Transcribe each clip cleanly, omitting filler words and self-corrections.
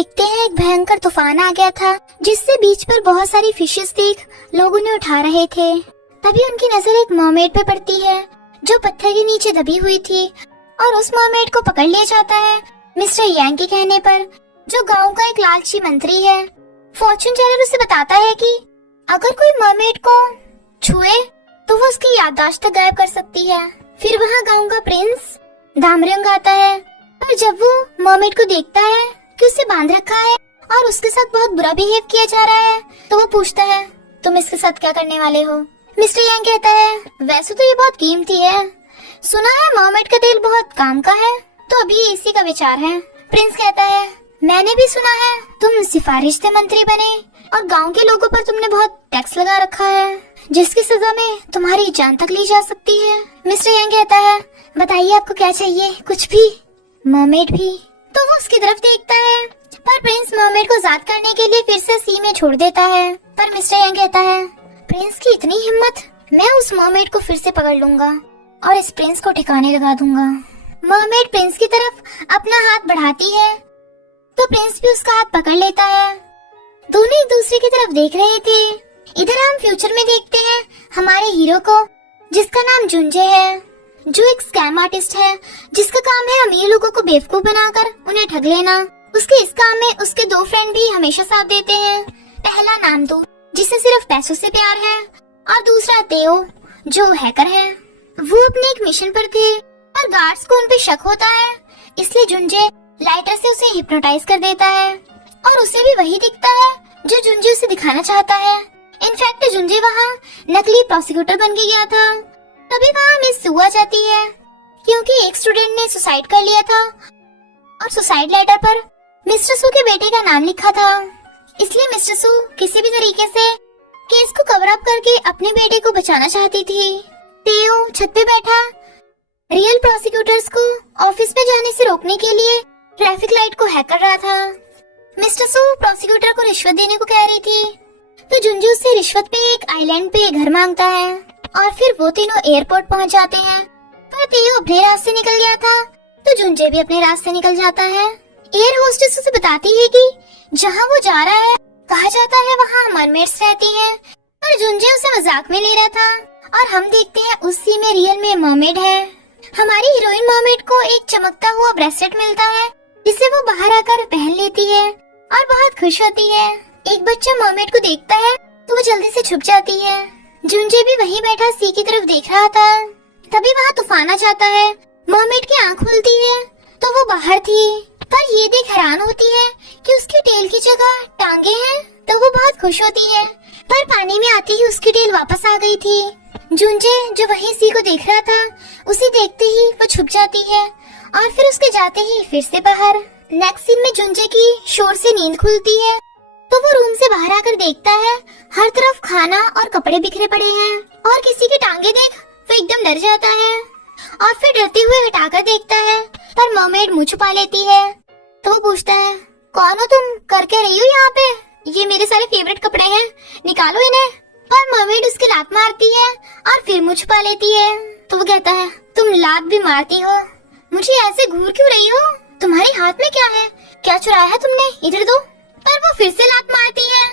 देखते हैं एक भयंकर तूफान आ गया था जिससे बीच पर बहुत सारी फिशेस देख लोग उन्हें उठा रहे थे। तभी उनकी नजर एक मरमेड पे पड़ती है जो पत्थर के नीचे दबी हुई थी और उस मरमेड को पकड़ लिया जाता है मिस्टर यांग के कहने पर, जो गांव का एक लालची मंत्री है। फॉर्चून टेलर उसे बताता है कि अगर कोई मरमेड को छुए तो वो उसकी याददाश्त तक गायब कर सकती है। फिर वहाँ गांव का प्रिंस दामरंग आता है, पर जब वो मरमेड को देखता है कि उसे बांध रखा है और उसके साथ बहुत बुरा बिहेव किया जा रहा है, तो वो पूछता है तुम इसके साथ क्या करने वाले हो। मिस्टर यांग कहता है वैसे तो ये बहुत कीमती है, सुना है मरमेड का तेल बहुत काम का है, तो अभी इसी का विचार है। प्रिंस कहता है मैंने भी सुना है तुम सिफारिश से मंत्री बने और गांव के लोगों पर तुमने बहुत टैक्स लगा रखा है जिसकी सजा में तुम्हारी जान तक ली जा सकती है। मिस्टर यांग कहता है बताइए आपको क्या चाहिए, कुछ भी? मरमेड भी? तो वो उसकी तरफ देखता है, पर प्रिंस मरमेड को आजाद करने के लिए फिर से सी में छोड़ देता है। पर मिस्टर यांग कहता है प्रिंस की इतनी हिम्मत, मैं उस मरमेड को फिर से पकड़ लूंगा और इस प्रिंस को ठिकाने लगा दूंगा। मरमेड प्रिंस की तरफ अपना हाथ बढ़ाती है तो प्रिंस भी उसका हाथ पकड़ लेता है। दोनों एक दूसरे की तरफ देख रहे थे। इधर हम फ्यूचर में देखते हैं हमारे हीरो को जिसका नाम जुंजे है, जो एक स्कैम आर्टिस्ट है जिसका काम है अमीर लोगों को बेवकूफ बनाकर उन्हें ठग लेना। उसके इस काम में उसके दो फ्रेंड भी हमेशा साथ देते हैं। पहला नामदो जिसे सिर्फ पैसों से प्यार है और दूसरा तेओ जो हैकर है। वो अपने एक मिशन पर थे और गार्ड्स को उन पे शक होता है, इसलिए जुंजे लाइटर से उसे हिप्नोटाइज कर देता है और उसे भी वही दिखता है जो जुंजे उसे दिखाना चाहता है। इनफैक्ट जुंजे वहाँ नकली प्रोसिक्यूटर बन के गया था। तभी वहाँ मिस सू आ जाती है क्योंकि एक स्टूडेंट ने सुसाइड कर लिया था और सुसाइड लेटर पर मिस्टर सू के बेटे का नाम लिखा था, इसलिए मिस्टर सू किसी भी तरीके से केस को कवर अप करके अपने बेटे को बचाना चाहती थी। तेओ छत पे बैठा रियल प्रोसिक्यूटर्स को ऑफिस में जाने से रोकने के लिए ट्रैफिक लाइट को हैक कर रहा था। मिस्टर सू प्रोसिक्यूटर को रिश्वत देने को कह रही थी, तो जुंजू उससे रिश्वत पे एक आइलैंड पे घर मांगता है और फिर वो तीनों एयरपोर्ट पहुंच जाते हैं। पर तेओ अपने रास्ते निकल गया था तो जुंजे भी अपने रास्ते निकल जाता है। एयर होस्टेस उसे बताती है कि जहाँ वो जा रहा है कहा जाता है वहाँ मरमेड्स रहती हैं, पर जुंजे उसे मजाक में ले रहा था और हम देखते हैं उस सी में रियल में मरमेड है। हमारी हीरोइन मरमेड को एक चमकता हुआ ब्रेसलेट मिलता है जिसे वो बाहर आकर पहन लेती है और बहुत खुश होती है। एक बच्चा मरमेड को देखता है तो वो जल्दी से छुप जाती है। जुंजे भी वहीं बैठा सी की तरफ देख रहा था। तभी वहाँ तूफान आ जाता है। मरमेड की आँख खुलती है तो वो बाहर थी, पर ये देख हैरान होती है कि उसकी टेल की जगह टांगे हैं, तो वो बहुत खुश होती है। पर पानी में आते ही उसकी टेल वापस आ गई थी। जुंजे जो वहीं सी को देख रहा था उसे देखते ही वो छुप जाती है और फिर उसके जाते ही फिर से बाहर। नेक्स्ट सीन में जुंजे की शोर से नींद खुलती है तो वो रूम से बाहर आकर देखता है हर तरफ खाना और कपड़े बिखरे पड़े हैं और किसी की टांगे देख वो एकदम डर जाता है और फिर डरते हुए हटाकर देखता है, पर मरमेड मुंह छुपा लेती है। तो वो पूछता है कौन हो तुम, कर क्या रही हो यहाँ पे? ये मेरे सारे फेवरेट कपड़े हैं, निकालो इन्हें। पर मरमेड उसके लात मारती है और फिर मुंह छुपा लेती है। तो वो कहता है तुम लात भी मारती हो, मुझे ऐसे घूर क्यों रही हो? तुम्हारे हाथ में क्या है? क्या चुराया है तुमने? इधर दो। पर वो फिर से लात मारती है।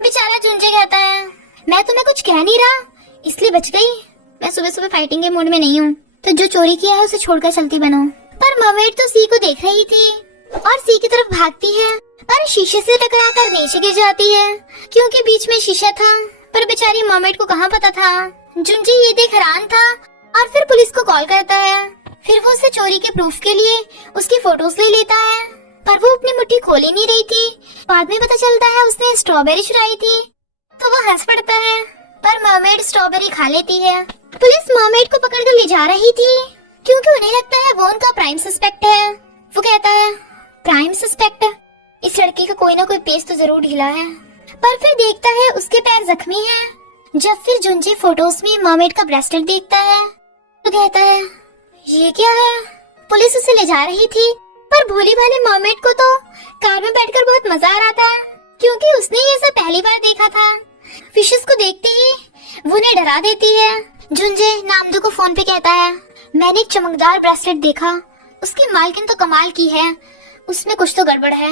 बेचारा जुंजे कहता है मैं तुम्हें कुछ कह नहीं रहा इसलिए बच गई, मैं सुबह सुबह फाइटिंग के मूड में नहीं हूँ, तो जो चोरी किया है उसे छोड़कर चलती बनो। पर मरमेड तो सी को देख रही थी और सी की तरफ भागती है, पर शीशे से टकराकर नीचे गिर जाती है क्योंकि बीच में शीशा था। पर बेचारी मरमेड को कहाँ पता था। जुंजे ये देख हैरान था और फिर पुलिस को कॉल करता है। फिर वो उसे चोरी के प्रूफ के लिए उसकी फोटोज ले लेता है, पर वो अपनी मुट्ठी खोल ही नहीं रही थी। बाद में पता चलता है उसने स्ट्रॉबेरी चुराई थी, तो वो हंस पड़ता है, पर मरमेड स्ट्रॉबेरी खा लेती है। पुलिस मरमेड को पकड़कर ले जा रही थी क्योंकि उन्हें लगता है वो उनका प्राइम सस्पेक्ट है। वो कहता है प्राइम सस्पेक्ट, इस लड़की का कोई ना कोई पेच तो जरूर ढीला है। पर फिर देखता है उसके पैर जख्मी हैं। जब फिर जुंजे फोटोज में मरमेड का ब्रेसलेट देखता है तो कहता है ये क्या है? पुलिस उसे ले जा रही थी, पर भोली भाली मरमेड को तो कार में बैठकर बहुत मजा आ रहा था क्योंकि उसने ये सब पहली बार देखा था। फिशेस को देखते ही वो उन्हें डरा देती है। जुंजे नामदो को फोन पे कहता है मैंने एक चमकदार ब्रेसलेट देखा, उसकी मालकिन तो कमाल की है, उसमें कुछ तो गड़बड़ है।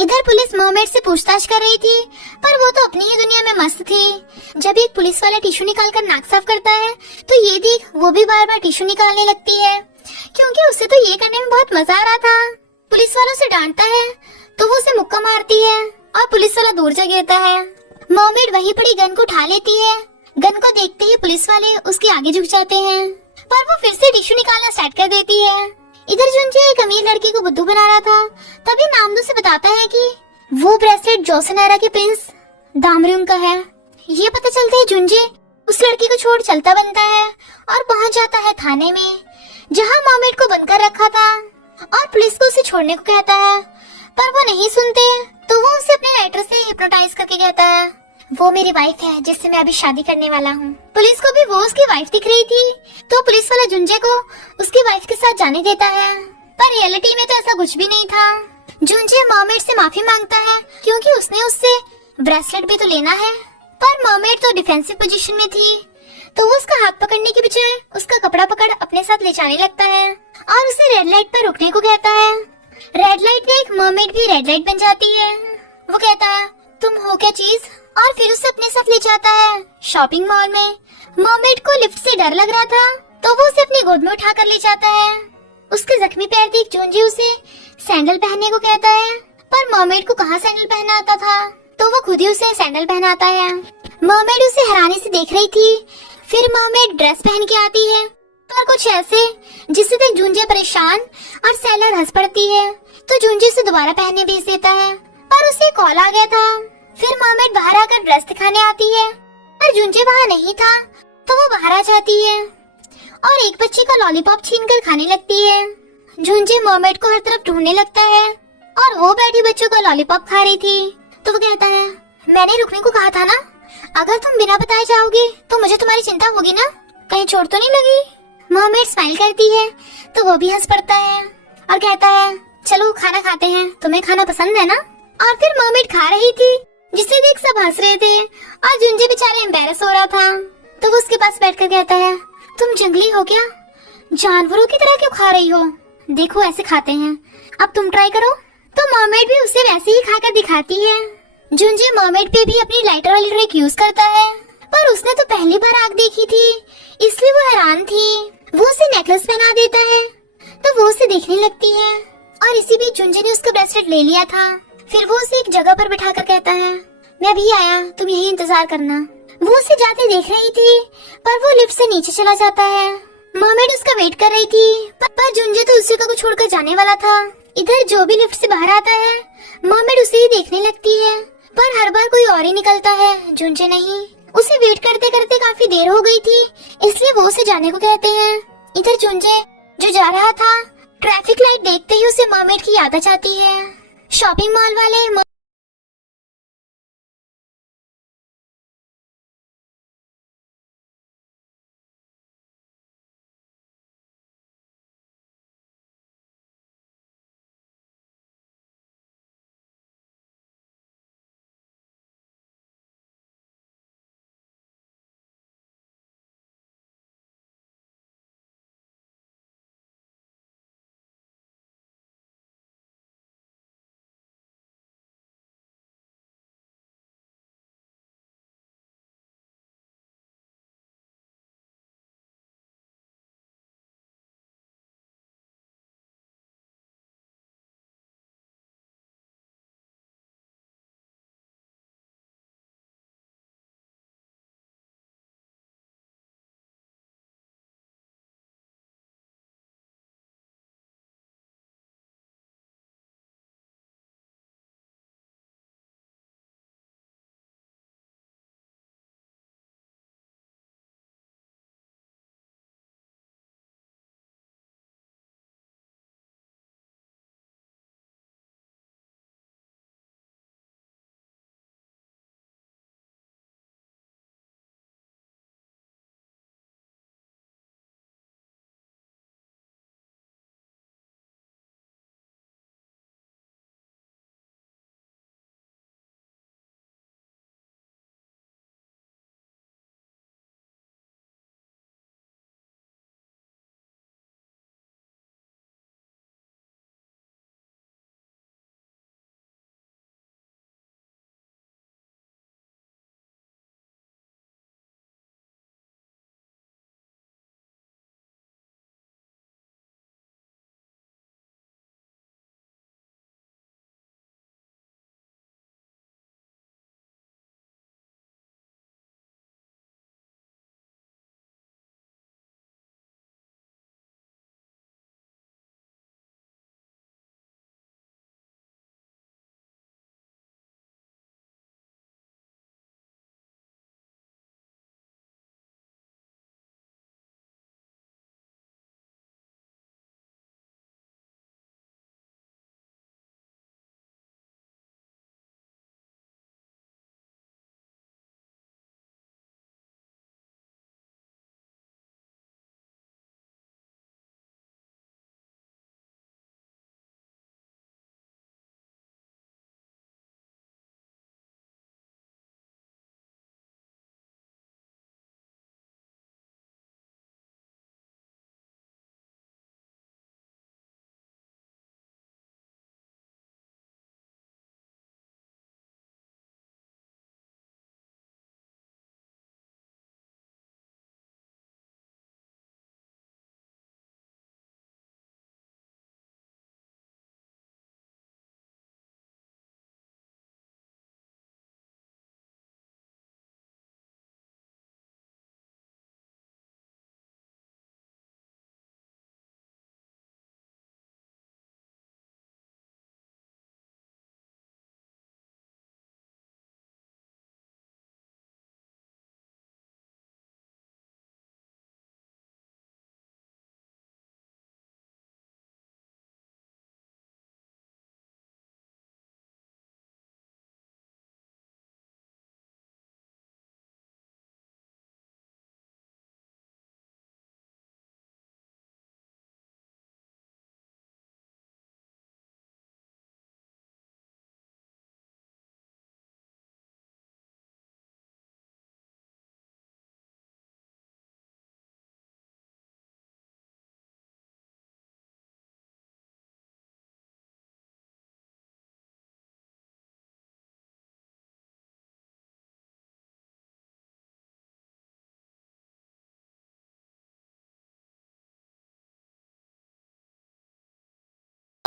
इधर पुलिस मर्मेड से पूछताछ कर रही थी, पर वो तो अपनी ही दुनिया में मस्त थी। जब एक पुलिस वाला टिश्यू निकालकर नाक साफ करता है तो ये देख वो भी बार बार टिश्यू निकालने लगती है, क्योंकि उसे तो ये करने में बहुत मजा आ रहा था। पुलिस वाला उसे डांटता है तो वो उसे मुक्का मारती है और पुलिस वाला दूर जा गिरता है। मर्मेड वहीं पड़ी गन को उठा लेती है। गन को देखते ही पुलिस वाले उसके आगे झुक जाते हैं, पर वो फिर से टिश्यू निकालना स्टार्ट कर देती है। इधर जुंजे एक अमीर लड़की को बुद्धू बना रहा था, तभी नामदो से बताता है कि वो ब्रेसलेट जोसेनारा के प्रिंस दामरुन का है। ये पता चलते ही जुंजे उस लड़की को छोड़ चलता बनता है और पहुंच जाता है थाने में, जहां मर्मेड को बंद कर रखा था, और पुलिस को उसे छोड़ने को कहता है, पर वो नहीं सुनते। तो वो उसे अपने राइटर से हिप्नोटाइज करके कहता है वो मेरी वाइफ है जिससे मैं अभी शादी करने वाला हूँ। पुलिस को भी वो उसकी वाइफ दिख रही थी, तो पुलिस वाला जुंजे को उसकी वाइफ के साथ जाने देता है, पर रियलिटी में तो ऐसा कुछ भी नहीं था। जुंजे मर्मेड से माफी मांगता है क्योंकि उसने उससे ब्रेसलेट भी तो लेना है, पर मर्मेड तो डिफेंसिव पोजीशन में थी, तो वो उसका हाथ पकड़ने के बजाय उसका कपड़ा पकड़ अपने साथ ले जाने लगता है और उसे रेड लाइट पर रुकने को कहता है। रेड लाइट देख मर्मेड भी रेड लाइट बन जाती है। वो कहता है तुम हो क्या चीज, और फिर उसे अपने साथ ले जाता है शॉपिंग मॉल में। मर्मेड को लिफ्ट से डर लग रहा था, तो वो उसे अपनी गोद में उठा कर ले जाता है। उसके जख्मी पैर देख जुंजे उसे सैंडल पहनने को कहता है, पर मर्मेड को कहाँ सैंडल पहना आता था, तो वो खुद ही उसे सैंडल पहनाता है। मर्मेड उसे हैरानी से देख रही थी। फिर मर्मेड ड्रेस पहन के आती है, पर कुछ ऐसे जिससे देख जूंजे परेशान और सैलर हंस पड़ती है, तो जूंजे उसे दोबारा पहनने भेज देता है, पर उसे कॉल आ गया था। फिर मर्मेड बाहर आकर ड्रेस दिखाने आती है, पर जूंजे वहाँ नहीं था, तो वो बाहर आ जाती है और एक बच्चे का लॉलीपॉप छीनकर खाने लगती है। जूंजे मर्मेड को हर तरफ ढूंढने लगता है और वो बैठी बच्चों का लॉलीपॉप खा रही थी, तो वो कहता है मैंने रुकने को कहा था ना, अगर तुम बिना बताए जाओगे तो मुझे तुम्हारी चिंता होगी ना, कहीं चोट तो नहीं लगी। मर्मेड स्माइल करती है, तो वो भी हंस पड़ता है और कहता है चलो खाना खाते हैं, तुम्हें खाना पसंद है ना। और फिर मर्मेड खा रही थी, जिसे देख सब हंस रहे थे और जुंजे बेचारे एम्बैरस हो रहा था, तो वो उसके पास बैठकर कहता है तुम जंगली हो क्या, जानवरों की तरह क्यों खा रही हो, देखो ऐसे खाते हैं, अब तुम ट्राई करो। तो मर्मेड भी उसे वैसे ही खाकर दिखाती है। जुंजे मर्मेड पे भी अपनी लाइटर वाली ट्रिक यूज करता है, पर उसने तो पहली बार आग देखी थी, इसलिए वो हैरान थी। वो उसे नेकलेस पहना देता है, तो वो उसे देखने लगती है, और इसी बीच जुंजे ने उसका ब्रेसलेट ले लिया था। फिर वो उसे एक जगह पर बिठाकर कहता है मैं अभी आया, तुम यही इंतजार करना। वो उसे जाते देख रही थी, पर वो लिफ्ट से नीचे चला जाता है। मर्मेड उसका वेट कर रही थी, पर जुंजे तो उसी को छोड़कर जाने वाला था। इधर जो भी लिफ्ट से बाहर आता है मर्मेड उसे ही देखने लगती है, पर हर बार कोई और ही निकलता है, जुंजे नहीं। उसे वेट करते करते काफी देर हो गई थी, इसलिए वो उसे जाने को कहते हैं। इधर जुंजे जो जा रहा था, ट्रैफिक लाइट देखते ही उसे मर्मेड की याद आ जाती है। शॉपिंग मॉल वाले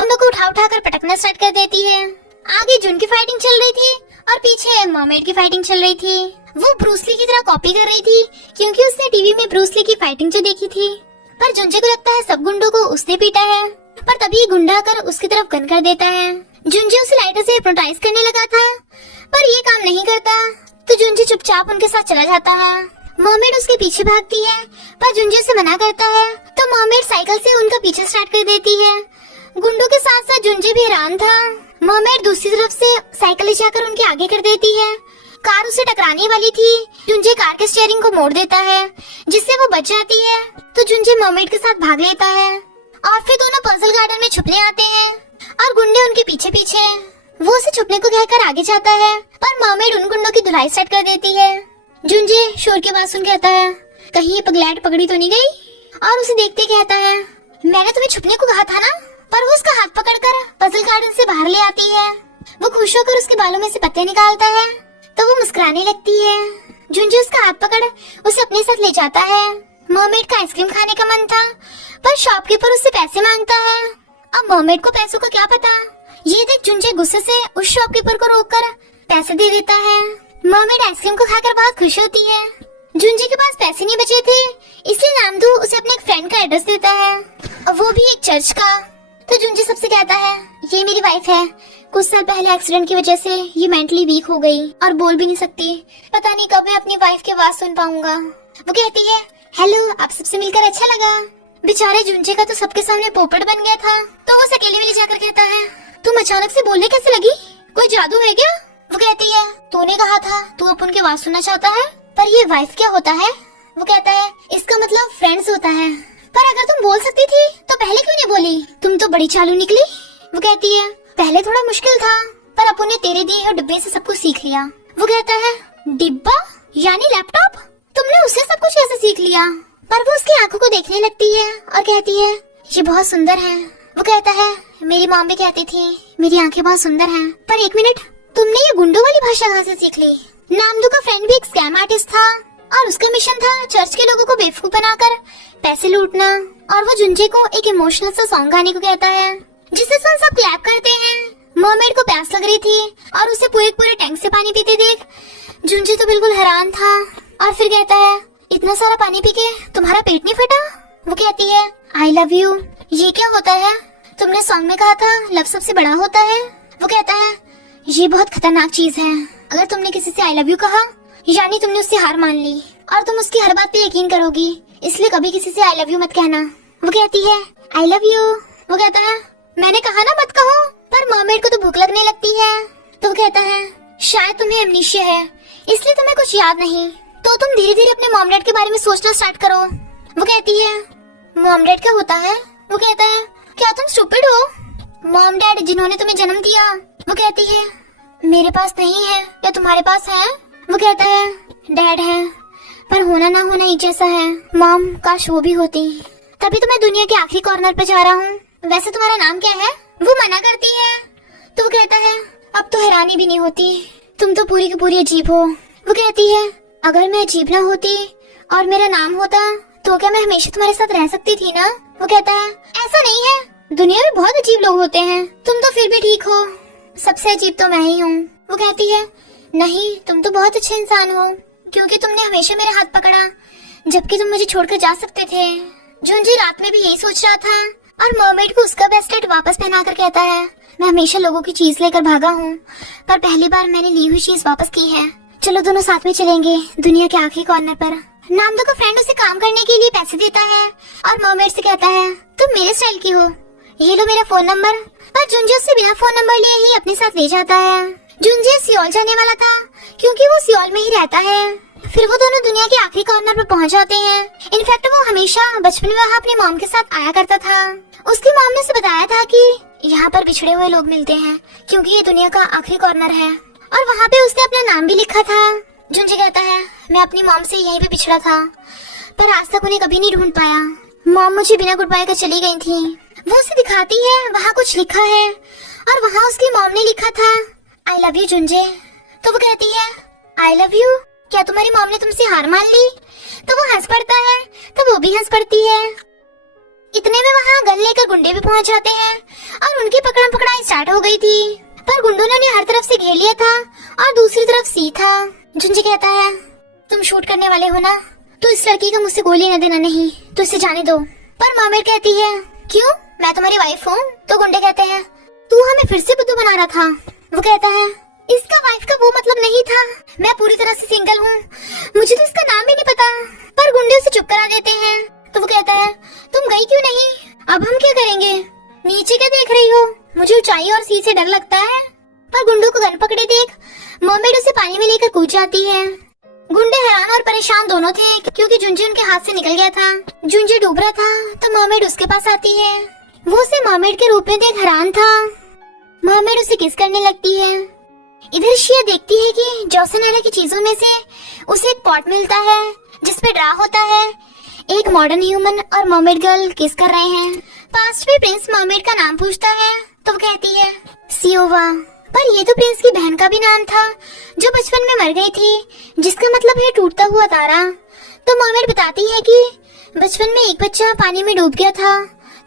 दोनों को उठा उठा कर पटकना स्टार्ट कर देती है। आगे जुन की फाइटिंग चल रही थी और पीछे मर्मेड की फाइटिंग चल रही थी। वो ब्रूस ली की तरह कॉपी कर रही थी क्योंकि उसने टीवी में ब्रूस ली की फाइटिंग जो देखी थी। पर जुंजे को लगता है सब गुंडों को उसने पीटा है, पर तभी गुंडा आकर उसकी तरफ गन कर देता है। जुंजे उसे लाइटर से हिप्नोटाइज करने लगा था, पर ये काम नहीं करता, तो जुंजे चुपचाप उनके साथ चला जाता है। मर्मेड उसके पीछे भागती है, पर जुंजे उसे मना करता है, तो मर्मेड साइकिल से उनका पीछे स्टार्ट कर देती है। गुंडों के साथ साथ जुंजे भी हैरान था। मर्मेड दूसरी तरफ से साइकिल ले जाकर उनके आगे कर देती है। कार उसे टकराने वाली थी। जुंजे कार के स्टीयरिंग को मोड़ देता है, जिससे वो बच जाती है, तो जुंजे मर्मेड के साथ भाग लेता है और फिर दोनों पजल गार्डन में छुपने आते हैं और गुंडे उनके पीछे पीछे। वो उसे छुपने को कहकर आगे जाता है, पर मर्मेड उन गुंडों की धुलाई स्टार्ट कर देती है। जुंजे शोर की आवाज सुन कहता है, कहीं ये पगलैट पकड़ी तो नहीं गई, और उसे देखते कहता है, मैंने तुम्हें छुपने को कहा था ना। पर वो उसका हाथ पकड़कर पजल गार्डन से बाहर ले आती है। वो खुश होकर उसके बालों में से पत्ते निकालता है, तो वो मुस्कुराने लगती है। जुंजे उसका हाथ पकड़ उसे अपने साथ ले जाता है। मर्मेड का आइसक्रीम खाने का मन था, पर शॉपकीपर उससे पैसे मांगता है। अब मर्मेड को पैसों का क्या पता। ये देख जुंजे गुस्से से उस शॉपकीपर को रोककर पैसे दे देता है। मर्मेड आइसक्रीम को खाकर बहुत खुश होती है। जुंजे के पास पैसे नहीं बचे थे, इसलिए नामदू उसे अपने एक फ्रेंड का एड्रेस देता है, और वो भी एक चर्च का। तो जुंजे सबसे कहता है, ये मेरी वाइफ है, कुछ साल पहले एक्सीडेंट की वजह से ये मेंटली वीक हो गई और बोल भी नहीं सकती। पता नहीं कब मैं अपनी वाइफ की आवाज सुन पाऊंगा। वो कहती है, हेलो, आप सबसे मिलकर अच्छा लगा। बेचारे जुंजे का तो सबके सामने पोपट बन गया था, तो वो अकेले में ले जाकर कहता है, तुम अचानक से बोलने कैसे लगी, कोई जादू है क्या? वो कहती है, तूने कहा था तू अब उनकी आवाज सुनना चाहता है, पर ये वाइफ क्या होता है? वो कहता है, इसका मतलब फ्रेंड्स होता है। पर अगर तुम बोल सकती थी तो पहले क्यों नहीं बोली? तुम तो बड़ी चालू निकली। वो कहती है, पहले थोड़ा मुश्किल था, पर अपू ने तेरे दिए हुए डिब्बे से सब कुछ सीख लिया। वो कहता है, डिब्बा यानी लैपटॉप? तुमने उससे सब कुछ कैसे सीख लिया? पर वो उसकी आंखों को देखने लगती है और कहती है, ये बहुत सुंदर है। वो कहता है, मेरी मॉम भी कहती थी मेरी आंखें बहुत सुंदर हैं। पर एक मिनट, तुमने ये गुंडों वाली भाषा कहाँ से सीख ली? नामदू का फ्रेंड भी एक स्कैम आर्टिस्ट था और उसका मिशन था चर्च के लोगों को बेवकूफ बनाकर पैसे लूटना। और वो जुंजे को एक इमोशनल सा सॉन्ग गाने को कहता है, जिसे सुन सब क्लैप करते हैं। मर्मेड को प्यास लग रही थी और उसे पूरे टैंक से पानी पीते देख जुंजे तो बिल्कुल हैरान था, और फिर कहता है, इतना सारा पानी पी के तुम्हारा पेट नहीं फटा? वो कहती है, आई लव यू। ये क्या होता है? तुमने सॉन्ग में कहा था लव सबसे बड़ा होता है। वो कहता है, ये बहुत खतरनाक चीज है। अगर तुमने किसी से आई लव यू कहा, यानी तुमने उससे हार मान ली और तुम उसकी हर बात पे यकीन करोगी, इसलिए कभी किसी से आई लव यू मत कहना। वो कहती है, आई लव यू। वो कहता है, मैंने कहा ना मत कहो। पर मर्मेड को तो भूख लगने लगती है, तो वो कहता है, शायद तुम्हें एमनीशिया है, इसलिए तुम्हें कुछ याद नहीं, तो तुम धीरे धीरे अपने मॉम डैड के बारे में सोचना स्टार्ट करो। वो कहती है, मॉम डैड क्या होता है? वो कहता है, क्या तुम स्टूपिड हो? मॉम डैड जिन्होंने तुम्हें जन्म दिया। वो कहती है, मेरे पास नहीं है, क्या तुम्हारे पास है? वो कहता है, डैड है, पर होना ना होना एक जैसा है। मॉम, काश वो भी होती। तभी तो मैं दुनिया के आखिरी कॉर्नर पे जा रहा हूँ। वैसे तुम्हारा नाम क्या है? वो मना करती है, तो वो कहता है, अब तो हैरानी भी नहीं होती, तुम तो पूरी की पूरी अजीब हो। वो कहती है, अगर मैं अजीब ना होती और मेरा नाम होता तो क्या मैं हमेशा तुम्हारे साथ रह सकती थी ना? वो कहता है, ऐसा नहीं है, दुनिया में बहुत अजीब लोग होते हैं, तुम तो फिर भी ठीक हो, सबसे अजीब तो मैं ही हूँ। वो कहती है, नहीं, तुम तो बहुत अच्छे इंसान हो, क्योंकि तुमने हमेशा मेरा हाथ पकड़ा जबकि तुम मुझे छोड़कर जा सकते थे। जुंजी रात में भी यही सोच रहा था और मर्मेड को उसका ब्रेसलेट वापस पहना कर कहता है, मैं हमेशा लोगों की चीज लेकर भागा हूँ, पर पहली बार मैंने ली हुई चीज वापस की है। चलो दोनों साथ में चलेंगे दुनिया के आखिरी कॉर्नर पर। नामदो का फ्रेंड उसे काम करने के लिए पैसे देता है और मर्मेड से कहता है, तुम मेरे स्टाइल की हो, ये लो मेरा फोन नंबर। पर जुंजे उससे बिना फोन नंबर लिए ही अपने साथ ले जाता है। जुंजे सियोल जाने वाला था क्योंकि वो सियोल में ही रहता है। फिर वो दोनों दुनिया के आखिरी कॉर्नर पर पहुंच जाते हैं। इनफैक्ट वो हमेशा बचपन में वहाँ अपनी मॉम के साथ आया करता था। उसकी मॉम ने उसे बताया था कि यहाँ पर बिछड़े हुए लोग मिलते हैं क्योंकि ये दुनिया का आखिरी कॉर्नर है, और वहाँ पे उसने अपना नाम भी लिखा था। जुंजे कहता है, मैं अपनी मॉम से यहीं पे बिछड़ा था, पर आज तक उन्हें कभी नहीं ढूंढ पाया। मॉम मुझे बिना गुड बाय कर चली गई थी। वो उसे दिखाती है, वहाँ कुछ लिखा है और वहाँ उसकी मॉम ने लिखा था, आई लव यू जुंजे। तो वो कहती है, आई लव यू, क्या तुम्हारी मॉम ने तुमसे हार मान ली? तो वो हंस पड़ता है, तो वो भी हंस पड़ती है। इतने में वहाँ गन लेकर गुंडे भी पहुँच जाते हैं और उनकी पकड़म पकड़ाई स्टार्ट हो गई थी, पर गुंडों ने उन्हें हर तरफ से घेर लिया था और दूसरी तरफ सी था। जुंजे कहता है, तुम शूट करने वाले हो ना, तो इस लड़की का मुझसे गोली न देना नहीं, तो इसे जाने दो। पर मॉमेड कहती है, क्यों, मैं तुम्हारी वाइफ हूँ। तो गुंडे कहते हैं, तू हमें फिर से बुद्धू बना रहा था। वो कहता है, इसका वाइफ का वो मतलब नहीं था, मैं पूरी तरह से सिंगल हूँ, मुझे तो इसका नाम भी नहीं पता। पर गुंडे उसे चुप करा देते हैं। तो वो कहता है, तुम गई क्यों नहीं, अब हम क्या करेंगे, नीचे क्या देख रही हो, मुझे ऊंचाई और सी से डर लगता है। पर गुंडों को गन पकड़े देख मॉमेड उसे पानी में लेकर कूद जाती है। गुंडे हैरान और परेशान दोनों थे, क्योंकि जुंजे उनके हाथ से निकल गया था। जुंजे डूब रहा था तो मॉमेड उसके पास आती है। वो उसे मॉमेड के रूप में देख हैरान था। मॉमेड उसे किस करने लगती है। इधर शिया देखती है कि जोसेनारा की चीजों में से उसे एक पॉट मिलता है जिसपे ड्रा होता है एक मॉडर्न ह्यूमन और मॉमेड गर्ल किस कर रहे हैं। पास्ट में प्रिंस मॉमेड का नाम पूछता है तो वो कहती है, सियोवा। पर ये तो प्रिंस की बहन का भी नाम था जो बचपन में मर गई थी, जिसका मतलब है टूटता हुआ तारा। तो मॉमेड बताती है कि बचपन में एक बच्चा पानी में डूब गया था,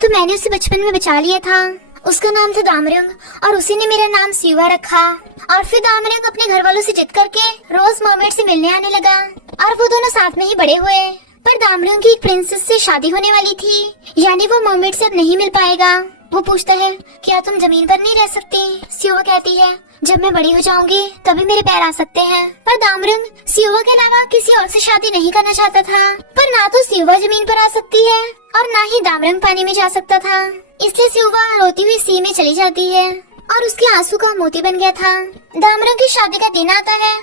तो मैंने उसे बचपन में बचा लिया था। उसका नाम था दामरंग और उसी ने मेरा नाम सिवा रखा। और फिर दामरंग अपने घर वालों से जिद करके रोज मॉमेड से मिलने आने लगा और वो दोनों साथ में ही बड़े हुए। पर दामरंग की एक प्रिंसेस से शादी होने वाली थी, यानी वो मॉमेड से अब नहीं मिल पाएगा। वो पूछता है, क्या तुम जमीन पर नहीं रह सकती। सियोवा कहती है, जब मैं बड़ी हो जाऊंगी तभी मेरे पैर आ सकते हैं। पर दामरंग सियोवा के अलावा किसी और से शादी नहीं करना चाहता था। पर ना तो सियोवा जमीन पर आ सकती है और ना ही दामरंग पानी में जा सकता था, इसलिए सियोवा रोती हुई सी में चली जाती है और उसके आंसू का मोती बन गया था। दामरंग की शादी का दिन आता है,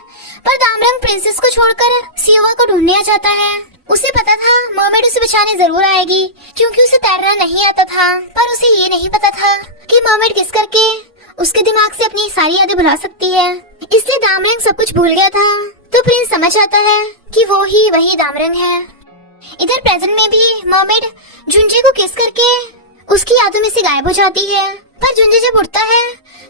पर दामरंग प्रिंसेस को छोड़कर सियोवा को ढूंढने आ जाता है। उसे पता था मॉमेड उसे बचाने जरूर आएगी, क्योंकि उसे तैरना नहीं आता था। पर उसे ये नहीं पता था कि मॉमेड किस करके उसके दिमाग से अपनी सारी यादें भुला सकती है। इसलिए दामरंग सब कुछ भूल गया था। तो प्रिंस समझ आता है कि वो ही वही दामरंग है। इधर प्रेजेंट में भी मॉमेड जुंजे को किस करके उसकी यादों में से गायब हो जाती है। पर जुंजे जब उठता है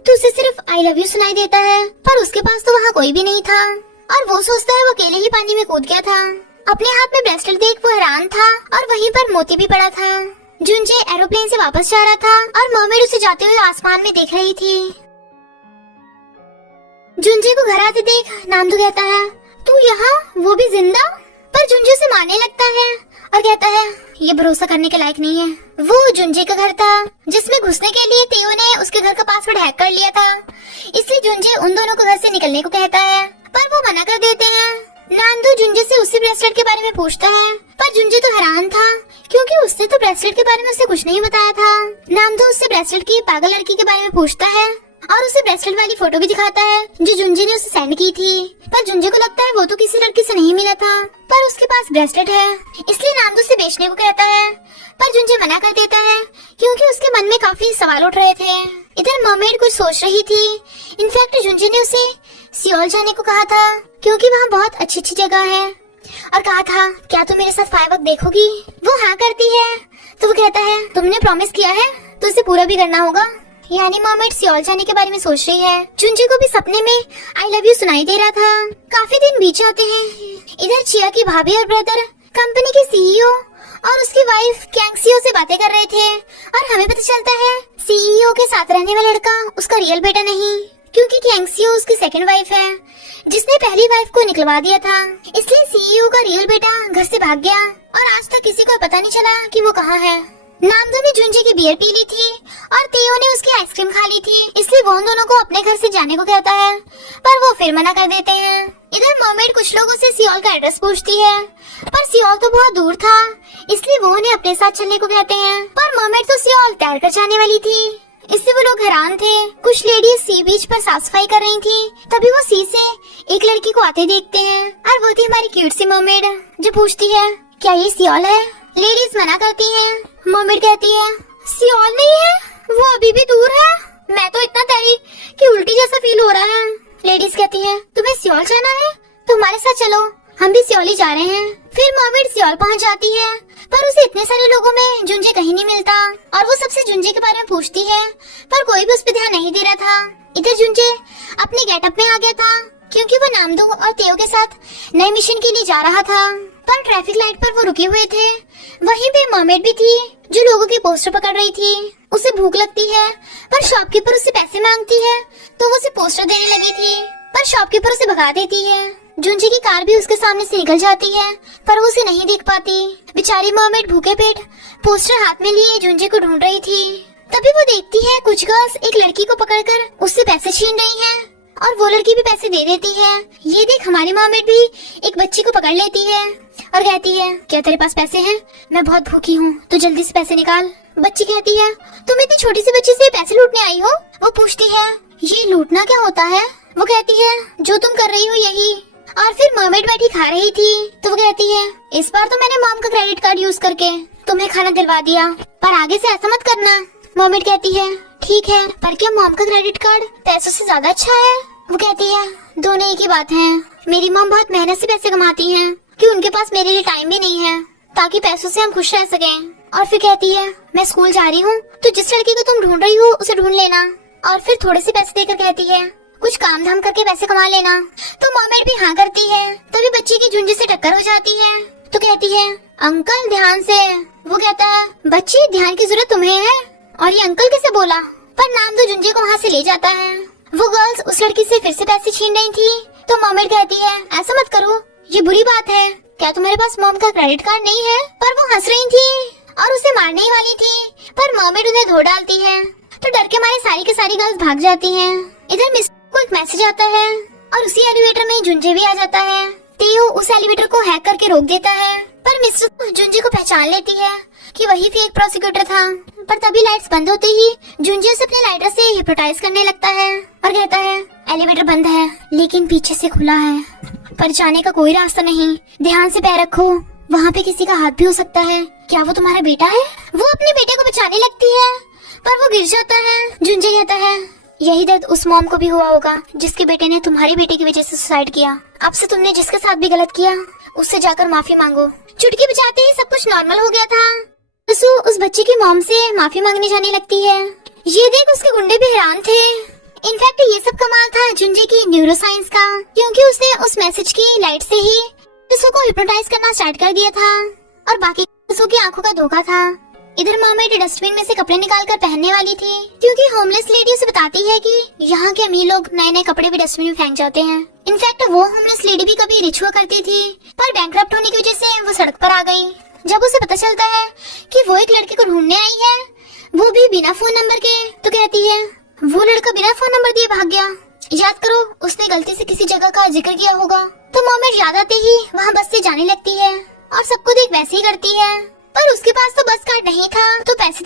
तो उसे सिर्फ आई लव यू सुनाई देता है, पर उसके पास तो वहाँ कोई भी नहीं था और वो सोचता है वो अकेले ही पानी में कूद गया था। अपने हाथ में ब्रेसलेट देख वो हैरान था और वहीं पर मोती भी पड़ा था। जुंजे एरोप्लेन से वापस जा रहा था और मॉमेड उसे जाते हुए आसमान में देख रही थी। जुंजे को घर आते देख नामदू कहता है, तू यहाँ, वो भी जिंदा। पर जुंजे उसे मारने लगता है और कहता है, ये भरोसा करने के लायक नहीं है। वो जुंजे का घर था जिसमें घुसने के लिए तेओ ने उसके घर का पासवर्ड हैक कर लिया था, इसलिए जुंजे उन दोनों को घर से निकलने को कहता है, पर वो मना कर देते हैं। नामदू जुंजे से उसी ब्रेसलेट के बारे में पूछता है, पर जुंजे तो हैरान था क्योंकि उसने तो ब्रेसलेट के बारे में उसे कुछ नहीं बताया था। नामदू उससे ब्रेसलेट की पागल लड़की के बारे में पूछता है और उसे ब्रेसलेट वाली फोटो भी दिखाता है जो जुंजे ने उसे सेंड की थी। पर जुंजे को लगता है वो तो किसी लड़की से नहीं मिला था, पर उसके पास ब्रेसलेट है, इसलिए नामदू से बेचने को कहता है। पर जुंजे मना कर देता है क्योंकि उसके मन में काफी सवाल उठ रहे थे। इधर मॉमेड कुछ सोच रही थी। इनफैक्ट जुंजे ने उसे सियोल जाने को कहा था क्योंकि वहाँ बहुत अच्छी अच्छी जगह है, और कहा था, क्या तुम मेरे साथ फायरवर्क देखोगी। वो हाँ करती है। तो वो कहता है, तुमने प्रॉमिस किया है तो इसे पूरा भी करना होगा। यानी मॉमेड सियोल जाने के बारे में सोच रही है। जुंजे को भी सपने में आई लव यू सुनाई दे रहा था। काफी दिन बीत जाते हैं। इधर चिया की भाभी और ब्रदर कंपनी के सीईओ और उसकी वाइफ कैंगसियो से बातें कर रहे थे और हमें पता चलता है सीईओ के साथ रहने वाला लड़का उसका रियल बेटा नहीं, क्योंकि कैंगसियो उसकी सेकंड वाइफ है जिसने पहली वाइफ को निकलवा दिया था। इसलिए सीईओ का रियल बेटा घर से भाग गया और आज तक किसी को पता नहीं चला कि वो कहाँ है। नामदू ने जुंजे की बियर पी ली थी और तेओ ने उसकी आइसक्रीम खा ली थी, इसलिए वो उन दोनों को अपने घर से जाने को कहता है, पर वो फिर मना कर देते हैं। इधर मॉमेड कुछ लोगों से सियोल का एड्रेस पूछती है, पर सियोल तो बहुत दूर था, इसलिए वो उन्हें अपने साथ चलने को कहते हैं। पर मॉमेड तो सियोल तैर कर जाने वाली थी, इससे वो लोग हैरान थे। कुछ लेडीज सी बीच पर साफ सफाई कर रही थी, तभी वो सी से एक लड़की को आते देखते हैं और वो थी हमारी क्यूट सी मॉमेड, जो पूछती है, क्या ये सियोल है। लेडीज मना करती हैं। मॉमेड कहती है, सियोल नहीं है, वो अभी भी दूर है, मैं तो इतना तैरी कि उल्टी जैसा फील हो रहा है। लेडीज कहती है, तुम्हें सियोल जाना है तो हमारे साथ चलो, हम भी सियोल ही जा रहे हैं। फिर मॉमेड सियोल पहुंच जाती है, पर उसे इतने सारे लोगों में जुंजे कहीं नहीं मिलता और वो सबसे जुंजे के बारे में पूछती है, पर कोई भी उस पर ध्यान नहीं दे रहा था। इधर जुंजे अपने गेटअप में आ गया था क्योंकि वो नामदो और तेओ के साथ नए मिशन के लिए जा रहा था। पर ट्रैफिक लाइट पर वो रुके हुए थे। वहीं पे मर्मेड भी थी जो लोगों के पोस्टर पकड़ रही थी। उसे भूख लगती है पर शॉपकीपर उससे पैसे मांगती है तो वो उसे पोस्टर देने लगी थी, पर शॉपकीपर उसे भगा देती है। जुंजी की कार भी उसके सामने से निकल जाती है पर वो उसे नहीं देख पाती। बेचारी मर्मेड भूखे पेट पोस्टर हाथ में लिए जुंजी को ढूंढ रही थी। तभी वो देखती है कुछ गर्ल्स एक लड़की को पकड़कर उससे पैसे छीन रही हैं और वो लड़की भी पैसे दे देती है। ये देख हमारी मर्मेड भी एक बच्ची को पकड़ लेती है और कहती है, क्या तेरे पास पैसे हैं? मैं बहुत भूखी हूँ, तो जल्दी से पैसे निकाल। बच्ची कहती है, तुम इतनी छोटी सी बच्ची से पैसे लूटने आई हो? वो पूछती है, ये लूटना क्या होता है? वो कहती है, जो तुम कर रही हो यही। और फिर मर्मेड बैठी खा रही थी तो वो कहती है, इस बार तो मैंने मॉम का क्रेडिट कार्ड यूज करके तुम्हें खाना दिलवा दिया, पर आगे से ऐसा मत करना। मर्मेड कहती है, ठीक है, पर क्या मॉम का क्रेडिट कार्ड पैसों से ज्यादा अच्छा है? वो कहती है, दोनों एक ही बात है। मेरी मॉम बहुत मेहनत से पैसे कमाती हैं कि उनके पास मेरे लिए टाइम भी नहीं है ताकि पैसों से हम खुश रह सकें। और फिर कहती है, मैं स्कूल जा रही हूँ तो जिस लड़की को तुम ढूंढ रही हो उसे ढूंढ लेना। और फिर थोड़े से पैसे देकर कहती है, कुछ काम धाम करके पैसे कमा लेना। तो मॉमेड भी हाँ करती है। तभी बच्ची की झुंझी से टक्कर हो जाती है तो कहती है, अंकल ध्यान से। वो कहता है, बच्ची ध्यान की जरूरत तुम्हें है? और ये अंकल कैसे बोला? पर नाम तो झुंझी को वहाँ से ले जाता है। वो गर्ल्स उस लड़की से फिर से पैसे छीन रही थी तो मॉमेड कहती है, ऐसा मत करो, ये बुरी बात है। क्या तुम्हारे पास मॉम का क्रेडिट कार्ड नहीं है? पर वो हंस रही थी और उसे मारने ही वाली थी, पर मॉमेड उन्हें धो डालती है तो डर के मारे सारी की सारी गर्ल्स भाग जाती हैं। इधर मिस को एक मैसेज आता है और उसी एलिवेटर में जुंजे भी आ जाता है। तेओ उस एलिवेटर को हैक करके रोक देता है पर मिस्टर जुंजे को पहचान लेती है कि वही फेक प्रोसिक्यूटर था। पर तभी लाइट्स बंद होते ही जुंजे उसे अपने लाइटर से हिप्नोटाइज करने लगता है और कहता है, एलिवेटर बंद है लेकिन पीछे से खुला है, पर जाने का कोई रास्ता नहीं। ध्यान से पैर रखो, वहाँ पे किसी का हाथ भी हो सकता है। क्या वो तुम्हारा बेटा है? वो अपने बेटे को बचाने लगती है पर वो गिर जाता है। जुंजे कहता है, यही दर्द उस मॉम को भी हुआ होगा जिसके बेटे ने तुम्हारी बेटे की वजह से सुसाइड किया। अब से तुमने जिसके साथ भी गलत किया उससे जाकर माफी मांगो। चुटकी बजाते ही सब कुछ नॉर्मल हो गया था। सु उस बच्चे की मॉम से माफी मांगने जाने लगती है। ये देख उसके गुंडे भी हैरान थे। इनफैक्ट ये सब कमाल था जुंजे की न्यूरोसाइंस का, क्योंकि उसने उस मैसेज की लाइट से ही सु को हिप्नोटाइज करना स्टार्ट कर दिया था और बाकी सु की आंखों का धोखा था। इधर मॉमेड डस्टबिन में से कपड़े निकाल कर पहनने वाली थी क्योंकि होमलेस लेडी उसे बताती है कि यहाँ के अमीर लोग नए नए कपड़े भी डस्टबिन में फेंक जाते हैं। इनफैक्ट वो होमलेस लेडी भी कभी रिच हुआ करती थी पर बैंकरप्ट होने की वजह से वो सड़क पर आ गई। जब उसे पता चलता है कि वो एक लड़के को ढूंढने आई है, वो भी बिना फोन नंबर के, तो कहती है, वो लड़का बिना फोन नंबर दिए भाग गया। याद करो उसने गलती से किसी जगह का जिक्र किया होगा। तो मॉमेड याद आते ही वहाँ बस से जाने लगती है और सबको देख वैसे ही करती है, पर उसके पास तो बस कार्ड नहीं था तो पैसे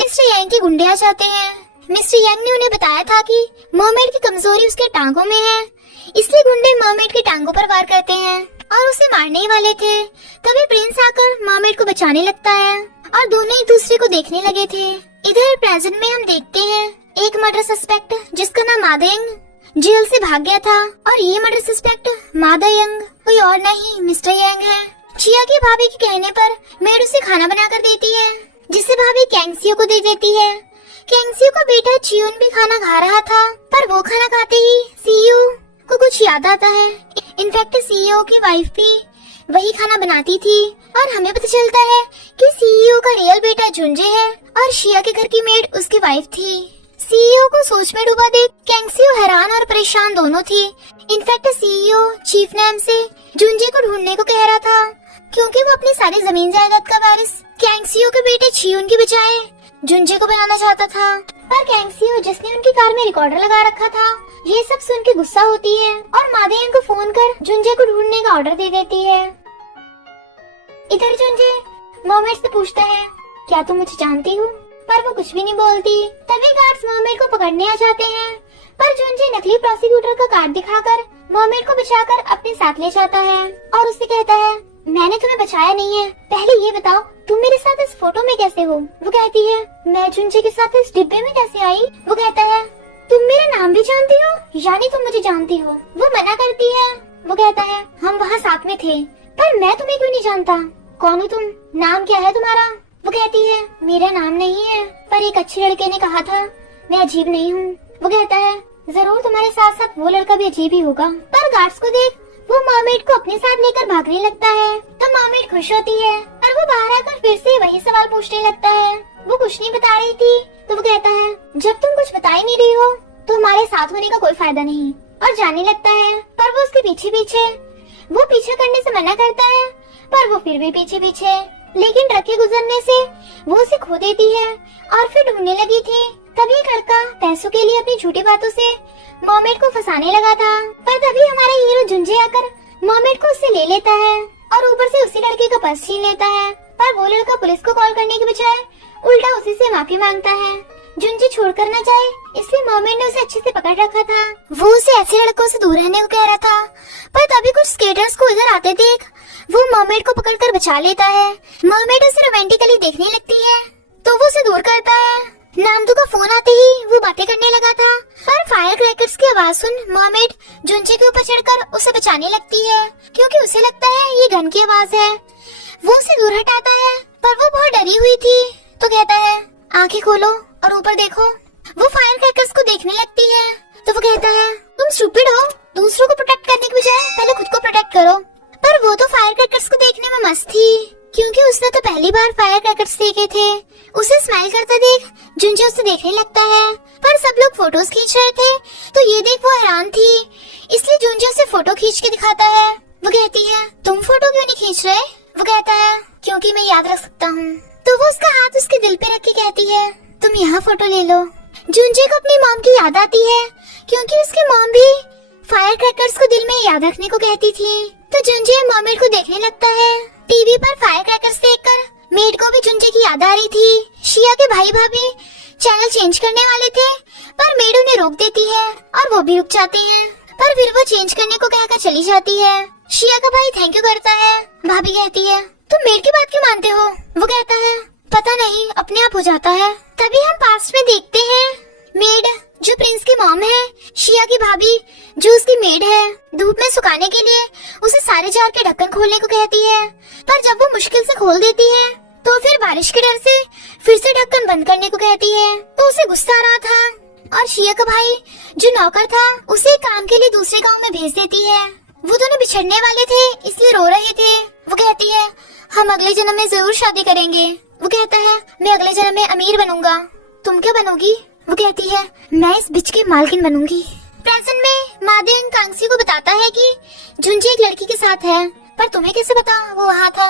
मिस्टर यांग के गुंडे आ जाते हैं। मिस्टर यांग ने उन्हें बताया था कि मरमेड की कमजोरी उसके टांगों में है, इसलिए गुंडे मरमेड की टांगों पर वार करते हैं और उसे मारने ही वाले थे। तभी प्रिंस आकर मरमेड को बचाने लगता है और दोनों एक दूसरे को देखने लगे थे। इधर प्रेजेंट में हम देखते हैं एक मर्डर सस्पेक्ट जिसका नाम मादा यंग जेल से भाग गया था और ये मर्डर सस्पेक्ट मादा यंग कोई और नहीं मिस्टर यांग है। चिया की भाभी के कहने पर मेड उसे खाना बनाकर देती है जिसे भाभी कैंगसियो को दे देती है। कैंगसियो का बेटा चियोन भी खाना खा रहा था, पर वो खाना खाते ही सीईओ को कुछ याद आता है। इनफैक्ट सीईओ की वाइफ भी वही खाना बनाती थी और हमें पता चलता है कि सीईओ का रियल बेटा जुंजे है और शिया के घर की मेड उसकी वाइफ थी। सीईओ को सोच में डूबा देख कैंगसियो हैरान और परेशान दोनों थी। इनफैक्ट सीईओ चीफ नेम से जुंजे को ढूंढने को कह रहा था क्योंकि वो अपनी सारी जमीन जायदाद का वारिस कैंगसियो के बेटे चियोन की बजाय जुंजे को बनाना चाहता था। पर कैंगसियो जिसने उनकी कार में रिकॉर्डर लगा रखा था ये सब सुन के गुस्सा होती है और मादेयन को फोन कर जुंजे को ढूंढने का ऑर्डर दे देती है। इधर जुंजे मरमेड से पूछता है क्या तुम मुझे जानती हो, पर वो कुछ भी नहीं बोलती। तभी गार्ड्स मरमेड को पकड़ने आ जाते हैं, पर जुंजे नकली प्रोसिक्यूटर का कार्ड दिखाकर मरमेड को बचाकर अपने साथ ले जाता है और उससे कहता है मैंने तुम्हें बचाया नहीं है, पहले ये बताओ तुम मेरे साथ इस फोटो में कैसे हो। वो कहती है मैं जुंजे के साथ इस डिब्बे में कैसे आई। वो कहता है तुम मेरा नाम भी जानती हो, यानी तुम मुझे जानती हो। वो मना करती है। वो कहता है हम वहाँ साथ में थे, पर मैं तुम्हें क्यों नहीं जानता, कौन हो तुम, नाम क्या है तुम्हारा। वो कहती है मेरा नाम नहीं है, पर एक अच्छे लड़के ने कहा था मैं अजीब नहीं हूँ। वो कहता है जरूर तुम्हारे साथ साथ वो लड़का भी अजीब ही होगा। पर गार्ड्स को देख वो मरमेड को अपने साथ लेकर भागने लगता है तो मरमेड खुश होती है और वो बाहर आकर फिर से वही सवाल पूछने लगता है। वो कुछ नहीं बता रही थी तो वो कहता है जब तुम कुछ बता ही नहीं रही हो तो हमारे साथ होने का कोई फायदा नहीं, और जाने लगता है। पर वो उसके पीछे पीछे वो पीछे करने से मना करता है, पर वो फिर भी पीछे पीछे, लेकिन ट्रक के गुजरने से वो उसे खो देती है और फिर ढूंढने लगी थी। तभी एक लड़का पैसों के लिए अपनी झूठी बातों से मरमेड को फंसाने लगा था, पर तभी हमारा हीरो जुंजे आकर मरमेड को उससे ले लेता है और ऊपर से उसी लड़के का पर्स छीन लेता है। पर वो लड़का पुलिस को कॉल करने के बजाय उल्टा उसी से माफी मांगता है। जुंजे छोड़कर न जाए इसलिए मरमेड ने उसे अच्छे से पकड़ रखा था। वो उसे ऐसे लड़कों से दूर रहने को कह रहा था, पर तभी कुछ स्केटर्स को इधर आते देख वो मरमेड को पकड़कर बचा लेता है। मरमेड उसे रोमांटिकली देखने लगती है तो वो उसे दूर करता है। नामदू का फोन आते ही वो बातें करने लगा था, पर फायर क्रैकर्स की आवाज सुन मरमेड जुंजे के ऊपर चढ़कर उसे बचाने लगती है क्योंकि उसे लगता है ये गन की आवाज है। वो उसे दूर हटाता है, पर वो बहुत डरी हुई थी तो कहता है आंखें खोलो और ऊपर देखो। वो फायर क्रैकर्स को देखने लगती है तो वो कहता है तुम स्टूपिड हो, दूसरों को प्रोटेक्ट करने के बजाय पहले खुद को प्रोटेक्ट करो। पर वो तो फायर क्रैकर्स को देखने में मस्त थी क्योंकि उसने तो पहली बार फायर क्रैकर्स देखे थे। उसे स्माइल करता देख जुंजे उसे देखने लगता है, पर सब लोग फोटोज खींच रहे थे तो ये देख वो हैरान थी, इसलिए जुंजे उसे फोटो खींच के दिखाता है। वो कहती है तुम फोटो क्यों नहीं खींच रहे। वो कहता है क्योंकि मैं याद रख सकता हूँ। तो वो उसका हाथ उसके दिल पे रख के कहती है तुम यहाँ फोटो ले लो। जुंजे को अपनी मॉम की याद आती है क्योंकि उसकी मॉम भी फायर क्रैकर्स को दिल में याद रखने को कहती थी। तो जुंजे मरमेड को देखने लगता है। टीवी पर फायर क्रैकर्स देखकर मेड को भी जुंजे की याद आ रही थी। शिया के भाई भाभी चैनल चेंज करने वाले थे, पर मेड उन्हें रोक देती है और वो भी रुक जाते हैं, पर फिर वो चेंज करने को कहकर चली जाती है। शिया का भाई थैंक यू करता है। भाभी कहती है तुम मेड की बात क्यों मानते हो। वो कहता है पता नहीं अपने आप हो जाता है। तभी हम पास्ट में देखते हैं मेड जो प्रिंस की मॉम है, शिया की भाभी जो उसकी मेड है, धूप में सुखाने के लिए उसे सारे जार के ढक्कन खोलने को कहती है, पर जब वो मुश्किल से खोल देती है तो फिर बारिश के डर से फिर से ढक्कन बंद करने को कहती है। तो उसे गुस्सा आ रहा था और शिया का भाई जो नौकर था उसे काम के लिए दूसरे गांव में भेज देती है। वो दोनों बिछड़ने वाले थे इसलिए रो रहे थे। वो कहती है हम अगले जन्म में जरूर शादी करेंगे। वो कहता है मैं अगले जन्म में अमीर बनूंगा, तुम क्या बनोगी। वो कहती है मैं इस बिच की मालकिन बनूंगी। प्रेजेंट में मादेन कांगसी को बताता है कि जुंजे एक लड़की के साथ है, पर तुम्हें कैसे पता वो वहाँ था।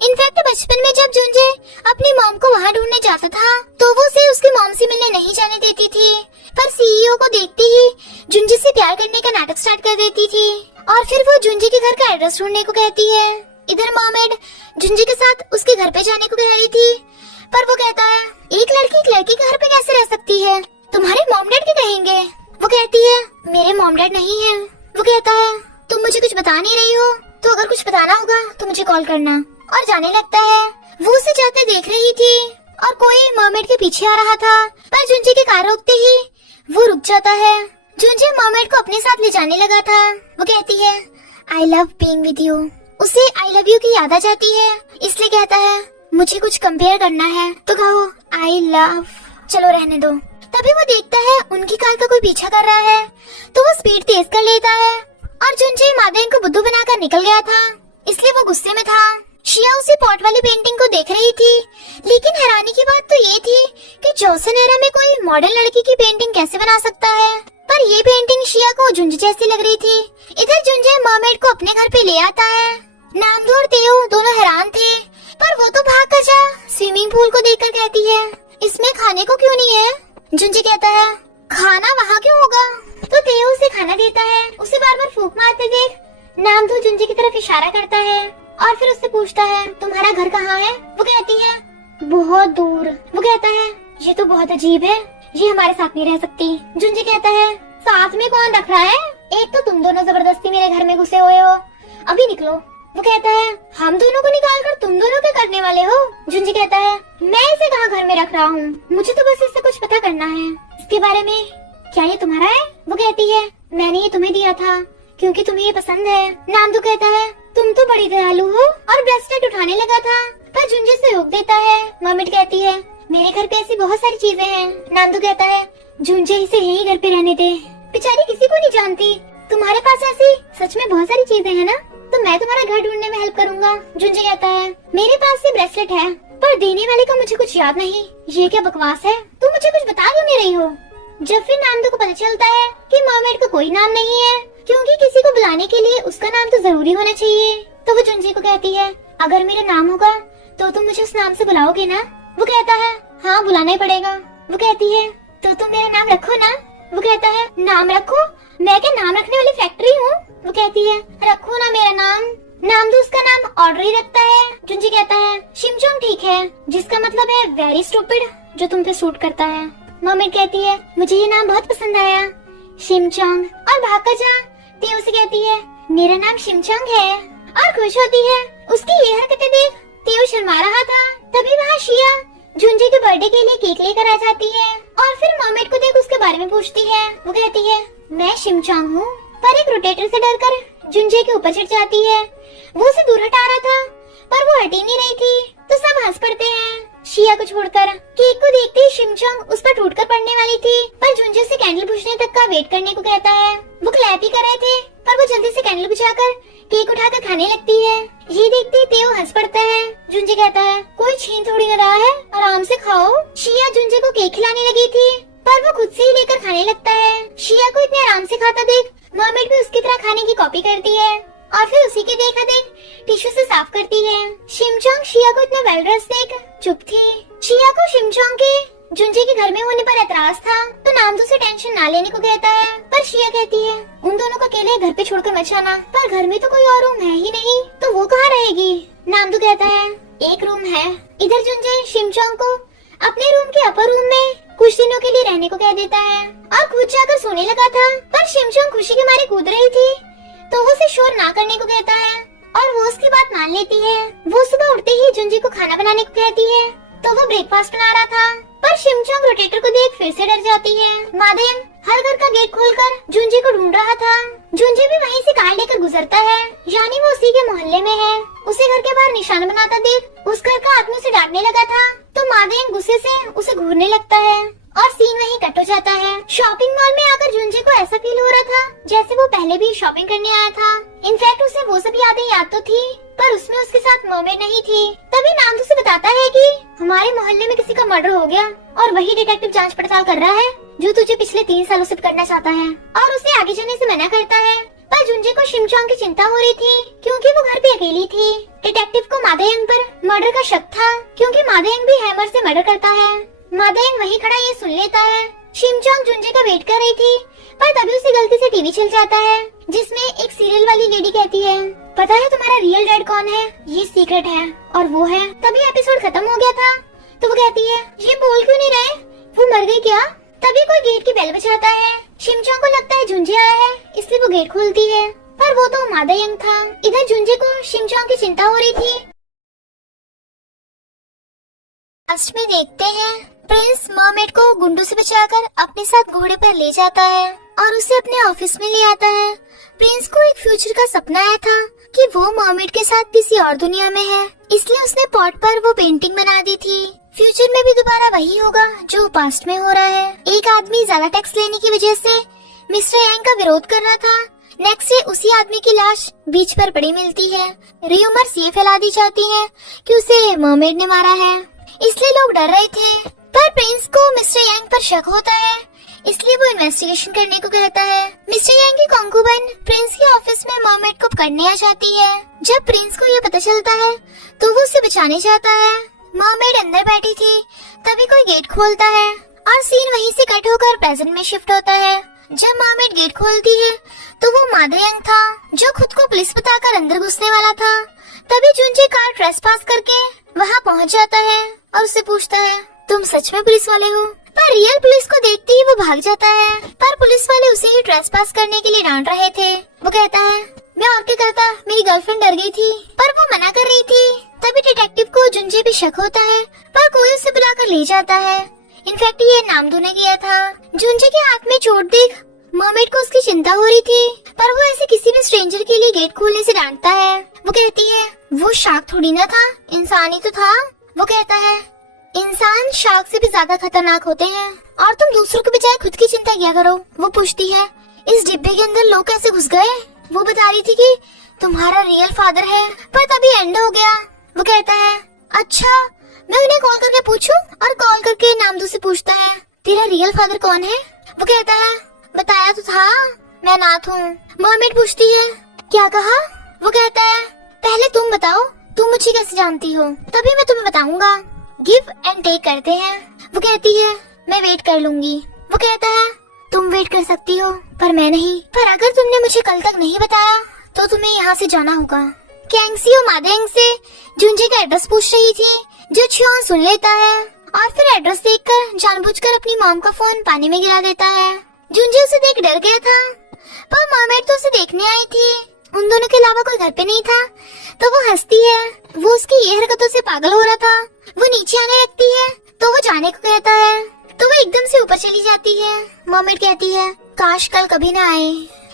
इनफैक्ट बचपन में जब जुंजे अपनी मॉम को वहाँ ढूंढने जाता था तो वो उसे उसकी मॉम से मिलने नहीं जाने देती थी, पर सीईओ को देखते ही जुंजे से प्यार करने का नाटक स्टार्ट कर देती थी और फिर वो जुंजे के घर का एड्रेस ढूंढने को कहती है। इधर मॉमेड जुंजे के साथ उसके घर पे जाने को कह रही थी, पर वो कहता है एक लड़की के घर पे कैसे रह सकती है, तुम्हारे मॉम डैड क्या कहेंगे। वो कहती है मेरे मॉम डैड नहीं है। वो कहता है तुम मुझे कुछ बता नहीं रही हो, तो अगर कुछ बताना होगा तो मुझे कॉल करना। और जाने लगता है। वो उसे जाते देख रही थी और कोई मर्मेड के पीछे आ रहा था, पर जुंजे की कार रोकते ही वो रुक जाता है। जुंजे मर्मेड को अपने साथ ले जाने लगा था। वो कहती है I love being with you. उसे आई लव यू की याद आ जाती है, इसलिए कहता है मुझे कुछ कंपेयर करना है तो कहो आई लव। चलो रहने दो। तभी वो देखता है उनकी कार का कोई पीछा कर रहा है, तो वो स्पीड तेज कर लेता है। और जुंजे मादेन को बुद्धू बनाकर निकल गया था, इसलिए वो गुस्से में था। शिया उसी पॉट वाली पेंटिंग को देख रही थी, लेकिन हैरानी की बात तो ये थी कि जोसेन एरा में कोई मॉडर्न लड़की की पेंटिंग कैसे बना सकता है। पर ये पेंटिंग शिया को जुंजे जैसी लग रही थी। इधर जुंजे मर्मेड को अपने घर पे ले आता है। नामदो और तेओ दोनों हैरान थे, पर वो तो भाग कर जा स्विमिंग पूल को देखकर कहती है इसमें खाने को क्यों नहीं है। जुंजे कहता है खाना वहाँ क्यों होगा, तो तेओ उसे खाना देता है। उसे बार बार फूंक मारते देख नामदो जुंजे की तरफ इशारा करता है और फिर उससे पूछता है तुम्हारा घर कहाँ है। वो कहती है बहुत दूर। वो कहता है ये तो बहुत अजीब है, ये हमारे साथ नहीं रह सकती। जुंजे कहता है साथ में कौन रख रहा है, एक तो तुम दोनों जबरदस्ती मेरे घर में घुसे हुए हो, अभी निकलो। वो कहता है हम दोनों को निकाल कर तुम दोनों क्या करने वाले हो। जुंजे कहता है मैं इसे कहाँ घर में रख रहा हूँ, मुझे तो बस इससे कुछ पता करना है, इसके बारे में क्या ये तुम्हारा है। वो कहती है मैंने ये तुम्हें दिया था क्योंकि तुम्हें ये पसंद है। नामदो कहता है तुम तो बड़ी दयालु हो, और ब्रेसलेट उठाने लगा था पर जुंजे से रोक देता है। मर्मेड कहती है मेरे घर पे ऐसी बहुत सारी चीजें हैं। नामदो कहता है जुंजे इसे यही घर पे रहने दे, बेचारी किसी को नहीं जानती, तुम्हारे पास ऐसी सच में बहुत सारी चीजें हैं ना, तो मैं तुम्हारा घर ढूंढने में हेल्प करूंगा। जुंजे कहता है मेरे पास ये ब्रेसलेट है पर देने वाले का मुझे कुछ याद नहीं, ये क्या बकवास है, तुम मुझे कुछ बता क्यों नहीं रही हो। जब फिर नामदो को पता चलता है कि मर्मेड का कोई नाम नहीं है, क्योंकि किसी को बुलाने के लिए उसका नाम तो जरूरी होना चाहिए, तो वो जुंजे को कहती है अगर मेरा नाम होगा तो तुम मुझे उस नाम से बुलाओगे ना। वो कहता है हाँ बुलाना ही पड़ेगा। वो कहती है तो तुम मेरा नाम रखो ना। वो कहता है नाम रखो, मैं क्या नाम रखने वाली फैक्ट्री हूँ। वो कहती है रखो ना मेरा नाम। नामदो उसका नाम ऑर्डर ही रखता है। जुंजे कहता है शिमचोंग ठीक है, जिसका मतलब है वेरी स्टूपिड, जो तुम पे सूट करता है। मर्मेड कहती है मुझे ये नाम बहुत पसंद आया शिमचोंग, और भागकर जा तेओ से कहती है मेरा नाम शिमचोंग है, और खुश होती है। उसकी ये हरकतें देख तेओ शर्मा रहा था। तभी वहाँ शिया जुंजे के बर्थडे के लिए केक लेकर आ जाती है, और फिर मर्मेड को देख उसके बारे में पूछती है। वो कहती है मैं शिमचोंग हूँ, पर एक रोटेटर से डरकर जुंजे के ऊपर चढ़ जाती है। वो उसे दूर हटा रहा था पर वो हट ही नहीं रही थी, तो सब हंस पड़ते हैं। शिया को छोड़कर केक को देखते ही शिमचोंग उस पर टूटकर पड़ने वाली थी, पर जुंजे से कैंडल बुझने तक का वेट करने को कहता है। वो क्लैप ही कर रहे थे, पर वो जल्दी से कैंडल बुझाकर केक उठाकर खाने लगती है। ये देखते ही तेओ हंस पड़ता है। जुंजे कहता है कोई छीन थोड़ी न रहा है, आराम से खाओ। शिया जुंजे को केक खिलाने लगी थी, पर वो खुद से ही लेकर खाने लगता है। शिया को इतने आराम से खाता देख मर्मेड भी उसकी तरह खाने की कॉपी करती है, और फिर उसी के देखा देख टिश्यू से साफ करती है। शिमचोंग शिया को इतना वेल ड्रेस देख चुप थी। शिया को शिमचोंग के जुंजे के घर में होने पर एतराज था, तो नामदो से टेंशन ना लेने को कहता है, पर शिया कहती है उन दोनों को अकेले घर पे छोड़कर मत जाना, पर घर में तो कोई और रूम है ही नहीं, तो वो कहाँ रहेगी। नामदो कहता है एक रूम है। इधर जुंजे शिमचोंग को अपने रूम के अपर रूम में कुछ दिनों के लिए रहने को कह देता है, और कूद जाकर सोने लगा था, पर शिमचोंग खुशी के मारे कूद रही थी, तो वो उसे शोर ना करने को कहता है, और वो उसकी बात मान लेती है। वो सुबह उठते ही जुंजे को खाना बनाने को कहती है, तो वो ब्रेकफास्ट बना रहा था, पर शिमचोंग रोटेटर को देख फिर से डर जाती है। मादेन हर घर का गेट खोलकर जुंजे को ढूंढ रहा था। जुंजे भी वहीं से कार लेकर गुजरता है, यानी वो उसी के मोहल्ले में है। उसे घर के बाहर निशान बनाता देख उस घर का आदमी उसे डांटने लगा था, तो मादेन गुस्से से उसे घूरने लगता है, और सीन वहीं कट हो जाता है। शॉपिंग मॉल में आकर जुंजे को ऐसा फील हो रहा था जैसे वो पहले भी शॉपिंग करने आया था। इनफैक्ट उसे वो सब यादें याद तो थी, पर उसमें उसके साथ मर्मेड नहीं थी। तभी नामदो से बताता है कि हमारे मोहल्ले में किसी का मर्डर हो गया, और वही डिटेक्टिव जांच पड़ताल कर रहा है जो तुझे पिछले 3 सालों से करना चाहता है, और उसे आगे जाने से मना करता है। पर जुंजे को शिमचोंग की चिंता हो रही थी, क्योंकि वो घर पे अकेली थी। डिटेक्टिव को मादेयंग पर मर्डर का शक था, क्योंकि मादेयंग भी हैमर से मर्डर करता है। मादेयंग वहीं खड़ा ये सुन लेता है। शिमचोंग जुंजे का वेट कर रही थी, पर तभी उसे गलती से टीवी चल जाता है, जिसमें एक सीरियल वाली लेडी कहती है पता है तुम्हारा रियल डैड कौन है, ये सीक्रेट है, और वो है। तभी एपिसोड खत्म हो गया था, तो वो कहती है ये बोल क्यों नहीं रहे, वो मर गई क्या। तभी कोई गेट की बेल बजाता है। शिमचोंग को लगता है जुंजे आया है, इसलिए वो गेट खोलती है, पर वो तो मादा यंग था। इधर जुंजे को शिमचोंग की चिंता हो रही थी। लास्ट में देखते हैं प्रिंस मर्मेड को गुंडों से बचाकर अपने साथ घोड़े पर ले जाता है और उसे अपने ऑफिस में ले आता है। प्रिंस को एक फ्यूचर का सपना आया था कि वो मर्मेड के साथ किसी और दुनिया में है, इसलिए उसने पॉट पर वो पेंटिंग बना दी थी। फ्यूचर में भी दोबारा वही होगा जो पास्ट में हो रहा है। एक आदमी ज्यादा टैक्स लेने की वजह से मिस्टर यांग का विरोध कर रहा था। नेक्स्ट डे उसी आदमी की लाश बीच पर पड़ी मिलती है। रूमर्स ये फैला दी जाती है कि उसे मर्मेड ने मारा है, इसलिए लोग डर रहे थे। पर प्रिंस को मिस्टर यांग पर शक होता है, इसलिए वो इन्वेस्टिगेशन करने को कहता है। मिस्टर यांग की कॉन्कुबाइन प्रिंस के ऑफिस में मर्मेड को पकड़ने आ जाती है। जब प्रिंस को ये पता चलता है तो वो उसे बचाने जाता है। मर्मेड अंदर बैठी थी, तभी कोई गेट खोलता है और सीन वहीं से कट होकर प्रेजेंट में शिफ्ट होता है। जब मर्मेड गेट खोलती है तो वो मादा यंग था जो खुद को पुलिस बताकर अंदर घुसने वाला था। तभी जुंजे कार ट्रेसपास करके वहाँ पहुँच जाता है और उससे पूछता है तुम सच में पुलिस वाले हो। पर रियल पुलिस को देखते ही वो भाग जाता है, पर पुलिस वाले उसे ही ट्रेसपास करने के लिए डांट रहे थे। वो कहता है मैं और क्या करता, मेरी गर्लफ्रेंड डर गई थी, पर वो मना कर रही थी। तभी डिटेक्टिव को जुंजे पे शक होता है, पर कोई उसे बुलाकर ले जाता है। इनफैक्ट ये नामदो ने किया था। जुंजे के हाथ में चोट देख मर्मेड को उसकी चिंता हो रही थी, पर वो ऐसे किसी भी स्ट्रेंजर के लिए गेट खोलने से डांटता है। वो कहती है वो शार्क थोड़ी ना था, इंसान ही तो था। वो कहता है इंसान शार्क से भी ज्यादा खतरनाक होते हैं और तुम दूसरों के बजाय खुद की चिंता किया करो। वो पूछती है इस डिब्बे के अंदर लोग कैसे घुस गए। वो बता रही थी कि तुम्हारा रियल फादर है, पर तभी एंड हो गया। वो कहता है अच्छा मैं उन्हें कॉल करके पूछूं, और कॉल करके नामदो से पूछता है तेरा रियल फादर कौन है। वो कहता है बताया तो था, मैं नाथ हूँ। मर्मेड पूछती है क्या कहा। वो कहता है पहले तुम बताओ तुम मुझे कैसे जानती हो, तभी मैं तुम्हें बताऊंगा। गिव एंड टेक करते हैं। वो कहती है मैं वेट कर लूंगी। वो कहता है तुम वेट कर सकती हो पर मैं नहीं, पर अगर तुमने मुझे कल तक नहीं बताया तो तुम्हें यहाँ से जाना होगा। कैंगसी और मादेंग से जुंजे का एड्रेस पूछ रही थी, जो छियोन सुन लेता है और फिर एड्रेस देखकर जानबूझकर अपनी मॉम का फोन पानी में गिरा देता है। जुंजे उसे देख डर गया था, पर मर्मेड तो उसे देखने आई थी। उन दोनों के अलावा कोई घर पे नहीं था, तो वो हंसती है। वो उसकी ये हरकतों से पागल हो रहा था। वो नीचे आने लगती है तो वो जाने को कहता है, तो वो एकदम से ऊपर चली जाती है। मर्मेड कहती है काश कल कभी ना आए।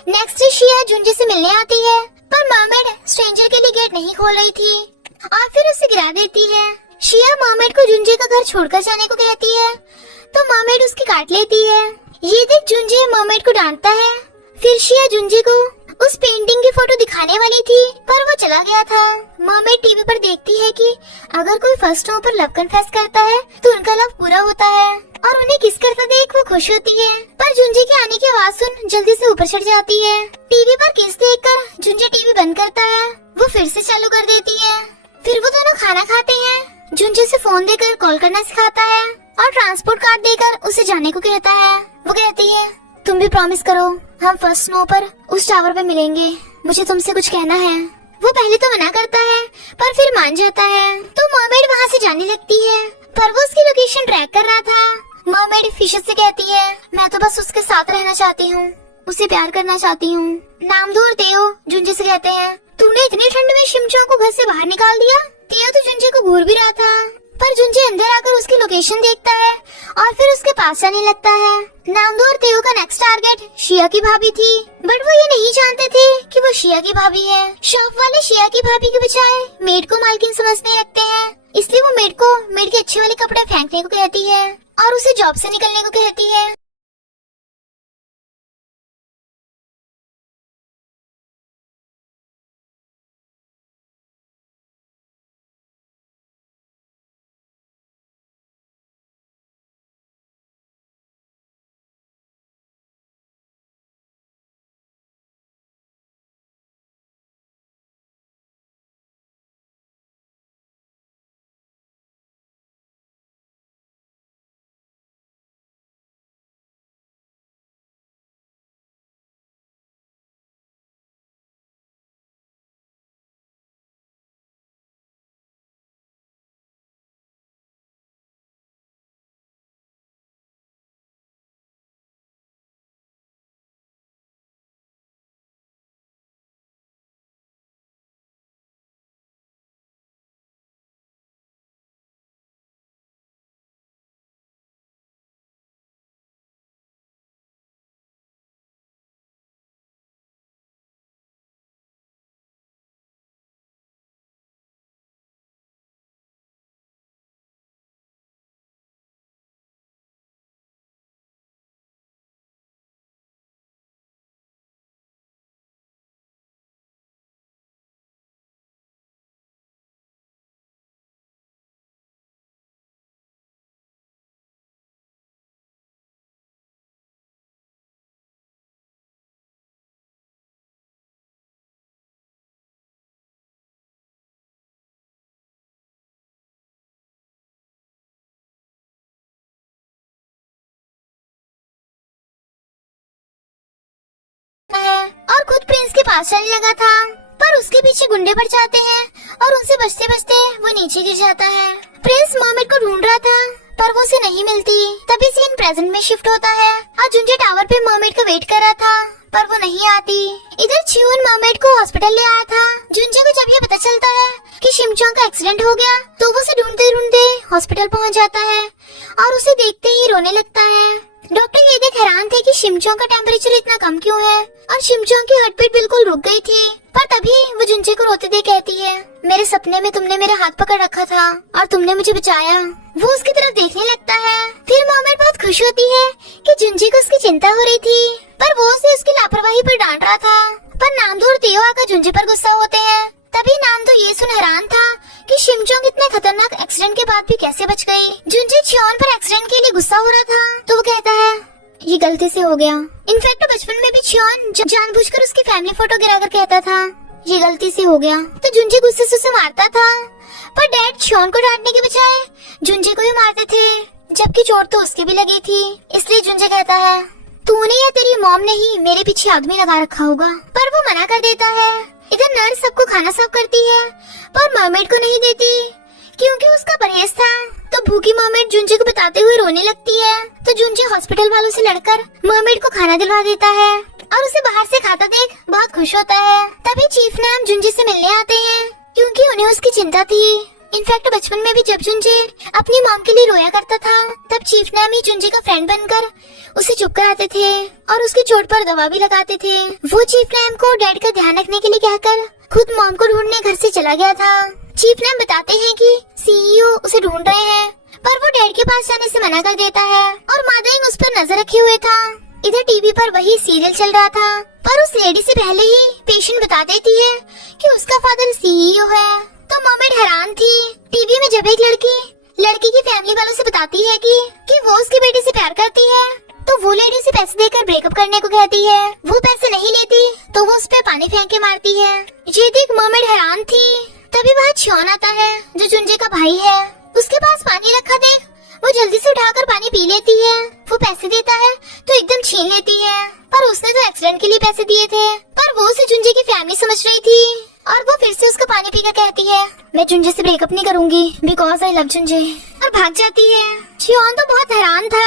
नेक्स्ट डे शिया जुंजे से मिलने आती है, पर मर्मेड स्ट्रेंजर के लिए गेट नहीं खोल रही थी और फिर उसे गिरा देती है। शिया मर्मेड को जुंजे का घर छोड़कर जाने को कहती है, तो मर्मेड उसकी काट लेती है। ये देख जुंजे मर्मेड को डांटता है। फिर शिया जुंजे को उस पेंटिंग की फोटो दिखाने वाली थी, पर वो चला गया था। मर्मेड टीवी पर देखती है कि अगर कोई फर्स्ट टाइम पर लव कन्फेस करता है तो उनका लव पूरा होता है और उन्हें किस करता देख वो खुश होती है। पर जुंजे के आने की आवाज सुन जल्दी से ऊपर चढ़ जाती है। टीवी पर किस देखकर जुंजे टीवी बंद करता है। वो फिर से चालू कर देती है। फिर वो दोनों खाना खाते हैं। जुंजे से फोन देकर कॉल करना सिखाता है और ट्रांसपोर्ट कार्ड देकर उसे जाने को कहता है। वो कहती है तुम भी प्रॉमिस करो हम फर्स्ट स्नो पर उस टावर पे मिलेंगे, मुझे तुमसे कुछ कहना है। वो पहले तो मना करता है पर फिर मान जाता है, तो मर्मेड वहाँ से जाने लगती है, पर वो उसकी लोकेशन ट्रैक कर रहा था। मर्मेड फिशेस से कहती है मैं तो बस उसके साथ रहना चाहती हूँ, उसे प्यार करना चाहती हूँ। नामदो और तेओ जुंजे से कहते हैं तूने इतनी ठंड में शिमचो को घर से बाहर निकाल दिया। तेओ तो जुंजे को घूर भी रहा था, पर जुंजे अंदर आकर उसकी लोकेशन देखता है और फिर उसके पास जाने लगता है। नामदो और तेओ का नेक्स्ट टारगेट शिया की भाभी थी, बट वो ये नहीं जानते थे कि वो शिया की भाभी है। शॉप वाले शिया की भाभी के बजाय मेड को मालकिन समझने लगते हैं, इसलिए वो मेड के अच्छे वाले कपड़े फेंकने को कहती है और उसे जॉब से निकलने को कहती है। और खुद प्रिंस के पास चलने लगा था, पर उसके पीछे गुंडे बढ़ जाते हैं और उनसे बचते बचते वो नीचे गिर जाता है। प्रिंस मर्मेड को ढूंढ रहा था पर वो उसे नहीं मिलती। तभी सीन प्रेजेंट में शिफ्ट होता है और जुंजे टावर पे मर्मेड का वेट कर रहा था पर वो नहीं आती। इधर च्यून मर्मेड को हॉस्पिटल ले आया था। जुंजे को जब ये पता चलता है कि शिमचोंग का एक्सीडेंट हो गया तो वो उसे ढूंढते ढूंढते हॉस्पिटल पहुंच जाता है और उसे देखते ही रोने लगता है। डॉक्टर ये देख हैरान थे कि शिमचोंग का टेम्परेचर इतना कम क्यों है और शिमचोंग की हार्टबीट बिल्कुल रुक गई थी। पर तभी वो जुंजे को रोते देख कहती है, मेरे सपने में तुमने मेरा हाथ पकड़ रखा था और तुमने मुझे बचाया। वो उसकी तरफ देखने लगता है। फिर मर्मेड बहुत खुश होती है कि जुंजे को उसकी चिंता हो रही थी पर वो उसे उसकी लापरवाही पर डांट रहा था। पर नामदो और तेओ आकर जुंजे पर गुस्सा होते हैं। तभी नामदो ये सुन हैरान था कि शिमचोंग इतने खतरनाक एक्सीडेंट के बाद भी कैसे बच गई। जुंजे च्योन पर एक्सीडेंट के लिए गुस्सा हो रहा था तो वो कहता है, ये गलती से हो गया। इनफैक्ट बचपन में भी च्योन जानबूझकर उसकी फैमिली फोटो गिराकर कहता था, ये गलती से हो गया। तो जुंजे गुस्से से उसे मारता था पर डैड च्योन को डांटने के बजाय जुंजे को ही मारते थे, जबकि चोट तो उसके भी लगी थी। इसलिए जुंजे कहता है, तूने या तेरी मॉम ने ही मेरे पीछे आदमी लगा रखा होगा। पर वो मना कर देता है। इधर नर्स सबको खाना सर्व करती है पर मर्मेड को नहीं देती क्योंकि उसका परहेज था। तो भूखी मर्मेड जुंजे को बताते हुए रोने लगती है। तो जुंजे हॉस्पिटल वालों से लड़कर मर्मेड को खाना दिलवा देता है और उसे बाहर से खाता देख बहुत खुश होता है। तभी चीफ नाम जुंजे से मिलने आते हैं क्योंकि उन्हें उसकी चिंता थी। इनफैक्ट बचपन में भी जब जुंजे अपनी मॉम के लिए रोया करता था तब चीफ नाम ही जुंजे का फ्रेंड बनकर उसे चुप कराते थे और उसकी चोट पर दवा भी लगाते थे। वो चीफ नाम को डैड का ध्यान रखने के लिए कहकर खुद मॉम को ढूंढने घर से चला गया था। चीफ नाम बताते हैं कि सीईओ उसे ढूंढ रहे हैं पर वो डैड के पास जाने से मना कर देता है और मादाइंग उस पर नजर रखे हुए था। इधर टीवी पर वही सीरियल चल रहा था पर उस लेडी से पहले ही पेशेंट बता देती है कि उसका फादर सीईओ है। तो मर्मेड हैरान थी। टीवी में जब एक लड़की की फैमिली वालों से बताती है कि वो उसके बेटे से प्यार करती है तो वो लेडी उसे पैसे देकर ब्रेकअप करने को कहती है। वो पैसे नहीं लेती तो वो उस पर पानी फेंक के मारती है। ये देख मर्मेड हैरान थी। तभी वहाँ च्योन आता है जो जुंजे का भाई है। उसके पास पानी रखा देख वो जल्दी से उठाकर पानी पी लेती है। वो पैसे देता है तो एकदम छीन लेती है पर उसने तो एक्सीडेंट के लिए पैसे दिए थे। पर वो उसे जुंजे की फैमिली समझ रही थी और वो फिर से उसका पानी पीकर कहती है, मैं जुंजे से ब्रेकअप नहीं करूंगी बिकॉज आई लव जुंजे, और भाग जाती है। च्योन तो बहुत हैरान था।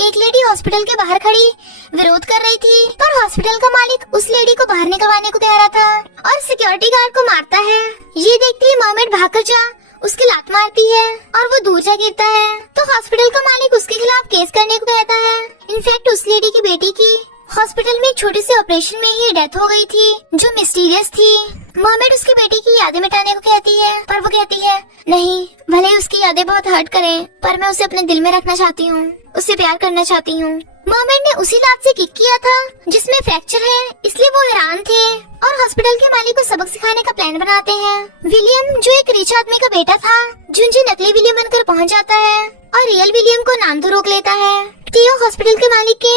एक लेडी हॉस्पिटल के बाहर खड़ी विरोध कर रही थी पर हॉस्पिटल का मालिक उस लेडी को बाहर निकलवाने को कह रहा था और सिक्योरिटी गार्ड को मारता है। ये देखती ही मर्मेड भागकर जा उसकी लात मारती है और वो दूर जा गिरता है। तो हॉस्पिटल का मालिक उसके खिलाफ केस करने को कहता है। इनफैक्ट उस लेडी की बेटी की हॉस्पिटल में एक छोटे से ऑपरेशन में ही डेथ हो गई थी जो मिस्टीरियस थी। मर्मेड उसकी बेटी की यादें मिटाने को कहती है पर वो कहती है, नहीं, भले ही उसकी यादें बहुत हर्ट करें पर मैं उसे अपने दिल में रखना चाहती हूँ, उससे प्यार करना चाहती हूँ। मर्मेड ने उसी लात से किक किया था जिसमें फ्रैक्चर है, इसलिए वो हैरान थे और हॉस्पिटल के मालिक को सबक सिखाने का प्लान बनाते हैं। विलियम जो एक रिच आदमी का बेटा था, जुंजे नकली विलियम बनकर पहुँच जाता है और रियल विलियम को नामदो रोक लेता है। टीओ हॉस्पिटल के मालिक के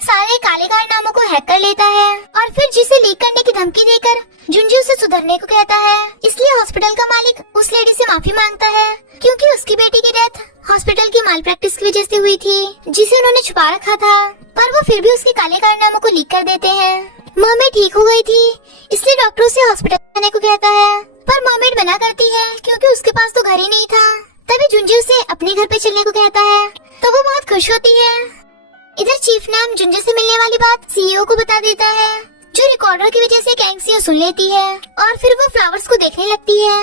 सारे काले कारनामों को हैक कर लेता है और फिर जिसे लीक करने की धमकी देकर जुंजे उसे सुधरने को कहता है। इसलिए हॉस्पिटल का मालिक उस लेडी से माफी मांगता है क्योंकि उसकी बेटी की डेथ हॉस्पिटल की माल प्रैक्टिस की वजह से हुई थी जिसे उन्होंने छुपा रखा था। पर वो फिर भी उसके काले कारनामों को लीक कर देते हैं। मर्मेड ठीक हो गई थी इसलिए डॉक्टर उसे हॉस्पिटल जाने को कहता है पर मर्मेड मना करती है क्योंकि उसके पास तो घर ही नहीं था। तभी जुंजे उसे अपने घर पे चलने को कहता है तो वो बहुत खुश होती है। इधर चीफ नाम जुंजे से मिलने वाली बात सीईओ को बता देता है जो रिकॉर्डर की वजह से गैंग सुन लेती है और फिर वो फ्लावर्स को देखने लगती है।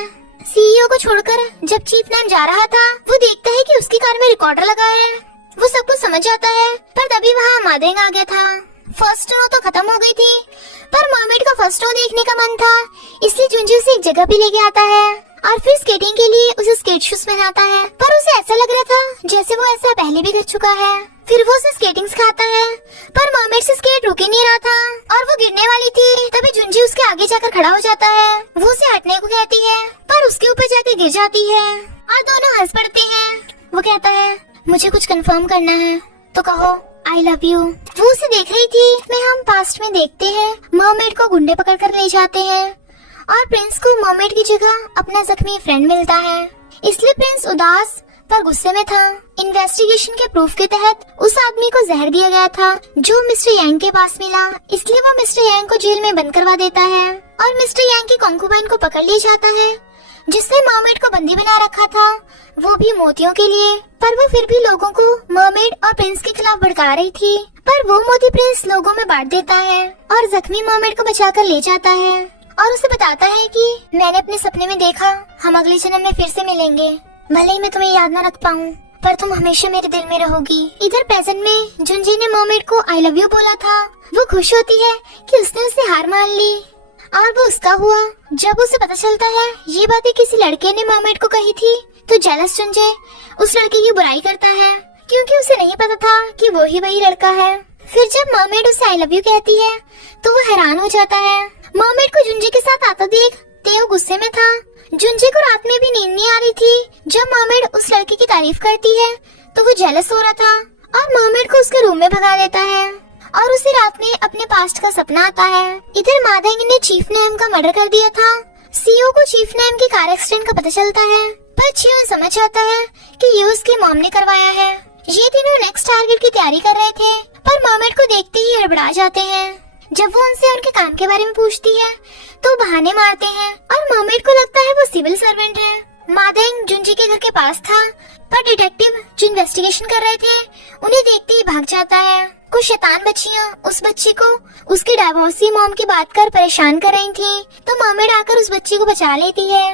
सीईओ को छोड़कर जब चीफ नाम जा रहा था वो देखता है कि उसकी कार में रिकॉर्डर लगा है। वो सब कुछ समझ जाता है पर तभी वहाँ मादेंग आ गया था। फर्स्ट नो तो खत्म हो गई थी पर मर्मेड का फर्स्ट नो देखने का मन था इसलिए जुंजे उसे एक जगह पे लेके आता है और फिर स्केटिंग के लिए उसे स्केट शूज पहनाता है। पर उसे ऐसा लग रहा था जैसे वो ऐसा पहले भी कर चुका है। फिर वो उसे स्केटिंग सिखाता है पर मर्मेड से स्केट रुक ही नहीं रहा था और वो गिरने वाली थी। तभी जुंजे उसके आगे जाकर खड़ा हो जाता है। वो उसे हटने को कहती है पर उसके ऊपर जाकर गिर जाती है और दोनों हंस पड़ते हैं। वो कहता है, मुझे कुछ कंफर्म करना है तो कहो, आई लव यू। वो उसे देख रही थी। में हम पास्ट में देखते हैं मर्मेड को गुंडे पकड़ कर ले जाते हैं और प्रिंस को मर्मेड की जगह अपना जख्मी फ्रेंड मिलता है। इसलिए प्रिंस उदास पर गुस्से में था। इन्वेस्टिगेशन के प्रूफ के तहत उस आदमी को जहर दिया गया था जो मिस्टर यांग के पास मिला, इसलिए वो मिस्टर यांग को जेल में बंद करवा देता है और मिस्टर यांग की कॉन्कुबाइन को पकड़ लिया जाता है जिसने मरमेड को बंदी बना रखा था, वो भी मोतियों के लिए। पर वो फिर भी लोगों को मरमेड और प्रिंस के खिलाफ भड़का रही थी, पर वो मोती प्रिंस लोगों में बांट देता है और जख्मी मरमेड को बचाकर ले जाता है और उसे बताता है कि मैंने अपने सपने में देखा हम अगले जन्म में फिर से मिलेंगे, भले ही मैं तुम्हें याद न रख पाऊँ पर तुम हमेशा मेरे दिल में रहोगी। इधर प्रेजेंट में जुनजे ने मरमेड को आई लव यू बोला था। वो खुश होती है कि उसने उससे हार मान ली और वो उसका हुआ। जब उसे पता चलता है ये बातें किसी लड़के ने मरमेड को कही थी तो जेलस जुनजे उस लड़के की बुराई करता है क्योंकि उसे नहीं पता था कि वो ही वही लड़का है। फिर जब मरमेड उसे आई लव यू कहती है तो वो हैरान हो जाता है। मरमेड को जुनजे के साथ आता देख तेओ गुस्से में था। जुनजे को रात में भी नींद नहीं आ रही थी। जब मरमेड उस लड़के की तारीफ करती है तो वो जेलस हो रहा था और मरमेड को उसके रूम में भगा देता है और उसे रात में अपने पास्ट का सपना आता है। इधर मादेंग ने चीफ नेम का मर्डर कर दिया था। सीओ को चीफ नेम की कार एक्सीडेंट का पता चलता है पर चियोन समझ आता है कि ये उसके मॉम ने करवाया है। ये तीनों नेक्स्ट टारगेट की तैयारी कर रहे थे पर मरमेड को देखते ही हड़बड़ा जाते हैं। जब वो उनसे उनके काम के बारे में पूछती है तो बहाने मारते हैं और मरमेड को लगता है वो सिविल सर्वेंट है। मादेंग जुनजी के घर के पास था पर डिटेक्टिव जो इन्वेस्टिगेशन कर रहे थे उन्हें देखते ही भाग जाता है। कुछ शैतान बच्चियां उस बच्ची को उसकी डाइवोर्सी मॉम की बात कर परेशान कर रही थी तो मरमेड आकर उस बच्ची को बचा लेती है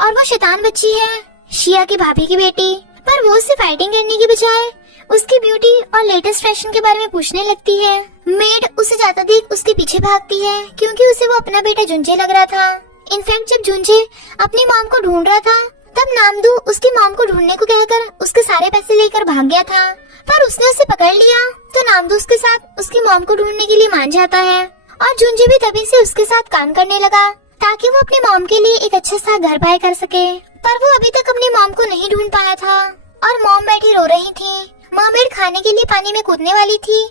और वो शैतान बच्ची है शिया की भाभी की बेटी। पर वो उससे फाइटिंग करने की बजाय उसकी ब्यूटी और लेटेस्ट फैशन के बारे में पूछने लगती है। मेड उसे जाता देख उसके पीछे भागती है क्योंकि उसे वो अपना बेटा जुनजे लग रहा था। इनफैक्ट जब जुनजे अपनी मॉम को ढूंढ रहा था तब नामदू उसकी मॉम को ढूंढने को कहकर उसके सारे पैसे लेकर भाग गया था पर उसने उसे पकड़ लिया तो नामदू उसके साथ उसकी मॉम को ढूंढने के लिए मान जाता है और जुनजे भी तभी से उसके साथ काम करने लगा ताकि वो अपनी मॉम के लिए एक अच्छा सा घर बाय कर सके। पर वो अभी तक अपनी मॉम को नहीं ढूंढ पाया था और मॉम बैठी रो रही थी। मरमेड खाने के लिए पानी में कूदने वाली थी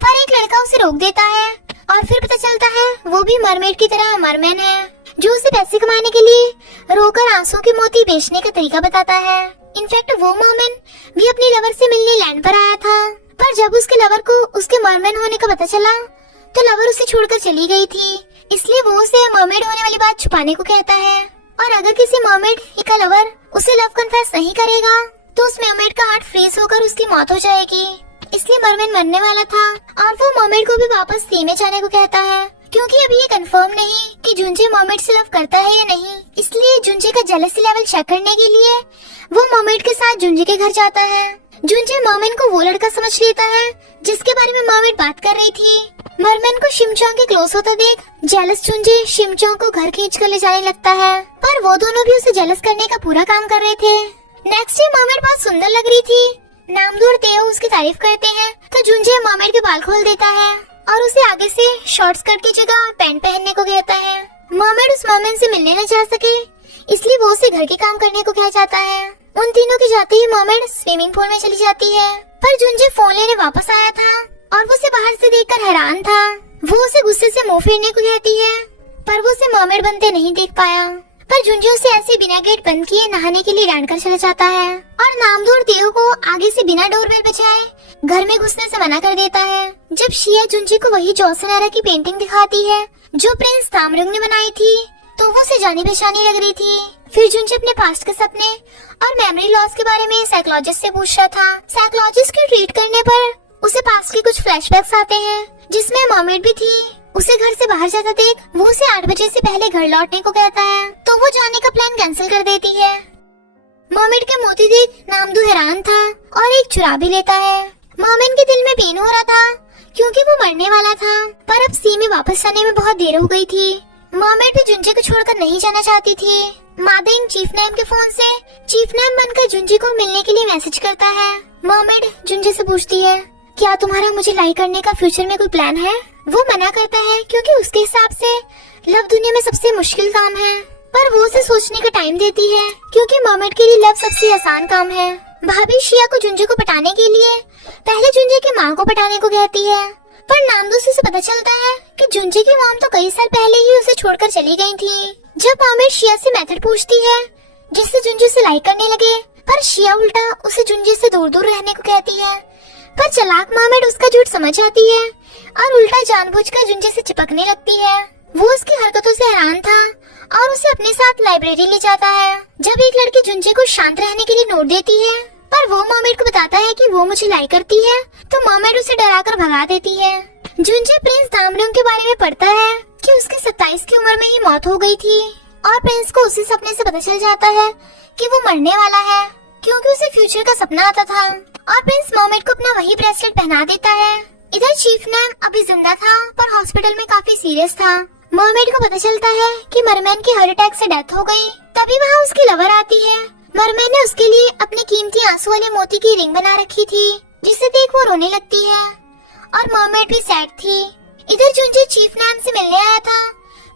पर एक लड़का उसे रोक देता है और फिर पता चलता है वो भी मरमेड की तरह मरमैन है जो उसे पैसे कमाने के लिए रोकर आंसू के मोती बेचने का तरीका बताता है। इनफैक्ट वो मरमैन भी अपने लवर से मिलने लैंड पर आया था पर जब उसके लवर को उसके मरमैन होने का पता चला तो लवर उसे छोड़कर चली गई थी, इसलिए वो उसे मरमेड होने वाली बात छुपाने को कहता है। और अगर किसी मरमेड का लवर उसे लव कन्फेस नहीं करेगा तो उस मरमेड का हार्ट फ्रीज होकर उसकी मौत हो जाएगी। इसलिए मरमेड मरने वाला था और वो मरमेड को भी वापस सी में जाने को कहता है क्योंकि अभी ये कंफर्म नहीं कि जुनजे मरमेड से लव करता है या नहीं। इसलिए जुनजे का जेलसी लेवल चेक करने के लिए वो मरमेड के साथ जुनजे के घर जाता है। जुनजे मरमेड को वो लड़का समझ लेता है जिसके बारे में मरमेड बात कर रही थी। मरमेड को शिमचोंग के क्लोज होता देख जेलस जुनजे शिमचोंग को घर खींच कर ले जाने लगता है पर वो दोनों भी उसे जेलस करने का पूरा काम कर रहे थे। नेक्स्ट डे मरमेड बहुत सुंदर लग रही थी। नामदू और तेओ उसकी तारीफ करते हैं तो जुनजे मरमेड के बाल खोल देता है और उसे आगे से शॉर्ट स्कर्ट की जगह पैंट पहनने को कहता है। मरमेड उस मरमेड से मिलने न जा सके इसलिए वो उसे घर के काम करने को कह जाता है। उन तीनों के जाते ही मरमेड स्विमिंग पूल में चली जाती है पर जुनजे फोन लेने वापस आया था और वो उसे बाहर से देखकर हैरान था। वो उसे गुस्से से मुंह फेरने को कहती है पर वो उसे मरमेड बनते नहीं देख पाया पर जुनजे उसे ऐसे बिना गेट बंद किए नहाने के लिए डांट कर चला जाता है और नामदू और तेओ को आगे से बिना डोरबेल बजाए घर में घुसने से मना कर देता है। जब शिया जुनजे को वही जॉनसन एरा की पेंटिंग दिखाती है जो प्रिंस तामरुंग ने बनाई थी तो वो उसे जानी पहचानी लग रही थी। फिर जुनजे अपने पास्ट के सपने और मेमोरी लॉस के बारे में साइकोलॉजिस्ट से पूछ रहा था। साइकोलॉजिस्ट के ट्रीट करने पर उसे पास्ट के कुछ फ्लैशबैक्स आते हैं जिसमें मरमेड भी थी। उसे घर से बाहर जाता देख वो उसे 8 बजे से पहले घर लौटने को कहता है तो वो जाने का प्लान कैंसिल कर देती है। मरमेड के मोती देख नामदू हैरान था और एक चुरा भी लेता है। मरमेड के दिल में पेन हो रहा था क्योंकि वो मरने वाला था पर अब सी में वापस जाने में बहुत देर हो गई थी। मरमेड भी जुनजे को छोड़कर नहीं जाना चाहती थी। मादेंग चीफ नेम के फोन से चीफ नेम बनकर जुनजे को मिलने के लिए मैसेज करता है। मरमेड जुनजे से पूछती है क्या तुम्हारा मुझे लाइक करने का फ्यूचर में कोई प्लान है। वो मना करता है क्योंकि उसके हिसाब से लव दुनिया में सबसे मुश्किल काम है पर वो उसे सोचने का टाइम देती है क्योंकि मरमेड के लिए लव सबसे आसान काम है। भाभी शिया को जुनजे को पटाने के लिए पहले जुनजे की माँ को पटाने को कहती है पर नामदू से पता चलता है कि जुनजे की मॉम तो कई साल पहले ही उसे छोड़कर चली गई थी। जब मरमेड शिया से मेथड पूछती है जिससे जुनजे उसे लाइक करने लगे पर शिया उल्टा उसे जुंजे से दूर दूर रहने को कहती है। पर चालाक मर्मेड उसका झूठ समझ आती है और उल्टा जानबूझकर जुंजे से चिपकने लगती है। वो उसकी हरकतों से हैरान था और उसे अपने साथ लाइब्रेरी ले जाता है। जब एक लड़की जुंजे को शांत रहने के लिए नोट देती है, पर वो मर्मेड को बताता है कि वो मुझे लाइक करती है, तो मर्मेड उसे डराकर भगा देती है। जुंजे प्रिंस दामरुंग के बारे में पढ़ता है कि उसकी 27 की उम्र में ही मौत हो गई थी और प्रिंस को उसी सपने से पता चल जाता है कि वो मरने वाला है, क्योंकि उसे फ्यूचर का सपना आता था। और प्रिंस मर्मेड को अपना वही ब्रेसलेट पहना देता है। इधर चीफ नैम अभी जिंदा था पर हॉस्पिटल में काफी सीरियस था। मर्मेड को पता चलता है कि मरमैन की हार्ट अटैक से डेथ हो गई। तभी वहाँ उसकी लवर आती है। मरमैन ने उसके लिए अपने कीमती आंसू वाले मोती की रिंग बना रखी थी, जिसे देख वो रोने लगती है और मर्मेड भी सैड थी। इधर जुंजे चीफ नैम से मिलने आया था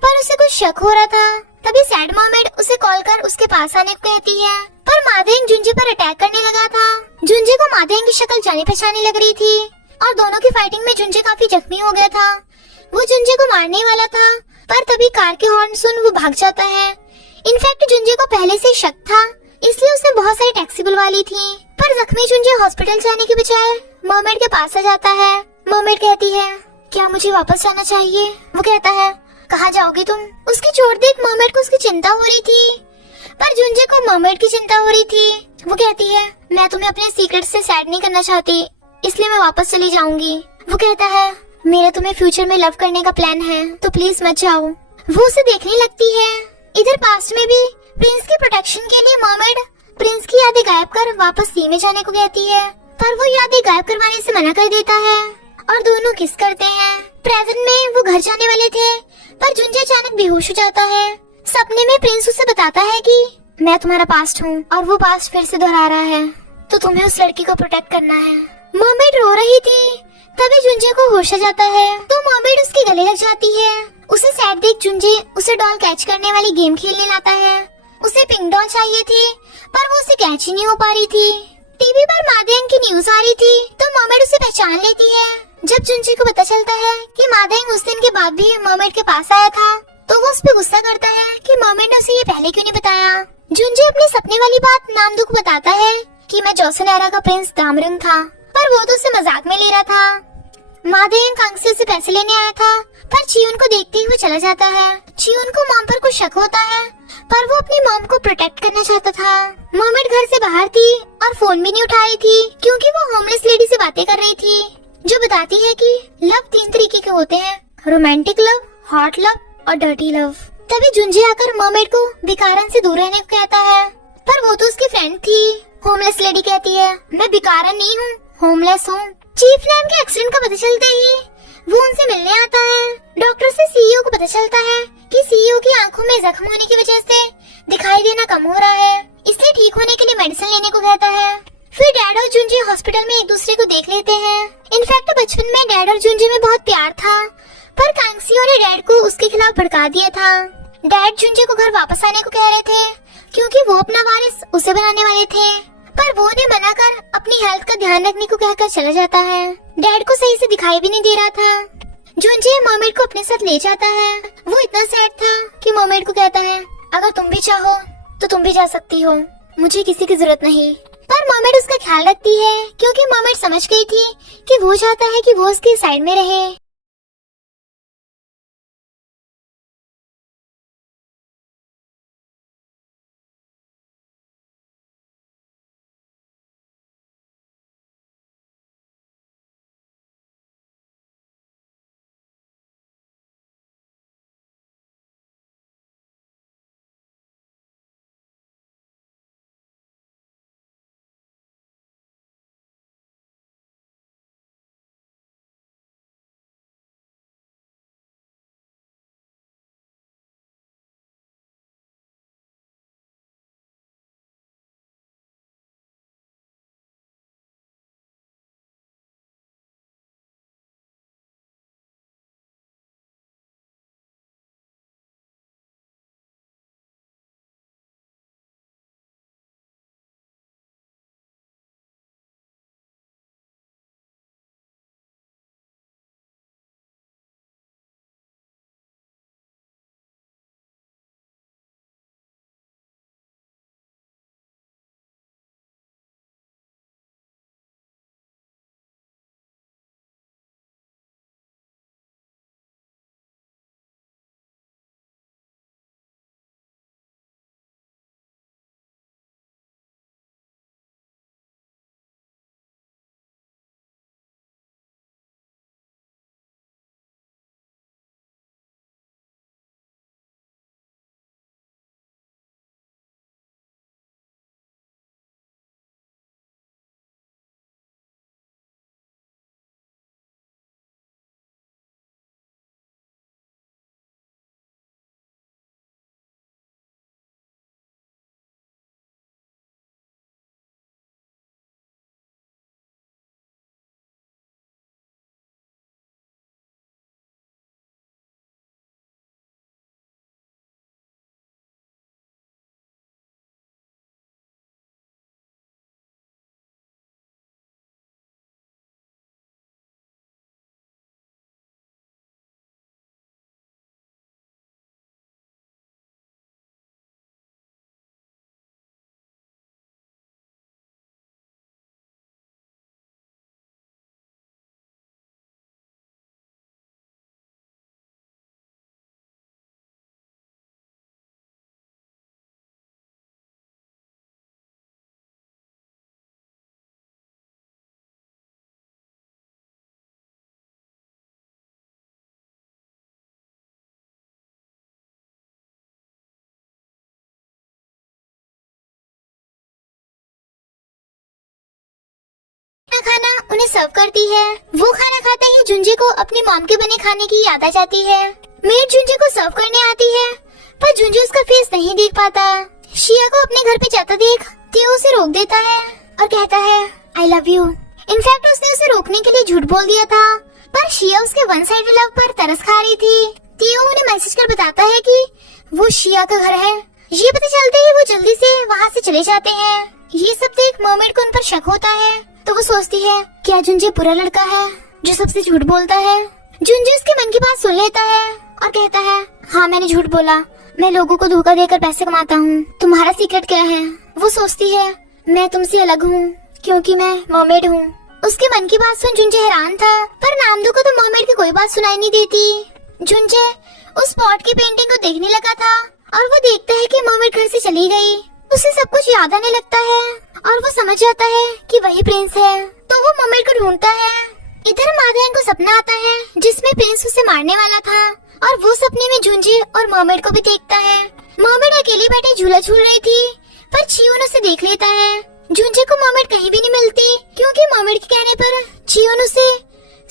पर उसे कुछ शक हो रहा था। तभी सैड मर्मेड उसे कॉल कर उसके पास आने को कहती है, पर मादेंग जुंजे पर अटैक करने लगा था। जुंजे को मादेंग की शक्ल जानी पहचानी लग रही थी और दोनों की फाइटिंग में जुंजे काफी जख्मी हो गया था। वो जुंजे को मारने वाला था, पर तभी कार के हॉर्न सुन वो भाग जाता है। इनफैक्ट जुंजे को पहले से शक था, इसलिए उसने बहुत सारी टैक्सी बुलवा ली थी। पर जख्मी जुंजे हॉस्पिटल जाने के बजाय मर्मेड के पास आ जाता है। मर्मेड कहती है, क्या मुझे वापस जाना चाहिए? वो कहता है, कहाँ जाओगी तुम? उसकी चोट देख मर्मेड को उसकी चिंता हो रही थी, पर जुंजे को मर्मेड की चिंता हो रही थी। वो कहती है, मैं तुम्हें अपने सीक्रेट से सैड नहीं करना चाहती, इसलिए मैं वापस चली जाऊंगी। वो कहता है, मेरा तुम्हें फ्यूचर में लव करने का प्लान है, तो प्लीज मत जाओ। वो उसे देखने लगती है। इधर पास्ट में भी प्रिंस की प्रोटेक्शन के लिए मर्मेड प्रिंस की यादें गायब कर वापस सी में जाने को कहती है, पर वो यादें गायब करवाने से मना कर देता है और दोनों किस करते हैं। प्रेजेंट में वो घर जाने वाले थे, पर जुंजे अचानक बेहोश हो जाता है। सपने में प्रिंस उसे बताता है कि मैं तुम्हारा पास्ट हूँ और वो पास्ट फिर से दोहरा रहा है, तो तुम्हें उस लड़की को प्रोटेक्ट करना है। मर्मेड रो रही थी, तभी जुंजे को होश आ जाता है, तो मर्मेड उसके गले लग जाती है। उसे सैड देख जुंजे उसे डॉल कैच करने वाली गेम खेलने लाता है। उसे पिंक डॉल चाहिए थी, पर वो उसे कैच ही नहीं हो पा रही थी। टीवी पर मादेंग की न्यूज आ रही थी, तो मर्मेड उसे पहचान लेती है। जब जुंजे को पता चलता है कि मादेंग उस दिन के बाद भी मर्मेड के पास आया था, तो वो उस पे गुस्सा करता है कि मर्मेड ने उसे ये पहले क्यों नहीं बताया। जुंजे अपने सपने वाली बात नामदू को बताता है कि मैं जोसन एरा का प्रिंस दामरुंग था, पर वो तो उसे मजाक में ले रहा था। मादेंग कांगसे से पैसे लेने आया था, पर चियुन को देखते ही वो चला जाता है। चियुन को मॉम पर कुछ शक होता है, पर वो अपनी मॉम को प्रोटेक्ट करना चाहता था। मर्मेड घर से बाहर थी और फोन भी नहीं उठा रही थी, क्योंकि वो होमलेस लेडी से बातें कर रही थी, जो बताती है कि लव 3 तरीके के होते हैं, रोमांटिक लव, हॉट लव और डर्टी लव। तभी जुंजे आकर मर्मेड को बिकारन से दूर रहने को कहता है, पर वो तो उसकी फ्रेंड थी। होमलेस लेडी कहती है, मैं बिकारन नहीं हूँ, होमलेस हूँ। चीफ नैम के एक्सीडेंट का पता चलते ही वो उनसे मिलने आता है। डॉक्टर से सीईओ को पता चलता है कि सीईओ की आंखों में जख्म होने की वजह से दिखाई देना कम हो रहा है, इसलिए ठीक होने के लिए मेडिसिन लेने को कहता है। फिर डैड और जुंजे हॉस्पिटल में एक दूसरे को देख लेते हैं। इनफैक्ट बचपन में डैड और जुंजे में बहुत प्यार था, पर कांगसियो ने डैड को उसके खिलाफ भड़का दिया था। डैड जुंजे को घर वापस आने को कह रहे थे, क्योंकि वो अपना वारिस उसे बनाने वाले थे, पर वो ने मना कर अपनी हेल्थ का ध्यान रखने को कहकर चला जाता है। डैड को सही से दिखाई भी नहीं दे रहा था। जुंजे मर्मेड को अपने साथ ले जाता है। वो इतना सैड था कि मर्मेड को कहता है, अगर तुम भी चाहो तो तुम भी जा सकती हो, मुझे किसी की जरूरत नहीं। पर मर्मेड उसका ख्याल रखती है, क्योंकि मर्मेड समझ गई थी कि वो चाहता है कि वो उसके साइड में रहे। खाना उन्हें सर्व करती है। वो खाना खाते ही जुंजे को अपनी मॉम के बने खाने की याद आ जाती है। मेड जुंजे को सर्व करने आती है, पर जुंजे उसका फेस नहीं देख पाता। शिया को अपने घर पे जाता देख तियो उसे रोक देता है और कहता है आई लव यू। इनफैक्ट उसने उसे रोकने के लिए झूठ बोल दिया था, पर शिया उसके वन साइडेड लव पर तरस खा रही थी। तियो उन्हें मैसेज कर बताता है कि वो शिया का घर है। ये पता चलते ही वो जल्दी से वहाँ से चले जाते हैं। ये सब देख मर्मेड को उन पर शक होता है, तो वो सोचती है क्या जुंजे बुरा लड़का है जो सबसे झूठ बोलता है। जुंजे उसके मन की बात सुन लेता है और कहता है हाँ मैंने झूठ बोला, मैं लोगों को धोखा देकर पैसे कमाता हूँ। तुम्हारा सीक्रेट क्या है? वो सोचती है मैं तुमसे अलग हूँ क्योंकि मैं मर्मेड हूँ। उसके मन की बात सुन जुंजे हैरान था, पर नामदू को तो मर्मेड की कोई बात सुनाई नहीं देती। जुंजे उस पॉट की पेंटिंग को देखने लगा था और वो देखता है कि मर्मेड घर से चली गई। उसे सब कुछ याद आने लगता है और वो समझ जाता है कि वही प्रिंस है, तो वो मर्मेड को ढूंढता है। इधर माधवन को सपना आता है जिसमें प्रिंस उसे मारने वाला था और वो सपने में जुंजे और मर्मेड को भी देखता है। मर्मेड अकेली बैठी झूला झूल रही थी, पर चियोन उसे देख लेता है। जुंजे को मर्मेड कहीं भी नहीं मिलती क्योंकि मर्मेड के कहने पर चियोन उसे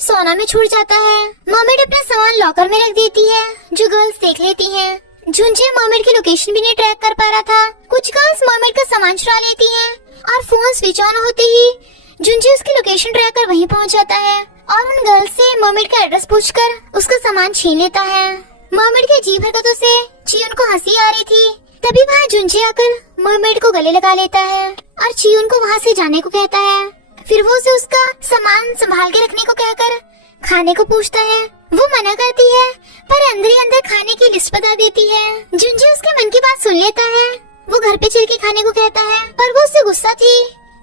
सोना में छोड़ जाता है। मर्मेड अपना सामान लॉकर में रख देती है जो गर्ल्स देख लेती हैं। जुंजे मर्मेड की लोकेशन भी नहीं ट्रैक कर पा रहा था। कुछ गर्ल्स मर्मेड का सामान चुरा लेती हैं और फोन स्विच ऑन होते ही जुंजे उसकी लोकेशन ट्रैक कर वहीं पहुंच जाता है और उन गर्ल्स से मर्मेड का एड्रेस पूछकर उसका सामान छीन लेता है। मर्मेड के अजीब हरकतों से चियोन को हंसी आ रही थी, तभी वहाँ जुंजे आकर मर्मेड को गले लगा लेता है और चियोन को वहाँ से जाने को कहता है। फिर वो उसे उसका सामान संभाल के रखने को कहकर खाने को पूछता है। वो मना करती है, पर अंदर ही अंदर खाने की लिस्ट बता देती है। जुंजे उसके मन की बात सुन लेता है। वो घर पे चल के खाने को कहता है, पर वो उससे गुस्सा थी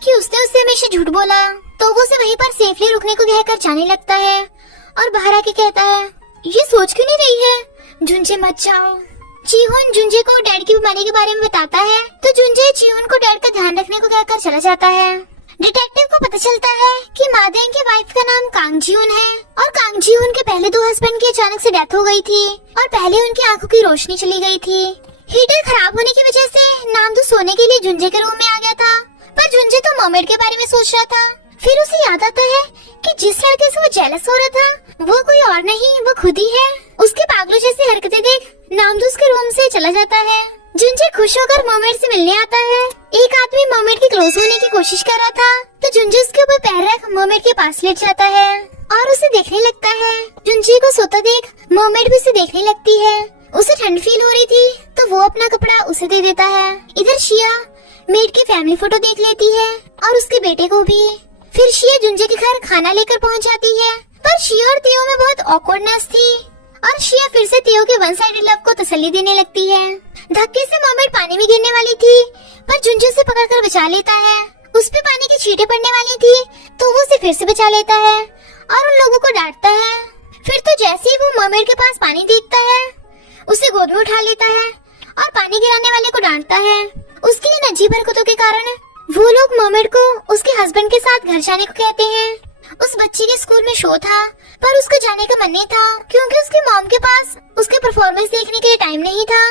कि उसने उससे हमेशा झूठ बोला, तो वो उसे वहीं पर सेफली रुकने को कहकर जाने लगता है और बाहर आके कहता है ये सोच क्यों नहीं रही है, जुंजे मत जाओ। चिहोन जुंजे को डैड की बीमारी के बारे में बताता है, तो जुंजे चिहोन को डैड का ध्यान रखने को कहकर चला जाता है। डिटेक्टिव को पता चलता है कि मादेंग की वाइफ का नाम कांग जियोन है और कांग जियोन के पहले 2 हस्बैंड की अचानक से डेथ हो गई थी और पहले उनकी आंखों की रोशनी चली गई थी। हीटर खराब होने की वजह से नामदू सोने के लिए जुंजे के रूम में आ गया था, पर जुंजे तो मर्मेड के बारे में सोच रहा था। फिर उसे याद आता है कि जिस लड़के से वो जेलस हो रहा था वो कोई और नहीं, वो खुद ही है। उसके पागलों जैसी हरकतें देख नामदू उसके रूम से चला जाता है। जुंजे खुश होकर मर्मेड से मिलने आता है। एक आदमी मर्मेड के क्लोज होने की कोशिश कर रहा था, तो जुंजे उसके ऊपर पैर रख मर्मेड के पास लेट जाता है और उसे देखने लगता है। जुंजे को सोता देख मर्मेड भी उसे देखने लगती है। उसे ठंड फील हो रही थी, तो वो अपना कपड़ा उसे दे देता है। इधर शिया मेड की फैमिली फोटो देख लेती है और उसके बेटे को भी। फिर शिया जुंजे के घर खाना लेकर पहुंच जाती है, पर शिया और तियो में बहुत ऑकवर्डनेस थी और शिया फिर से तियो के वन साइडेड लव को तसल्ली देने लगती है। धक्के से मर्मेड पानी में गिरने वाली थी, पर जुंजे उसे पकड़कर बचा लेता है। उस पे पानी की छींटें पड़ने वाली थी, तो वो उसे फिर से बचा लेता है और उन लोगों को डांटता है। फिर तो जैसे ही वो मर्मेड के पास पानी देखता है, उसे गोद में उठा लेता है और पानी गिराने वाले को डांटता है। उसकी इन अजीब हरकतों के कारण वो लोग मर्मेड को उसके हस्बैंड के साथ घर जाने को कहते हैं। उस बच्ची के स्कूल में शो था, पर उसको जाने का मन नहीं था क्योंकि उसके मॉम के पास उसके परफॉर्मेंस देखने के लिए टाइम नहीं था।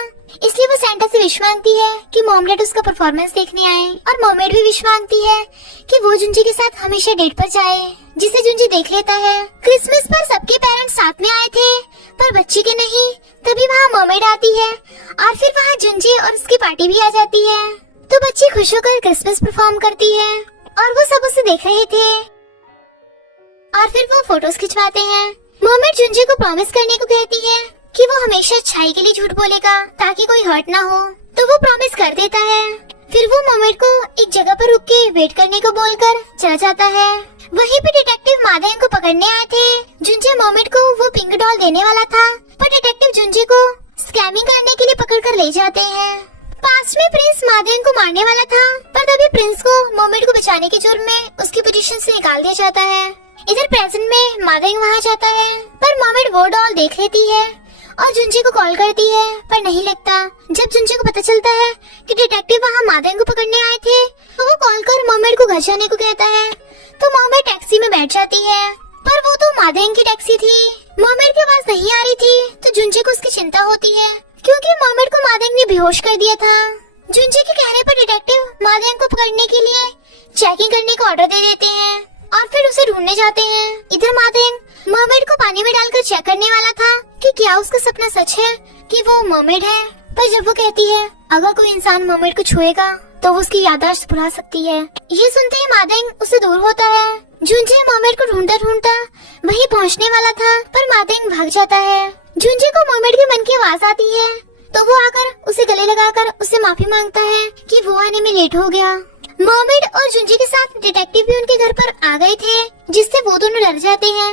इसलिए वो सेंटा से विश मांगती है कि मॉम डैड उसका परफॉर्मेंस देखने आए, और मर्मेड भी विश मांगती है कि वो जुंजे के साथ हमेशा डेट पर जाए, जिसे जुंजे देख लेता है। क्रिसमस पर सबके पेरेंट्स साथ में आए थे, पर बच्ची के नहीं। तभी वहाँ मर्मेड आती है और फिर वहाँ जुंजे और उसकी पार्टी भी आ जाती है, तो बच्ची खुश होकर क्रिसमस परफॉर्म करती है और वो सब उसे देख रहे थे और फिर वो फोटोज खिंचवाते हैं। मर्मेड जुंजे को प्रॉमिस करने को कहती है कि वो हमेशा अच्छाई के लिए झूठ बोलेगा ताकि कोई हर्ट ना हो, तो वो प्रॉमिस कर देता है। फिर वो मर्मेड को एक जगह पर रुक के वेट करने को बोलकर चला जाता है। वहीं पे डिटेक्टिव मादेंग को पकड़ने आए थे। जुंजे मर्मेड को वो पिंक डॉल देने वाला था, पर डिटेक्टिव जुंजे को स्कैमिंग करने के लिए पकड़कर ले जाते हैं। पास्ट में प्रिंस मादेंग को मारने वाला था, पर तभी प्रिंस को मर्मेड को बचाने के जुर्म में उसकी पोजीशन से निकाल दिया जाता है। इधर प्रेजेंट में मादेंग वहाँ जाता है, पर मर्मेड वो डॉल देख लेती है और जुंजे को कॉल करती है, पर नहीं लगता। जब जुंजे को पता चलता है कि डिटेक्टिव वहाँ मादेंग को पकड़ने आए थे, तो वो कॉल कर मर्मेड को घर जाने को कहता है, तो मर्मेड टैक्सी में बैठ जाती है, पर वो तो मादेंग की टैक्सी थी। मर्मेड की आवाज नहीं आ रही थी, तो जुंजे को उसकी चिंता होती है क्योंकि मर्मेड को मादेंग ने बेहोश कर दिया था। जुंजे के कहने पर डिटेक्टिव मादेंग को पकड़ने के लिए चेकिंग करने का ऑर्डर दे देते हैं। और फिर उसे ढूंढने जाते हैं। इधर मादेंग मरमेड को पानी में डालकर चेक करने वाला था कि क्या उसका सपना सच है कि वो मरमेड है। पर जब वो कहती है अगर कोई इंसान मरमेड को छुएगा तो वो उसकी याददाश्त भुला सकती है, ये सुनते ही मादेंग उससे दूर होता है। जुंजे मरमेड को ढूंढता ढूंढता वहीं पहुंचने वाला था, पर मादेंग भाग जाता है। जुंजे को मरमेड के मन की आवाज आती है तो वो आकर उसे गले लगाकर उससे माफी मांगता है कि वो आने में लेट हो गया। मरमेड और जुंजे के साथ डिटेक्टिव भी उनके घर पर आ गए थे, जिससे वो दोनों डर जाते हैं।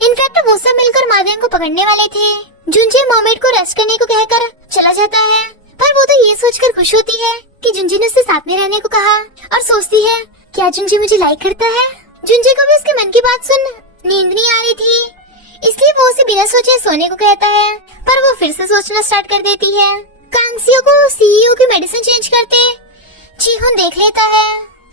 इनफैक्ट वो सब मिलकर मादेंग को पकड़ने वाले थे। जुंजे मरमेड को रेस्ट करने को कहकर चला जाता है, पर वो तो ये सोचकर खुश होती है कि जुंजे ने उससे साथ में रहने को कहा और सोचती है क्या जुंजे मुझे लाइक करता है। जुंजे को भी उसके मन की बात सुन नींद नहीं आ रही थी, इसलिए वो उसे बिना सोचे सोने को कहता है, पर वो फिर से सोचना स्टार्ट कर देती है। कांगसियो को सीईओ की मेडिसिन चेंज करते चीहुन देख लेता है।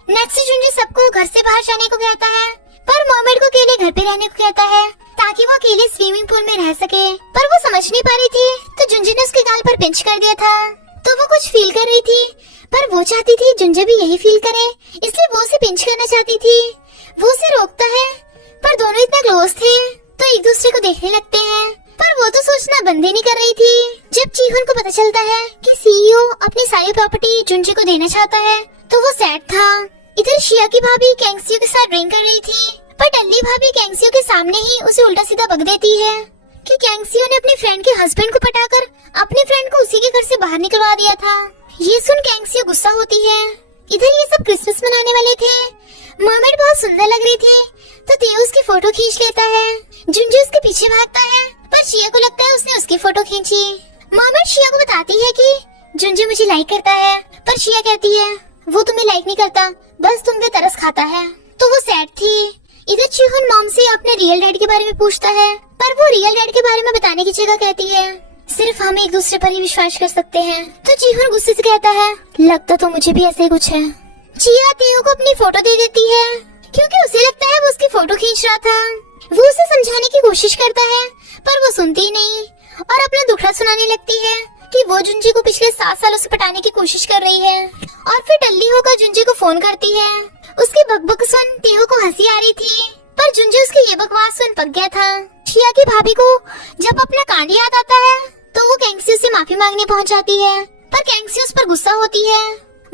नेक्स्ट जुंजे सबको घर से बाहर जाने को कहता है, पर मरमेड को अकेले घर पे रहने को कहता है ताकि वो अकेले स्विमिंग पूल में रह सके। पर वो समझ नहीं पा रही थी तो जुंजे ने उसके गाल पर पिंच कर दिया था, तो वो कुछ फील कर रही थी, पर वो चाहती थी जुंजे भी यही फील करे, इसलिए वो उसे पिंच करना चाहती थी। वो उसे रोकता है, पर दोनों इतना क्लोज थे तो एक दूसरे को देखने लगते हैं, पर वो तो सोचना बंद ही नहीं कर रही थी। जब चीहुन को पता चलता है कि सीईओ अपनी सारी प्रॉपर्टी जुंजे को देना चाहता है तो वो सैड था। इधर शिया की भाभी कैंगसियो के साथ ड्रिंक कर रही थी, पर टल्ली भाभी कैंगसियो के सामने ही उसे उल्टा सीधा बक देती है कि कैंगसियो ने अपने फ्रेंड के हस्बैंड को पटाकर अपने फ्रेंड को उसी के घर से बाहर निकलवा दिया था। ये सुन कैंगसियो गुस्सा होती है। इधर ये सब क्रिसमस मनाने वाले थे। मरमेड बहुत सुंदर लग रही थी तो तेओ उसकी फोटो खींच लेता है। जुंजे उसके पीछे भागता है, पर शिया को लगता है उसने उसकी फोटो खींची। मरमेड शिया को बताती है कि जुंजे मुझे लाइक करता है, पर शिया कहती है वो तुम्हें लाइक नहीं करता, बस तुम पे तरस खाता है। तो वो सैड थी। इधर चीहुन मॉम से अपने रियल डैड के बारे में पूछता है, पर वो रियल डैड के बारे में बताने की जगह कहती है सिर्फ हम एक दूसरे पर ही विश्वास कर सकते हैं। तो चीहुन गुस्से से कहता है लगता तो मुझे भी ऐसे ही कुछ है। चिया तेओ को अपनी फोटो दे देती है क्योंकि उसे लगता है वो उसकी फोटो खींच रहा था। वो उसे समझाने की कोशिश करता है, पर वो सुनती नहीं और अपना दुखड़ा सुनाने लगती है कि वो जुंजे को पिछले 7 सालों से पटाने की कोशिश कर रही है। और फिर टल्ली होकर जुंजे को फोन करती है। उसकी बकबक सुन तेओ को हंसी आ रही थी, पर जुंजे उसकी ये बकवास सुन पक गया था। शिया की भाभी को जब अपना कांड याद आता है तो वो कैंगसियो से माफी मांगने पहुंच जाती है, पर कैंगसियो उस पर गुस्सा होती है।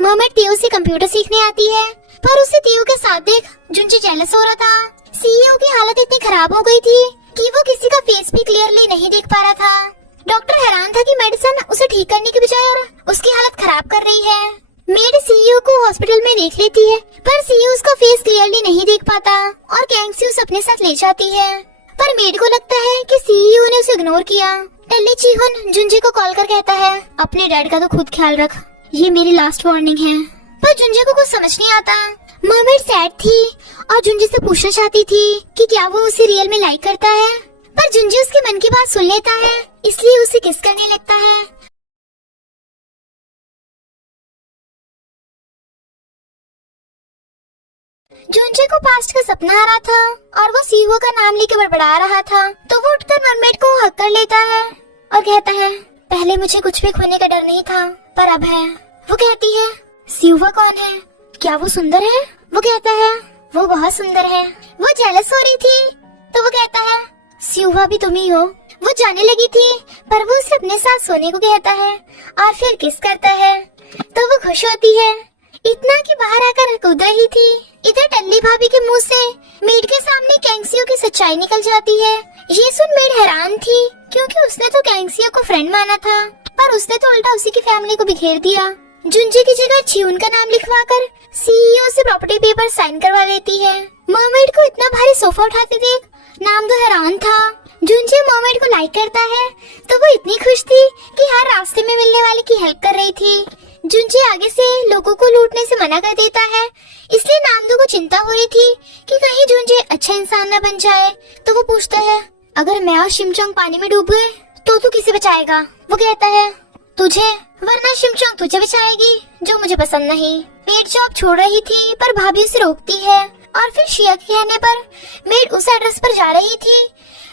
मरमेड तेओ से कंप्यूटर सीखने आती है, पर उसे तेओ के साथ देख जुंजे जेलस हो रहा था। सीईओ की हालत इतनी खराब हो गई थी कि वो किसी का फेस भी क्लियरली नहीं देख पा रहा था। डॉक्टर हैरान था कि मेडिसिन उसे ठीक करने की बजाय और उसकी हालत खराब कर रही है। मेड सीईओ को हॉस्पिटल में देख लेती है, पर सीईओ उसका फेस क्लियरली नहीं देख पाता और कैंगसियो उसे अपने साथ ले जाती है, पर मेड को लगता है कि सीईओ ने उसे इग्नोर किया। टल्ली चीहुन जुंजे को कॉल कर कहता है अपने डैड का तो खुद ख्याल रख, ये मेरी लास्ट वार्निंग है। पर जुंजे को कुछ समझ नहीं आता। मरमेड सैड थी और जुंजे से पूछना चाहती थी कि क्या वो उसे रियल में लाइक करता है, पर जुंजे उसके मन की बात सुन लेता है, इसलिए उसे किस करने लगता है। जुंजे को पास्ट का सपना आ रहा था और वो सीईओ का नाम लेकर बड़बड़ा रहा था, तो वो उठकर मरमेड को हक कर लेता है और कहता है पहले मुझे कुछ भी खोने का डर नहीं था, पर अब है। वो कहती है सीईओ कौन है, क्या वो सुंदर है? वो कहता है वो बहुत सुंदर है। वो जेलस हो रही थी तो वो कहता है सीईओ भी तुम ही हो। वो जाने लगी थी, पर वो उसे अपने साथ सोने को कहता है और फिर किस करता है, तो वो खुश होती है इतना कि बाहर आकर कूद रही थी। इधर टल्ली भाभी के मुंह से मेड के सामने कैंगसियो की सच्चाई निकल जाती है। ये सुन मेड हैरान थी क्योंकि उसने तो कैंगसियो को फ्रेंड माना था, पर उसने तो उल्टा उसी की फैमिली को बिखेर दिया। जुंजे की जगह चियुन का नाम लिखवाकर सीईओ से प्रॉपर्टी पेपर साइन करवा लेती है। मरमेड को इतना भारी सोफा उठाते देख नाम तो हैरान था। जुंजे मरमेड को लाइक करता है तो वो इतनी खुश थी कि हर रास्ते में मिलने वाले की हेल्प कर रही थी। जुंजे आगे से लोगों को लूटने से मना कर देता है, इसलिए नामदो को चिंता हो रही थी कि कहीं जुंजे अच्छा इंसान न बन जाए। तो वो पूछता है अगर मैं और शिमचोंग पानी में डूब गए तो तू किसे बचाएगा? वो कहता है तुझे, वरना शिमचोंग तुझे बचाएगी, जो मुझे पसंद नहीं। मेड जॉब छोड़ रही थी पर भाभी उसे रोकती है और फिर शिया के कहने पर मेड उस एड्रेस पर जा रही थी,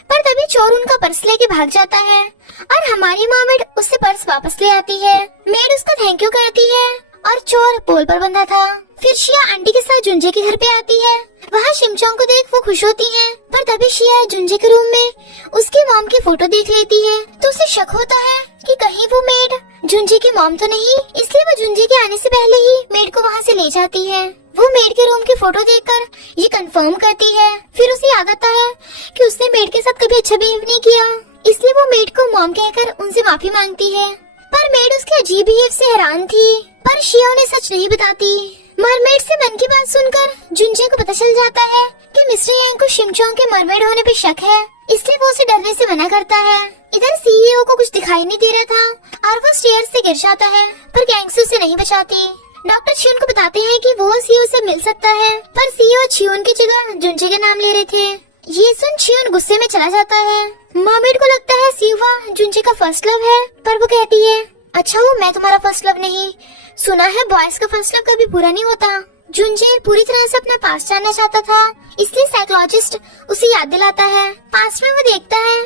पर तभी चोर उनका पर्स लेके भाग जाता है और हमारी मरमेड उससे पर्स वापस ले आती है। मेड उसका थैंक यू करती है और चोर पोल पर बंधा था। फिर शिया आंटी के साथ जुंजे के घर पे आती है। वहाँ शिमचोंग को देख वो खुश होती है, पर तभी शिया जुंजे के रूम में उसकी मॉम की फोटो देख लेती है तो उसे शक होता है कि कहीं वो मेड जुंजे की मॉम तो नहीं, इसलिए वो जुंजे के आने से पहले ही मेड को वहाँ से ले जाती है। वो मेड के रूम की फोटो देखकर ये कंफर्म करती है। फिर उसे याद आता है कि उसने मेड के साथ कभी अच्छा बिहेव नहीं किया, इसलिए वो मेड को मॉम कहकर उनसे माफी मांगती है। पर मेड उसके अजीब बिहेव से हैरान थी, पर शिया उन्हें सच नहीं बताती। मरमेड से मन की बात सुनकर जुंजे को पता चल जाता है कि मिस्टर यांग को शिमचोंग के मरमेड होने पे शक है, इसलिए वो उसे डरने से मना करता है। इधर सीईओ को कुछ दिखाई नहीं दे रहा था और वो स्टेयर से गिर जाता है, पर गैंग्स उसे नहीं बचाती। डॉक्टर छियोन को बताते हैं कि वो सीईओ से मिल सकता है, पर सीईओ छियोन की जगह जुंजे के नाम ले रहे थे। ये सुन छियोन गुस्से में चला जाता है। मरमेड को लगता है सीवा जुंजे का फर्स्ट लव है, पर वो कहती है अच्छा वो मैं तुम्हारा फर्स्ट लव नहीं, सुना है बॉयज का फर्स्ट लव कभी पूरा नहीं होता। जुंजे पूरी तरह से अपना पास्ट जानना चाहता था, इसलिए साइकोलॉजिस्ट उसे याद दिलाता है। पास्ट में वो देखता है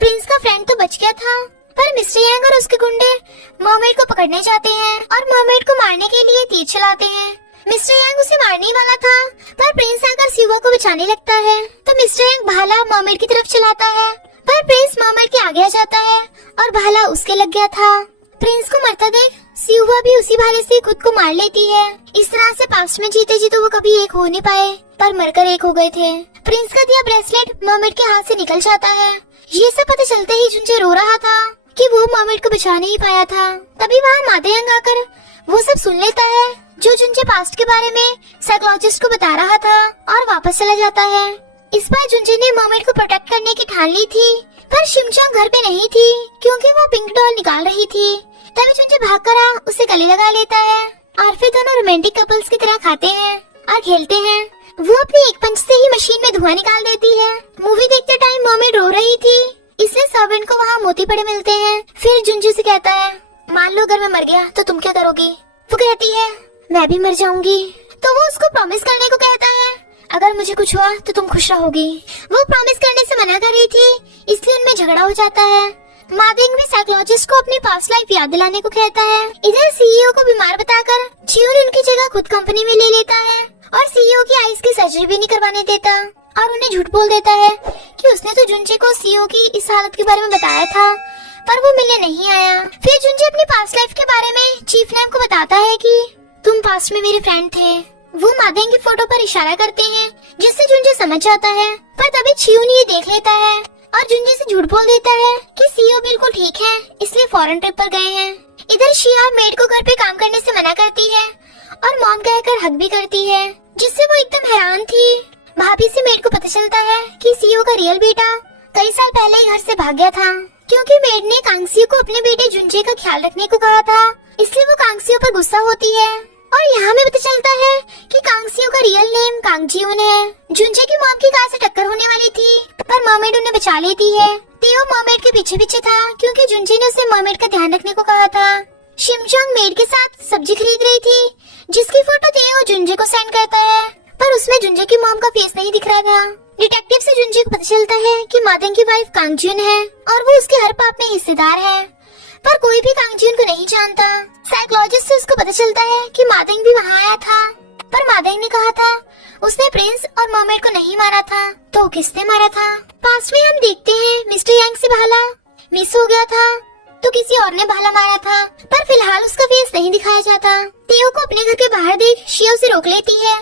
प्रिंस का फ्रेंड तो बच गया था, पर मिस्टर यांग और उसके गुंडे मरमेड को पकड़ने जाते हैं और मरमेड को मारने के लिए तीर चलाते हैं। मिस्टर यांग उसे मारने ही वाला था, पर प्रिंस आकर सिवा को बचाने लगता है तो मिस्टर यांग भाला मरमेड की तरफ चलाता है, पर प्रिंस मरमेड के आगे आ जाता है और भाला उसके लग गया था। प्रिंस को मरता देख सिवा भी उसी भाले से खुद को मार लेती है। इस तरह से पास्ट में जीते जी तो वो कभी एक हो नहीं पाए, पर मरकर एक हो गए थे। प्रिंस का दिया ब्रेसलेट मरमेड के हाथ से निकल जाता है। ये सब पता चलते ही जुंजे रो रहा था कि वो मरमेड को बचा नहीं पाया था। तभी वहाँ मादेयंग आकर वो सब सुन लेता है जो जुंजे पास्ट के बारे में साइकोलॉजिस्ट को बता रहा था और वापस चला जाता है। इस बार जुंजे ने मरमेड को प्रोटेक्ट करने की ठान ली थी, पर शिमचोंग घर पे नहीं थी क्योंकि वो पिंक डॉल निकाल रही थी। तभी जुंजे भागकर उसे गले लगा लेता है और फिर दोनों रोमांटिक कपल्स की तरह खाते हैं और खेलते हैं। वो अपनी एक पंच से ही मशीन में धुआं निकाल देती है। मूवी देखते टाइम मरमेड रो रही थी, इसलिए सर्वेंट को वहाँ मोती पड़े मिलते हैं। फिर जुंजे से कहता है मान लो अगर मैं मर गया तो तुम क्या करोगी? वो कहती है मैं भी मर जाऊंगी। तो वो उसको प्रॉमिस करने को कहता है अगर मुझे कुछ हुआ तो तुम खुश रहोगी। वो प्रॉमिस करने से मना कर रही थी, इसलिए उनमें झगड़ा हो जाता है। मादेंग भी साइकोलॉजिस्ट को अपनी पास्ट लाइफ याद दिलाने को कहता है। इधर सीईओ को बीमार बताकर छियोन उनकी जगह खुद कंपनी में ले लेता है और सीईओ की आईज की सर्जरी भी नहीं करवाने देता और उन्हें झूठ बोल देता है कि उसने तो जुंजे को सीईओ की इस हालत के बारे में बताया था, पर वो मिलने नहीं आया। फिर जुंजे अपनी पास्ट लाइफ के बारे में चीफ नैम को बताता है कि तुम पास्ट में मेरे फ्रेंड थे। वो मादेंग की फोटो पर इशारा करते हैं जिससे जुंजे समझ जाता है, पर तभी छियोन ये देख लेता है और जुंजे से झूठ बोल देता है कि सीईओ बिल्कुल ठीक है, इसलिए फॉरेन ट्रिप पर गए हैं। इधर शिया मेड को घर पे काम करने से मना करती है और मॉम कहकर हक भी करती है, जिससे वो एकदम हैरान थी। भाभी से मेड को पता चलता है कि सीईओ का रियल बेटा कई साल पहले ही घर से भाग गया था, क्योंकि मेड ने कांगसियो को अपने बेटे जुंजे का ख्याल रखने को कहा था, इसलिए वो कांगसियो पर गुस्सा होती है। और यहाँ में पता चलता है कि कांगसियो का रियल नेम कांगजियोन है। जुंजे की मॉम की कार से टक्कर होने वाली थी, पर मरमेड उन्हें बचा लेती है। तेओ मरमेड के पीछे पीछे था क्योंकि जुंजे ने उसे मरमेड का ध्यान रखने को कहा था। शिमचोंग मेड के साथ सब्जी खरीद रही थी, जिसकी फोटो तेओ जुंजे को सेंड करता है, पर उसमें जुंजे की मॉम का फेस नहीं दिख रहा था। डिटेक्टिव से जुंजे को पता चलता है कि मादेंग की वाइफ कांगजियोन है और वो उसके हर पाप में हिस्सेदार है, पर कोई भी कांगजियोन को नहीं जानता। साइकोलॉजिस्ट से उसको पता चलता है कि मादेंग भी वहाँ आया था, पर मादेंग ने कहा था उसने प्रिंस और मरमेड को नहीं मारा था, तो किसने मारा था? पास्ट में हम देखते हैं मिस्टर यांग से भाला मिस हो गया था तो किसी और ने भाला मारा था, पर फिलहाल उसका फेस नहीं दिखाया जाता। तेओ को अपने घर के बाहर देख शिया उसे रोक लेती है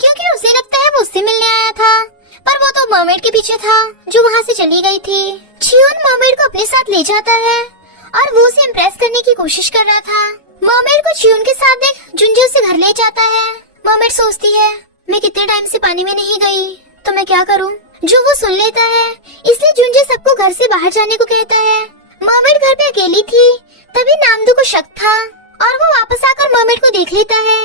क्योंकि उसे लगता है वो उससे मिलने आया था, पर वो तो मरमेड के पीछे था जो वहाँ से चली गई थी। छियोन मरमेड को अपने साथ ले जाता है और वो उसे इम्प्रेस करने की कोशिश कर रहा था। मरमेड को छियोन के साथ देख जुंजे उसे घर ले जाता है। मरमेड सोचती है मैं कितने टाइम से पानी में नहीं गई तो मैं क्या करूं? जो वो सुन लेता है, इसलिए जुंजे सबको घर से बाहर जाने को कहता है। मरमेड घर पे अकेली थी, तभी नामदू को शक था और वो वापस आकर मरमेड को देख लेता है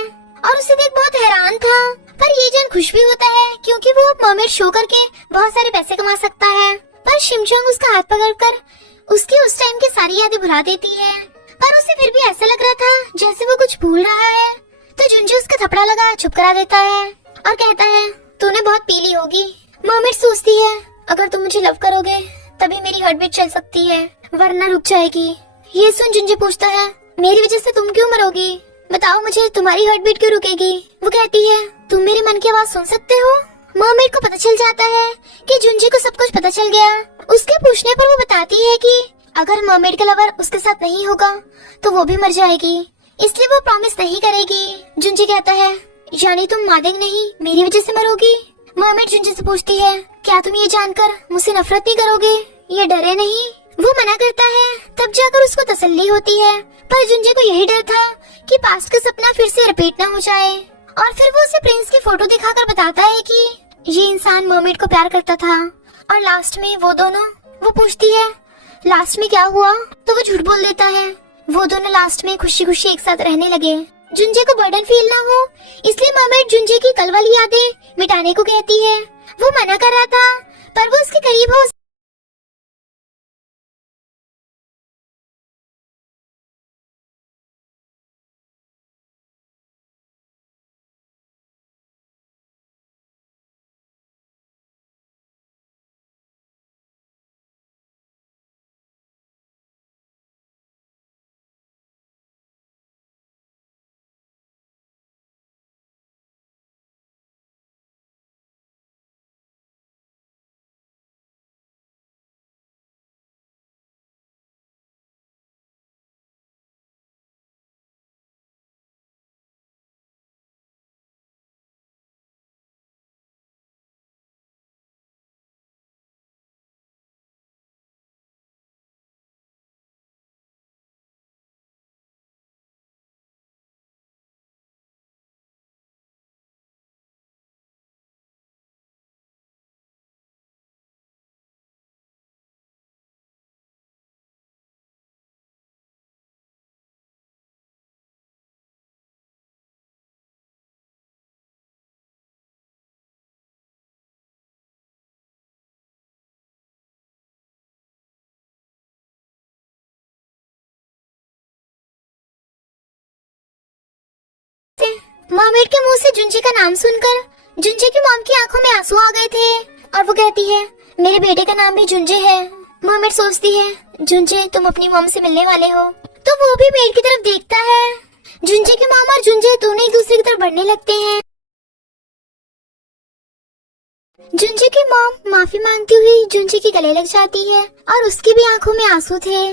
और उसे देख बहुत हैरान था, पर ये जन खुश भी होता है क्योंकि वो मरमेड शो करके बहुत सारे पैसे कमा सकता है। पर शिमचोंग उसका हाथ पकड़कर उसकी उस टाइम की सारी यादें भुला देती है, पर उसे फिर भी ऐसा लग रहा था जैसे वो कुछ भूल रहा है। तो जुंजे उसका थपड़ा लगा चुप करा देता है और कहता है तूने बहुत पी ली होगी। मरमेड सोचती है अगर तुम मुझे लव करोगे तभी मेरी हार्ट बीट चल सकती है, वरना रुक जाएगी। ये सुन जुंजे पूछता है मेरी वजह से तुम क्यों मरोगी? बताओ मुझे, तुम्हारी हार्ट बीट क्यों रुकेगी? वो कहती है, तुम मेरे मन की आवाज सुन सकते हो? मरमेड को पता चल जाता है कि जुंजी को सब कुछ पता चल गया। उसके पूछने पर वो बताती है कि अगर मरमेड का लवर उसके साथ नहीं होगा तो वो भी मर जाएगी, इसलिए वो प्रॉमिस नहीं करेगी। जुंजी कहता है, यानी तुम मादेंग नहीं, मेरी वजह से मरोगी? मरमेड जुंजी से पूछती है, क्या तुम ये जानकर मुझसे नफरत नहीं करोगे या डरे नहीं? वो मना करता है। तब जाकर उसको तसल्ली होती है, पर जुंजी को यही डर था कि पास्ट का सपना फिर से रिपीट न हो जाए। और फिर वो उसे प्रिंस की फोटो दिखाकर बताता है कि ये इंसान मरमेड को प्यार करता था। और लास्ट में वो दोनों, वो पूछती है लास्ट में क्या हुआ, तो वो झूठ बोल देता है। वो दोनों लास्ट में खुशी खुशी एक साथ रहने लगे। जुंजे को बर्डन फील ना हो इसलिए मरमेड जुंजे की कल वाली यादें मिटाने को कहती है। वो मना कर रहा था पर वो उसके करीब हो मरमेड के मुंह से जुंजे का नाम सुनकर जुंजे की मॉम की आंखों में आंसू आ गए थे और वो कहती है, मेरे बेटे का नाम भी जुंजे है। मरमेड सोचती है, जुंजे तुम अपनी मॉम से मिलने वाले हो, तो वो भी मेड की तरफ देखता है। जुंजे की मॉम और जुंजे दोनों एक दूसरे की तरफ बढ़ने लगते हैं। जुंजे की मॉम माफी मांगती हुई जुंजे के गले लग जाती है और उसकी भी आंखों में आंसू थे।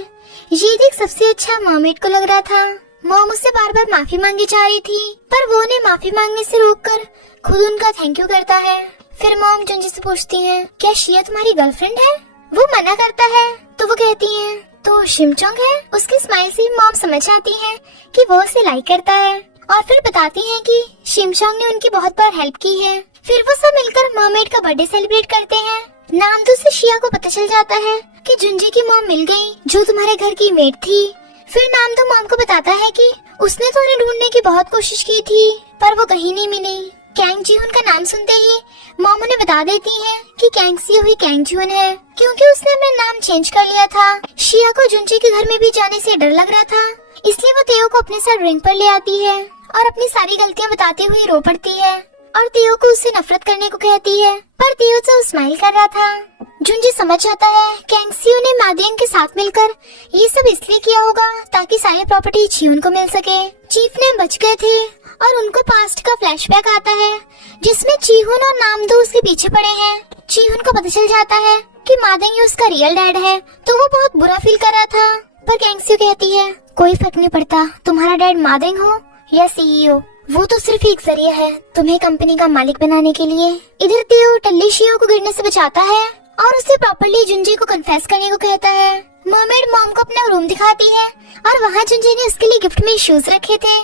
ये देख सबसे अच्छा मरमेड को लग रहा था। मॉम उससे बार बार माफी मांगी जा रही थी पर वो उन्हें माफी मांगने से रोककर खुद उनका थैंक यू करता है। फिर मॉम जुंजे से पूछती है, क्या शिया तुम्हारी गर्लफ्रेंड है? वो मना करता है तो वो कहती है, तो शिमचोंग है। उसकी स्माइल से मॉम समझ जाती है कि वो उसे लाइक करता है और फिर बताती है कि शिमचोंग ने उनकी बहुत बार हेल्प की है। फिर वो सब मिलकर मरमेड का बर्थडे सेलिब्रेट करते हैं। नामदो से शिया को पता चल जाता है कि जुंजे की मॉम मिल गई जो तुम्हारे घर की मेड थी। फिर नामदो मॉम को बताता है कि उसने तो उन्हें ढूंढने की बहुत कोशिश की थी पर वो कहीं नहीं मिली। कैंग जीहुन का नाम सुनते ही मॉम उन्हें बता देती है कि कैंग सी हुई कैंग जीहुन है क्योंकि उसने अपना नाम चेंज कर लिया था। शिया को जुंजे के घर में भी जाने से डर लग रहा था इसलिए वो तेयो को अपने साथ ड्रिंक पर ले आती है और अपनी सारी गलतियां बताते हुए रो पड़ती है और तेयो को उससे नफरत करने को कहती है पर तेयो तो स्माइल कर रहा था। जुंजे समझ जाता है कैंगसियो ने मादियंग के साथ मिलकर ये सब इसलिए किया होगा ताकि सारी प्रॉपर्टी चीहुन को मिल सके। चीफ ने बच गए थे और उनको पास्ट का फ्लैशबैक आता है जिसमें चीहुन और नामदो उसके पीछे पड़े हैं। चीहुन को पता चल जाता है कि मादियंग ही उसका रियल डैड है तो वो बहुत बुरा फील कर रहा था पर कैंगसियो कहती है, कोई फर्क नहीं पड़ता तुम्हारा डैड मादियंग हो या सीईओ, वो तो सिर्फ एक जरिया है तुम्हें कंपनी का मालिक बनाने के लिए। इधर तेयो टल्ली शियो को गिरने से बचाता है और उसे प्रॉपर्ली जुंजे को कन्फेस करने को कहता है। मरमेड मॉम को अपना रूम दिखाती है और वहाँ जुंजे ने उसके लिए गिफ्ट में शूज रखे थे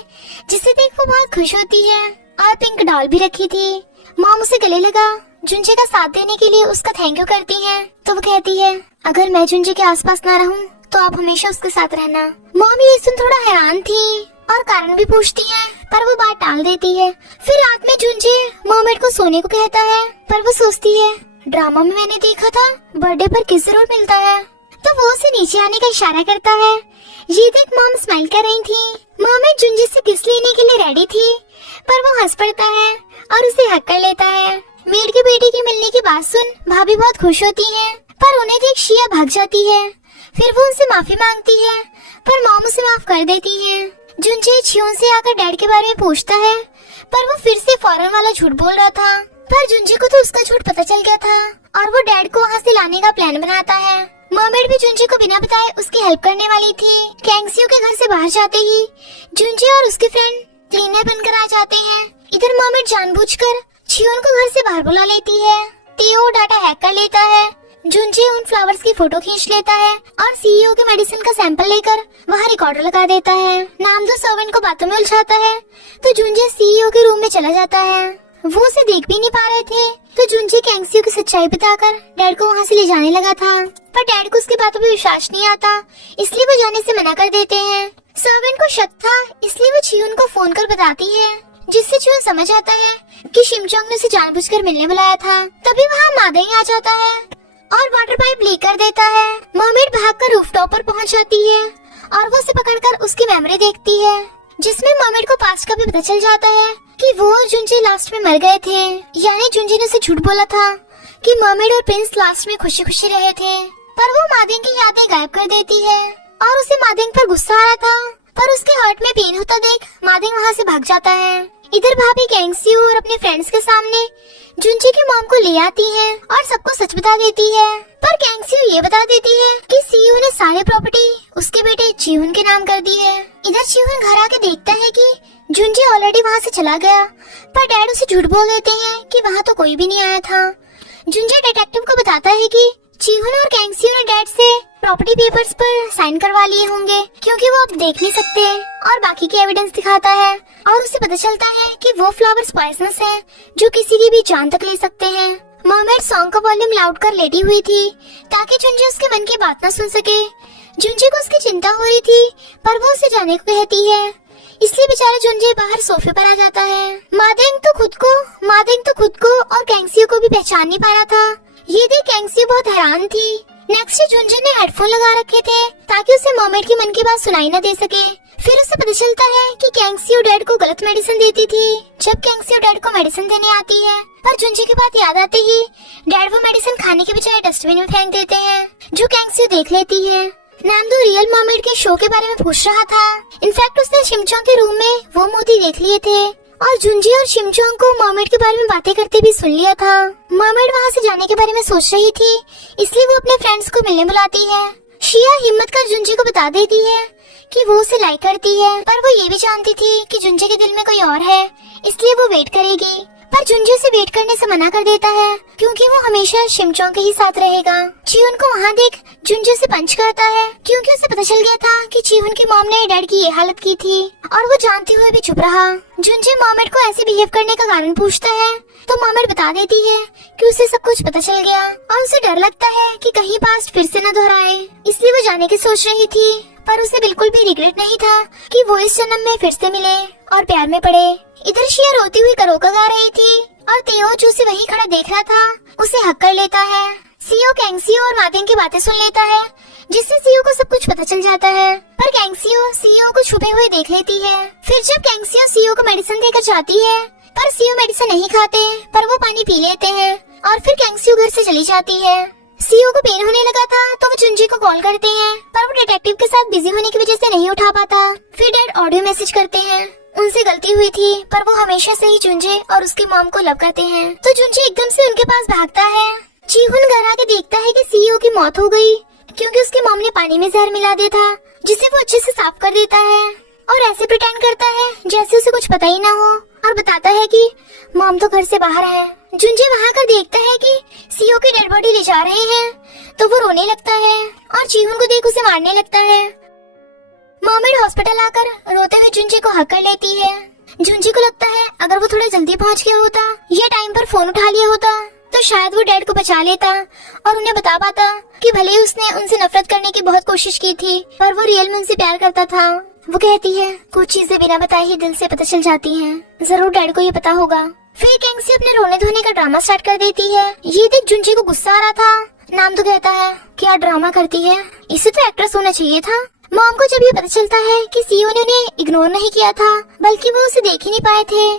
जिसे देख वो बहुत खुश होती है और पिंक डॉल भी रखी थी। मॉम उसे गले लगा जुंजे का साथ देने के लिए उसका थैंक यू करती है तो वो कहती है, अगर मैं जुंजे के आसपास ना रहूं तो आप हमेशा उसके साथ रहना। मॉम ये सुन थोड़ा हैरान थी और कारण भी पूछती है पर वो बात टाल देती है। फिर रात में जुंजे मरमेड को सोने को कहता है पर वो सोचती है, ड्रामा में मैंने देखा था बर्थडे पर किस जरूर मिलता है, तो वो उसे नीचे आने का इशारा करता है। ये देख मॉम स्माइल कर रही थी। मरमेड जुंजे से किस लेने के लिए रेडी थी पर वो हंस पड़ता है और उसे हक कर लेता है। मेड के बेटे की मिलने की बात सुन भाभी बहुत खुश होती है पर उन्हें देख शिया भाग जाती है। फिर वो उनसे माफी मांगती है पर मॉम उसे माफ कर देती है। जुनजे छियोन से आकर डैड के बारे में पूछता है, पर वो फिर से फॉरेन वाला झूठ बोल रहा था। पर जुनजे को तो उसका झूठ पता चल गया था और वो डैड को वहाँ से लाने का प्लान बनाता है। मर्मेड भी जुनजे को बिना बताए उसकी हेल्प करने वाली थी। कैंगसियो के घर से बाहर जाते ही जुनजे और उसके फ्रेंड क्लीनर बनकर आ जाते हैं। इधर मर्मेड जानबूझकर छियोन को घर से बाहर बुला लेती है। तेओ डाटा हैक कर लेता है। जुनजे उन फ्लावर्स की फोटो खींच लेता है और सीईओ के मेडिसिन का सैंपल लेकर वहाँ रिकॉर्डर लगा देता है। नामदो सर्वेंट को बातों में उलझाता है तो जुनजे सीईओ के रूम में चला जाता है। वो उसे देख भी नहीं पा रहे थे तो जुनजे कैंगसियो की सच्चाई बताकर डैड को वहाँ से ले जाने लगा था, पर डैड को उसकी बातों पे विश्वास नहीं आता, इसलिए वो जाने से मना कर देते हैं। सर्वेंट को शक था इसलिए वो छियोन को फोन कर बताती है, जिससे छियोन समझ आता है कि शिमचोंग ने उसे जानबूझकर मिलने बुलाया था। तभी वहाँ मादेंग आ जाता है और वाटर पाइप लीक कर देता है। मर्मेड भागकर रूफटॉप पर पहुंच जाती है और वो उसे पकड़कर उसकी मेमोरी देखती है, जिसमें मर्मेड को पास्ट का भी पता चल जाता है कि वो और जुनजे लास्ट में मर गए थे। यानी जुनजे ने उसे झूठ बोला था कि मर्मेड और प्रिंस लास्ट में खुशी खुशी रहे थे, पर वो मादेंग की यादें गायब कर देती है और उसे मादेंग पर गुस्सा आ रहा था, पर उसके हार्ट में पेन होता देख मादेंग वहाँ से भाग जाता है। इधर भाभी कैंगसियो और अपने फ्रेंड्स के सामने जुनजे की मॉम को ले आती है और सबको सच बता देती है, पर कैंगसियो ये बता देती है कि सीयू ने सारी प्रॉपर्टी उसके बेटे चिहुन के नाम कर दी है। इधर चिहुन घर आके देखता है कि जुनजे ऑलरेडी वहाँ से चला गया, पर डैड उसे झूठ बोल देते हैं कि वहाँ तो कोई भी नहीं आया था। जुनजे डिटेक्टिव को बताता है कि चिहुन और कैंगसियो ने डैड से प्रॉपर्टी पेपर्स पर साइन करवा लिए होंगे क्योंकि वो अब देख नहीं सकते, और बाकी के एविडेंस दिखाता है और उसे पता चलता है कि वो फ्लावर्स पॉइजनस हैं जो किसी की भी जान तक ले सकते हैं। मर्मेड सॉन्ग का वॉल्यूम लाउड कर लेटी हुई थी ताकि जुनजे उसके मन की बात न सुन सके। जुनजे को उसकी चिंता हो रही थी, पर वो उसे जाने को कहती है, इसलिए बेचारा जुनजे बाहर सोफे पर आ जाता है। मादेंग तो खुद को और कैंगसियो को भी पहचान नहीं पा रहा था। ये देख कैंगसियो बहुत हैरान थी। नेक्स्ट जुनजे ने हेडफोन लगा रखे थे ताकि उसे मर्मेड की मन की बात सुनाई न दे सके। फिर उसे पता चलता है कि कैंगसियो डैड को गलत मेडिसिन देती थी। जब कैंगसियो डैड को मेडिसिन देने आती है, पर जुनजे की बात याद आते ही डैड वो मेडिसिन खाने के बजाय डस्टबिन में फेंक देते हैं, जो कैंगसियो देख लेती है। नामदो रियल मर्मेड के शो के बारे में पूछ रहा था। इनफैक्ट उसने शिमचोंग के रूम में वो मोती देख लिए थे और जुनजे और शिमचोंग को मर्मेड के बारे में बातें करते भी सुन लिया था। मर्मेड वहाँ से जाने के बारे में सोच रही थी, इसलिए वो अपने फ्रेंड्स को मिलने बुलाती है। शिया हिम्मत कर जुनजे को बता देती है कि वो उसे लाइक करती है, पर वो ये भी जानती थी कि जुनजे के दिल में कोई और है, इसलिए वो वेट करेगी। पर जुनजे उसे वेट करने से मना कर देता है क्योंकि वो हमेशा शिमचोंग के ही साथ रहेगा। चिहुन को वहाँ देख जुनजे उसे पंच करता है क्योंकि उसे पता चल गया था कि चिहुन की मॉम ने डैड की ये हालत की थी, और वो जानते हुए भी चुप रहा। जुनजे मॉमेड को ऐसे बिहेव करने का कारण पूछता है तो मॉमेड बता देती है कि उसे सब कुछ पता चल गया और उसे डर लगता है कि कहीं पास्ट फिर से न दोहराए, इसलिए वो जाने की सोच रही थी। पर उसे बिल्कुल भी रिग्रेट नहीं था कि वो इस जन्म में फिर से मिले और प्यार में पड़े। इधर शिया रोती हुई करोका गा रही थी और तेओ जो उसे वहीं खड़ा देख रहा था उसे हक कर लेता है। सीओ कैंगसियो और मादेंग की बातें सुन लेता है, जिससे सीओ को सब कुछ पता चल जाता है, पर कैंगसियो सीओ को छुपे हुए देख लेती है। फिर जब कैंगसियो सीओ को मेडिसिन देकर जाती है, पर सीओ मेडिसिन नहीं खाते, पर वो पानी पी लेते हैं और फिर कैंगसियो घर से चली जाती है। सीओ को पेन होने लगा था तो वो जुनजे को कॉल करते हैं, पर वो डिटेक्टिव के साथ बिजी होने की वजह से नहीं उठा पाता। फिर डैड ऑडियो मैसेज करते हैं, उनसे गलती हुई थी, पर वो हमेशा से ही जुनजे और उसकी मॉम को लव करते हैं। तो जुनजे एकदम से उनके पास भागता है। चिहुन घर आके देखता है कि सीईओ की मौत हो गई क्योंकि उसकी मॉम ने पानी में जहर मिला दिया था, जिसे वो अच्छे से साफ कर देता है और ऐसे प्रिटेंड करता है जैसे उसे कुछ पता ही ना हो, और बताता है कि मॉम तो घर से बाहर है। जुनजे वहाँ कर देखता है कि सीईओ की डेड बॉडी ले जा रहे हैं, तो वो रोने लगता है और चिहुन को देख उसे मारने लगता है। मॉमेड हॉस्पिटल आकर रोते हुए जुनजे को हक कर लेती है। जुनजे को लगता है अगर वो थोड़ा जल्दी पहुँच गया होता या टाइम पर फोन उठा लिया होता तो शायद वो डैड को बचा लेता और उन्हें बता पाता कि भले ही उसने उनसे नफरत करने की बहुत कोशिश की थी, पर वो रियल में उनसे प्यार करता था। वो कहती है कुछ चीजें बिना बताए ही दिल से पता चल जाती हैं, जरूर डैड को ये पता होगा। फिर कैंगसी अपने रोने धोने का ड्रामा स्टार्ट कर देती है। ये देख जुनजे को गुस्सा आ रहा था। नाम तो कहता है क्या ड्रामा करती है, इसे तो एक्ट्रेस होना चाहिए था। मॉम को जब ये पता चलता है कि सीईओ ने उन्हें इग्नोर नहीं किया था बल्कि वो उसे देख ही नहीं पाए थे,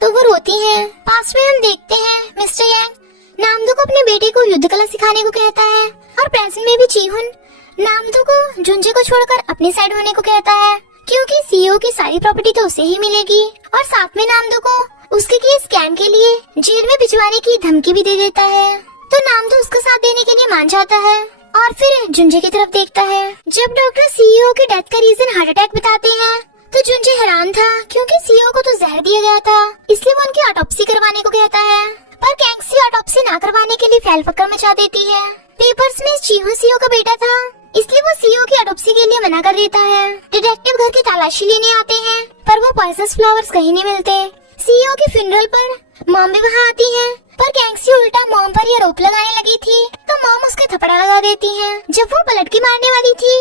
तो वो रोती हैं। पास में हम देखते हैं मिस्टर यांग नामदो को अपने बेटे को युद्ध कला सिखाने को कहता है, और प्रेजेंट में भी चिहुन नामदो को जुनजे को छोड़कर अपनी साइड होने को कहता है। क्योंकि सीईओ की सारी प्रॉपर्टी तो उसे ही मिलेगी और साथ में नामदो को उसके किए स्कैम के लिए जेल में भिजवाने की धमकी भी दे देता है। तो नामदो उसका साथ देने के लिए मान जाता है और फिर जुंजे की तरफ देखता है। जब डॉक्टर सीईओ की डेथ का रीजन हार्ट अटैक बताते हैं तो जुंजे हैरान था, क्योंकि सीईओ को तो जहर दिया गया था, इसलिए वो उनकी ऑटोप्सी करवाने को कहता है। पर कैंगसी ऑटोप्सी ना करवाने के लिए फैल फकर मचा देती है। पेपर्स में चीहू सीईओ का बेटा था, इसलिए वो सीईओ की ऑटोप्सी के लिए मना कर देता है। डिटेक्टिव घर की तलाशी लेने आते हैं, पर वो पॉइजनस फ्लावर्स कहीं नहीं मिलते। सीईओ के फ्यूनरल पर मॉम भी वहाँ आती है, पर कैंगसी उल्टा मॉम पर ये आरोप लगाने लगी थी, तो मॉम उसके थप्पड़ लगा देती है। जब वो पलट के मारने वाली थी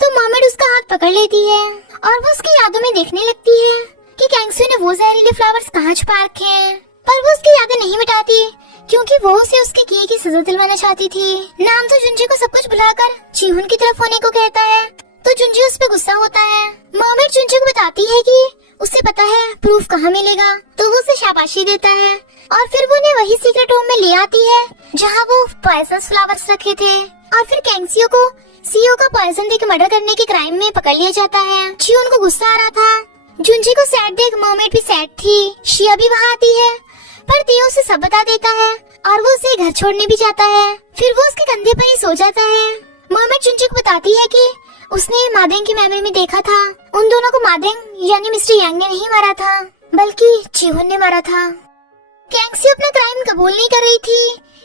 तो मॉमेड उसका हाथ पकड़ लेती है और वो उसकी यादों में देखने लगती है कि कैंगसी ने वो जहरीले फ्लावर्स कहाँ छुपा रखे हैं। पर वो उसकी यादें नहीं मिटाती, क्योंकि वो उसे उसके किए की सजा दिलवाना चाहती थी। नाम तो जुंजे को सब कुछ भुलाकर चीहुन की तरफ होने को कहता है, तो जुंजे उस पर गुस्सा होता है। मॉमेड जुंजे को बताती है कि उसे पता है प्रूफ कहाँ मिलेगा, तो वो उसे शाबाशी देता है और फिर वो उन्हें वही सीक्रेट रूम में ले आती है जहाँ वो पॉइजनस फ्लावर्स रखे थे। और फिर कैंगसियो को सीईओ का पॉइजन देकर मर्डर करने के क्राइम में पकड़ लिया जाता है। चियोन को गुस्सा आ रहा था। जुंजे को सैड देख मॉमेड भी सैड थी। शिया भी वहाँ आती है, पर तियो उसे सब बता देता है और वो उसे घर छोड़ने भी जाता है। फिर वो उसके कंधे पर ही सो जाता है। मॉमेड जुंजे को बताती है कि उसने मादेंग की मेमोरी में देखा था। उन दोनों को मादेंग यानी मिस्टर यांग ने नहीं मारा था, बल्कि चिहुन ने मारा था। कैंगसी अपना क्राइम कबूल नहीं कर रही थी,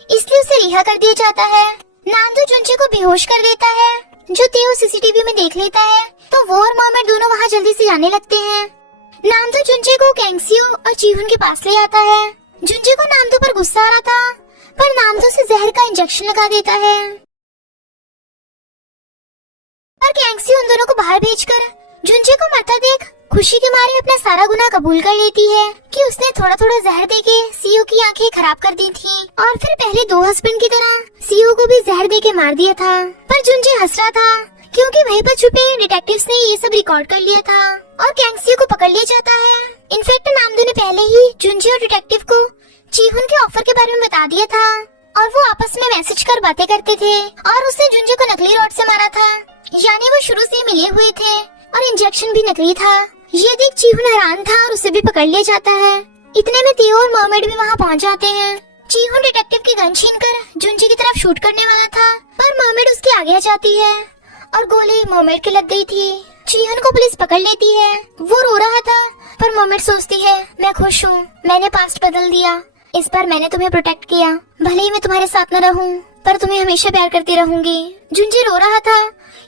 इसलिए उसे रिहा कर दिया जाता है। नांदो जुंजे को बेहोश कर देता है, जो तेओ सीसीटीवी में देख लेता है, तो वो और मॉमेड दोनों वहाँ जल्दी से जाने लगते हैं। नांदो जुंजे को कैंगसियो और चिहुन के पास ले आता है। जुंजे को नांदो पर गुस्सा आ रहा था, पर नांदो से जहर का इंजेक्शन लगा देता है। पर कैंगसी उन दोनों को बाहर भेजकर जुंजे को मरता देख खुशी के मारे अपना सारा गुनाह कबूल कर लेती है कि उसने थोड़ा थोड़ा जहर देके सीईओ की आंखें खराब कर दी थी और फिर पहले दो हस्बैंड की तरह सीईओ को भी जहर देके मार दिया था। पर जुंजे हंस रहा था, क्योंकि वहीं पर छुपे डिटेक्टिव्स ने ये सब रिकॉर्ड कर लिया था और कैंगसी को पकड़ लिया जाता है। इनफैक्ट नामदो ने पहले ही जुंजे और डिटेक्टिव को चिहुन के ऑफर के बारे में बता दिया था और वो आपस में मैसेज कर बातें करते थे और उसने जुंजे को नकली रॉड से मारा था, यानी वो शुरू से मिले हुए थे और इंजेक्शन भी नकली था। ये देख चिहुन हैरान था और उसे भी पकड़ लिया जाता है। इतने में तेओ और मॉमेड भी वहाँ पहुँच जाते हैं। चिहुन डिटेक्टिव की गन छीनकर जुंजे की तरफ शूट करने वाला था, पर मॉमेड उसके आगे आ जाती है और गोली मॉमेड के लग गई थी। चिहुन को पुलिस पकड़ लेती है। वो रो रहा था, पर मॉमेड सोचती है मैं खुश हूँ, मैंने पास्ट बदल दिया, इस बार मैंने तुम्हें प्रोटेक्ट किया, भले ही मैं तुम्हारे साथ न रहूं, पर तुम्हें हमेशा प्यार करती रहूंगी। जुंजे रो रहा था,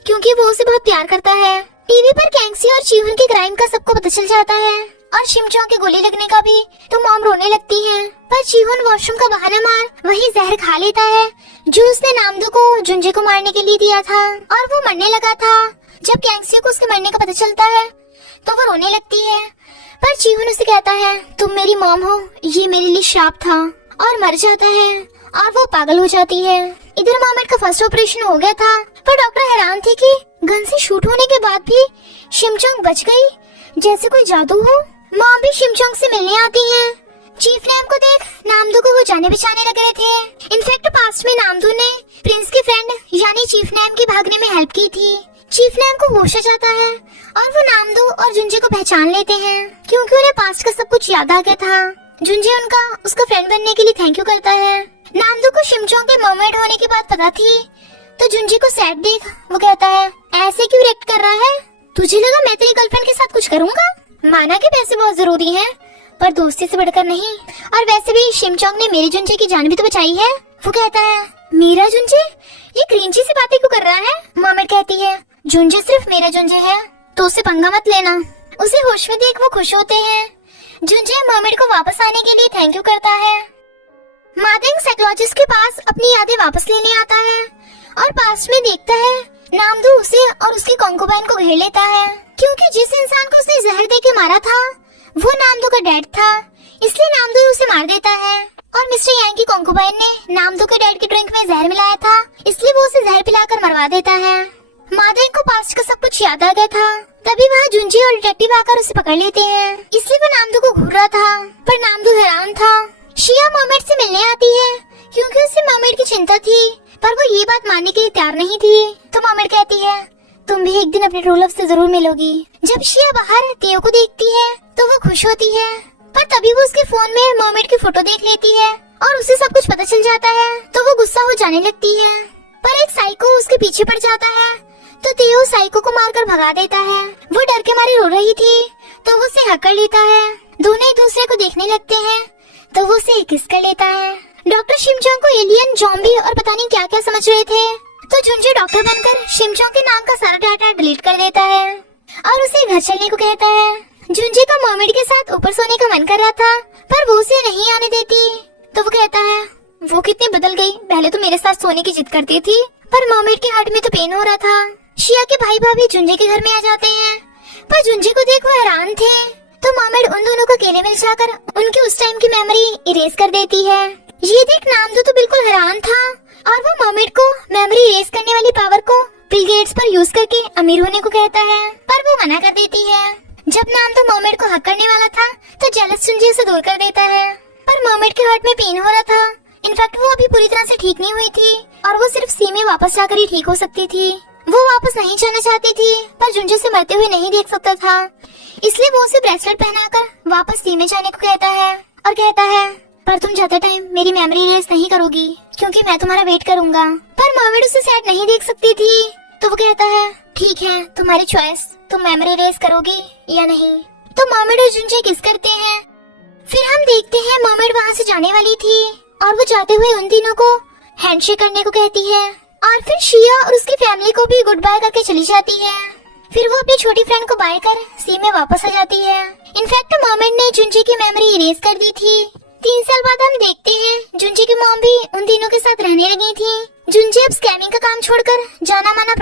क्योंकि वो उसे बहुत प्यार करता है। टीवी पर कैंगसी और चिहुन के क्राइम का सबको पता चल जाता है और शिमचोंग के गोली लगने का भी, तो मॉम रोने लगती है। पर चिहुन वॉशरूम का बहाना मार वही जहर खा लेता है जो उसने नामदो को जुंजे को मारने के लिए दिया था और वो मरने लगा था। जब कैंगसी को उसके मरने का पता चलता है तो वो रोने लगती है, पर चिहुन उसे कहता है तुम मेरी मॉम हो, ये मेरे लिए श्राप था, और मर जाता है और वो पागल हो जाती है। इधर मॉमेड का फर्स्ट ऑपरेशन हो गया था, पर डॉक्टर हैरान थे कि गन से शूट होने के बाद भी शिमचोंग बच गई, जैसे कोई जादू हो। मॉम भी शिमचोंग से मिलने आती है। चीफ नैम को देख नामदो को वो जाने बचाने लग रहे थे। इनफैक्ट पास्ट में नामदो ने प्रिंस की फ्रेंड यानी चीफ नैम की भागने में हेल्प की थी। चीफ नैम को होश आ जाता है और वो नामदो और जुंजे को पहचान लेते हैं, क्योंकि उन्हें पास्ट का सब कुछ याद आ गया था। जुंजे उसका फ्रेंड बनने के लिए थैंक यू करता है। नामदो को शिमचोंग के मॉमेड होने की बात पता थी, तो जुंजे को सैड देख वो कहता है ऐसे क्यों रिएक्ट कर रहा है, तुझे लगा मैं तेरी गर्लफ्रेंड के साथ कुछ करूंगा? माना कि पैसे बहुत जरूरी हैं, पर दोस्ती से बढ़कर नहीं, और वैसे भी शिमचोंग ने मेरी जुंजे की जान भी तो बचाई है। वो कहता है मेरा जुंजे, ये क्रींची से बातें क्यों कर रहा है? मॉमेड कहती है जुंजे सिर्फ मेरा जुंजे है, तो उसे पंगा मत लेना। उसे होश में देख वो खुश होते हैं। जुंजे मॉमेड को वापस आने के लिए थैंक यू करता है। मादेंग साइकोलॉजिस्ट के पास अपनी यादें वापस लेने आता है और पास्ट में देखता है नामदो उसे और उसकी कॉन्कुबाइन को घेर लेता है, क्योंकि जिस इंसान को उसने जहर देके मारा था वो नामदो का डैड था, इसलिए नामदो उसे मार देता है। और मिस्टर यांग की कॉन्कुबाइन ने नामदो के डैड की ड्रिंक में जहर मिलाया था, इसलिए वो उसे जहर पिलाकर मरवा देता है। मादेंग को पास्ट का सब कुछ याद आ गया था, तभी वहाँ जुंजे और डिटेक्टिव आकर उसे पकड़ लेते हैं, इसलिए वो नामदो को घूर रहा था, पर नामदो हैरान था। शिया मॉमेड से मिलने आती है, क्योंकि उसे मॉमेड की चिंता थी, पर वो ये बात मानने के लिए तैयार नहीं थी। तो मॉमेड कहती है तुम भी एक दिन अपने ट्रू लव से जरूर मिलोगी। जब शिया बाहर तेओ को देखती है तो वो खुश होती है, पर तभी वो उसके फोन में मर्मेड की फोटो देख लेती है और उसे सब कुछ पता चल जाता है, तो वो गुस्सा हो जाने लगती है। पर एक साइको उसके पीछे पड़ जाता है, तो तेओ साइको को मारकर भगा देता है। वो डर के मारे रो रही थी, तो वो उसे हक कर लेता है। दोनों एक दूसरे को देखने लगते हैं, तो वो उसे किस कर लेता है। डॉक्टर शिमचोंग को एलियन, ज़ॉम्बी और पता नहीं क्या क्या समझ रहे थे, तो जुनजे डॉक्टर बनकर शिमचोंग के नाम का सारा डाटा डिलीट कर देता है और उसे घर चलने को कहता है। जुनजे का मर्मेड के साथ ऊपर सोने का मन कर रहा था, पर वो उसे नहीं आने देती, तो वो कहता है वो कितनी बदल गई, पहले तो मेरे साथ सोने की जिद करती थी, पर मर्मेड के हार्ट में तो पेन हो रहा था। शिया के भाई भाभी जुनजे के घर में आ जाते हैं, पर जुनजे को देख वो हैरान थे, तो मर्मेड उन दोनों को अकेले मिल जाकर उनकी उस टाइम की मेमोरी इरेज कर देती है। ये देख नाम तो बिल्कुल हैरान था, और वो मर्मेड को मेमोरी इरेज करने वाली पावर को बिल गेट्स पर यूज करके अमीर होने को कहता है, पर वो मना कर देती है। जब नाम तो मर्मेड को हक करने वाला था, तो जेलस जुनजे उसे दूर कर देता है, पर मर्मेड के हार्ट में पेन हो रहा था। इनफैक्ट वो अभी पूरी तरह से ठीक नहीं हुई थी, और वो सिर्फ सी में वापस जाकर ही ठीक हो सकती थी। वो वापस नहीं जाना चाहती थी, पर जुनजे से मरते हुए नहीं देख सकता था, इसलिए वो उसे ब्रेसलेट पहनाकर वापस सी में जाने को कहता है और कहता है पर तुम जाते टाइम मेरी मेमोरी इरेज नहीं करोगी, क्योंकि मैं तुम्हारा वेट करूंगा। पर मर्मेड उसे सैड नहीं देख सकती थी, तो वो कहता है ठीक है तुम्हारी चॉइस, तुम मेमोरी इरेज करोगी या नहीं। तो मर्मेड और जुनजे किस करते हैं। फिर हम देखते हैं मर्मेड वहाँ से जाने वाली थी, और वो जाते हुए उन तीनों को हैंडशेक करने को कहती है, और फिर शिया और उसकी फैमिली को भी गुड बाय करके चली जाती है। फिर वो अपनी छोटी फ्रेंड को बाय कर सी में वापस आ जाती है। इनफैक्ट मर्मेड ने जुनजे की मेमोरी इरेज कर दी थी। 3 साल बाद हम देखते हैं जुनजे की मॉम भी उन तीनों के साथ रहने लगी थी। जुनजे अब स्कैमिंग का काम छोड़कर जाना माना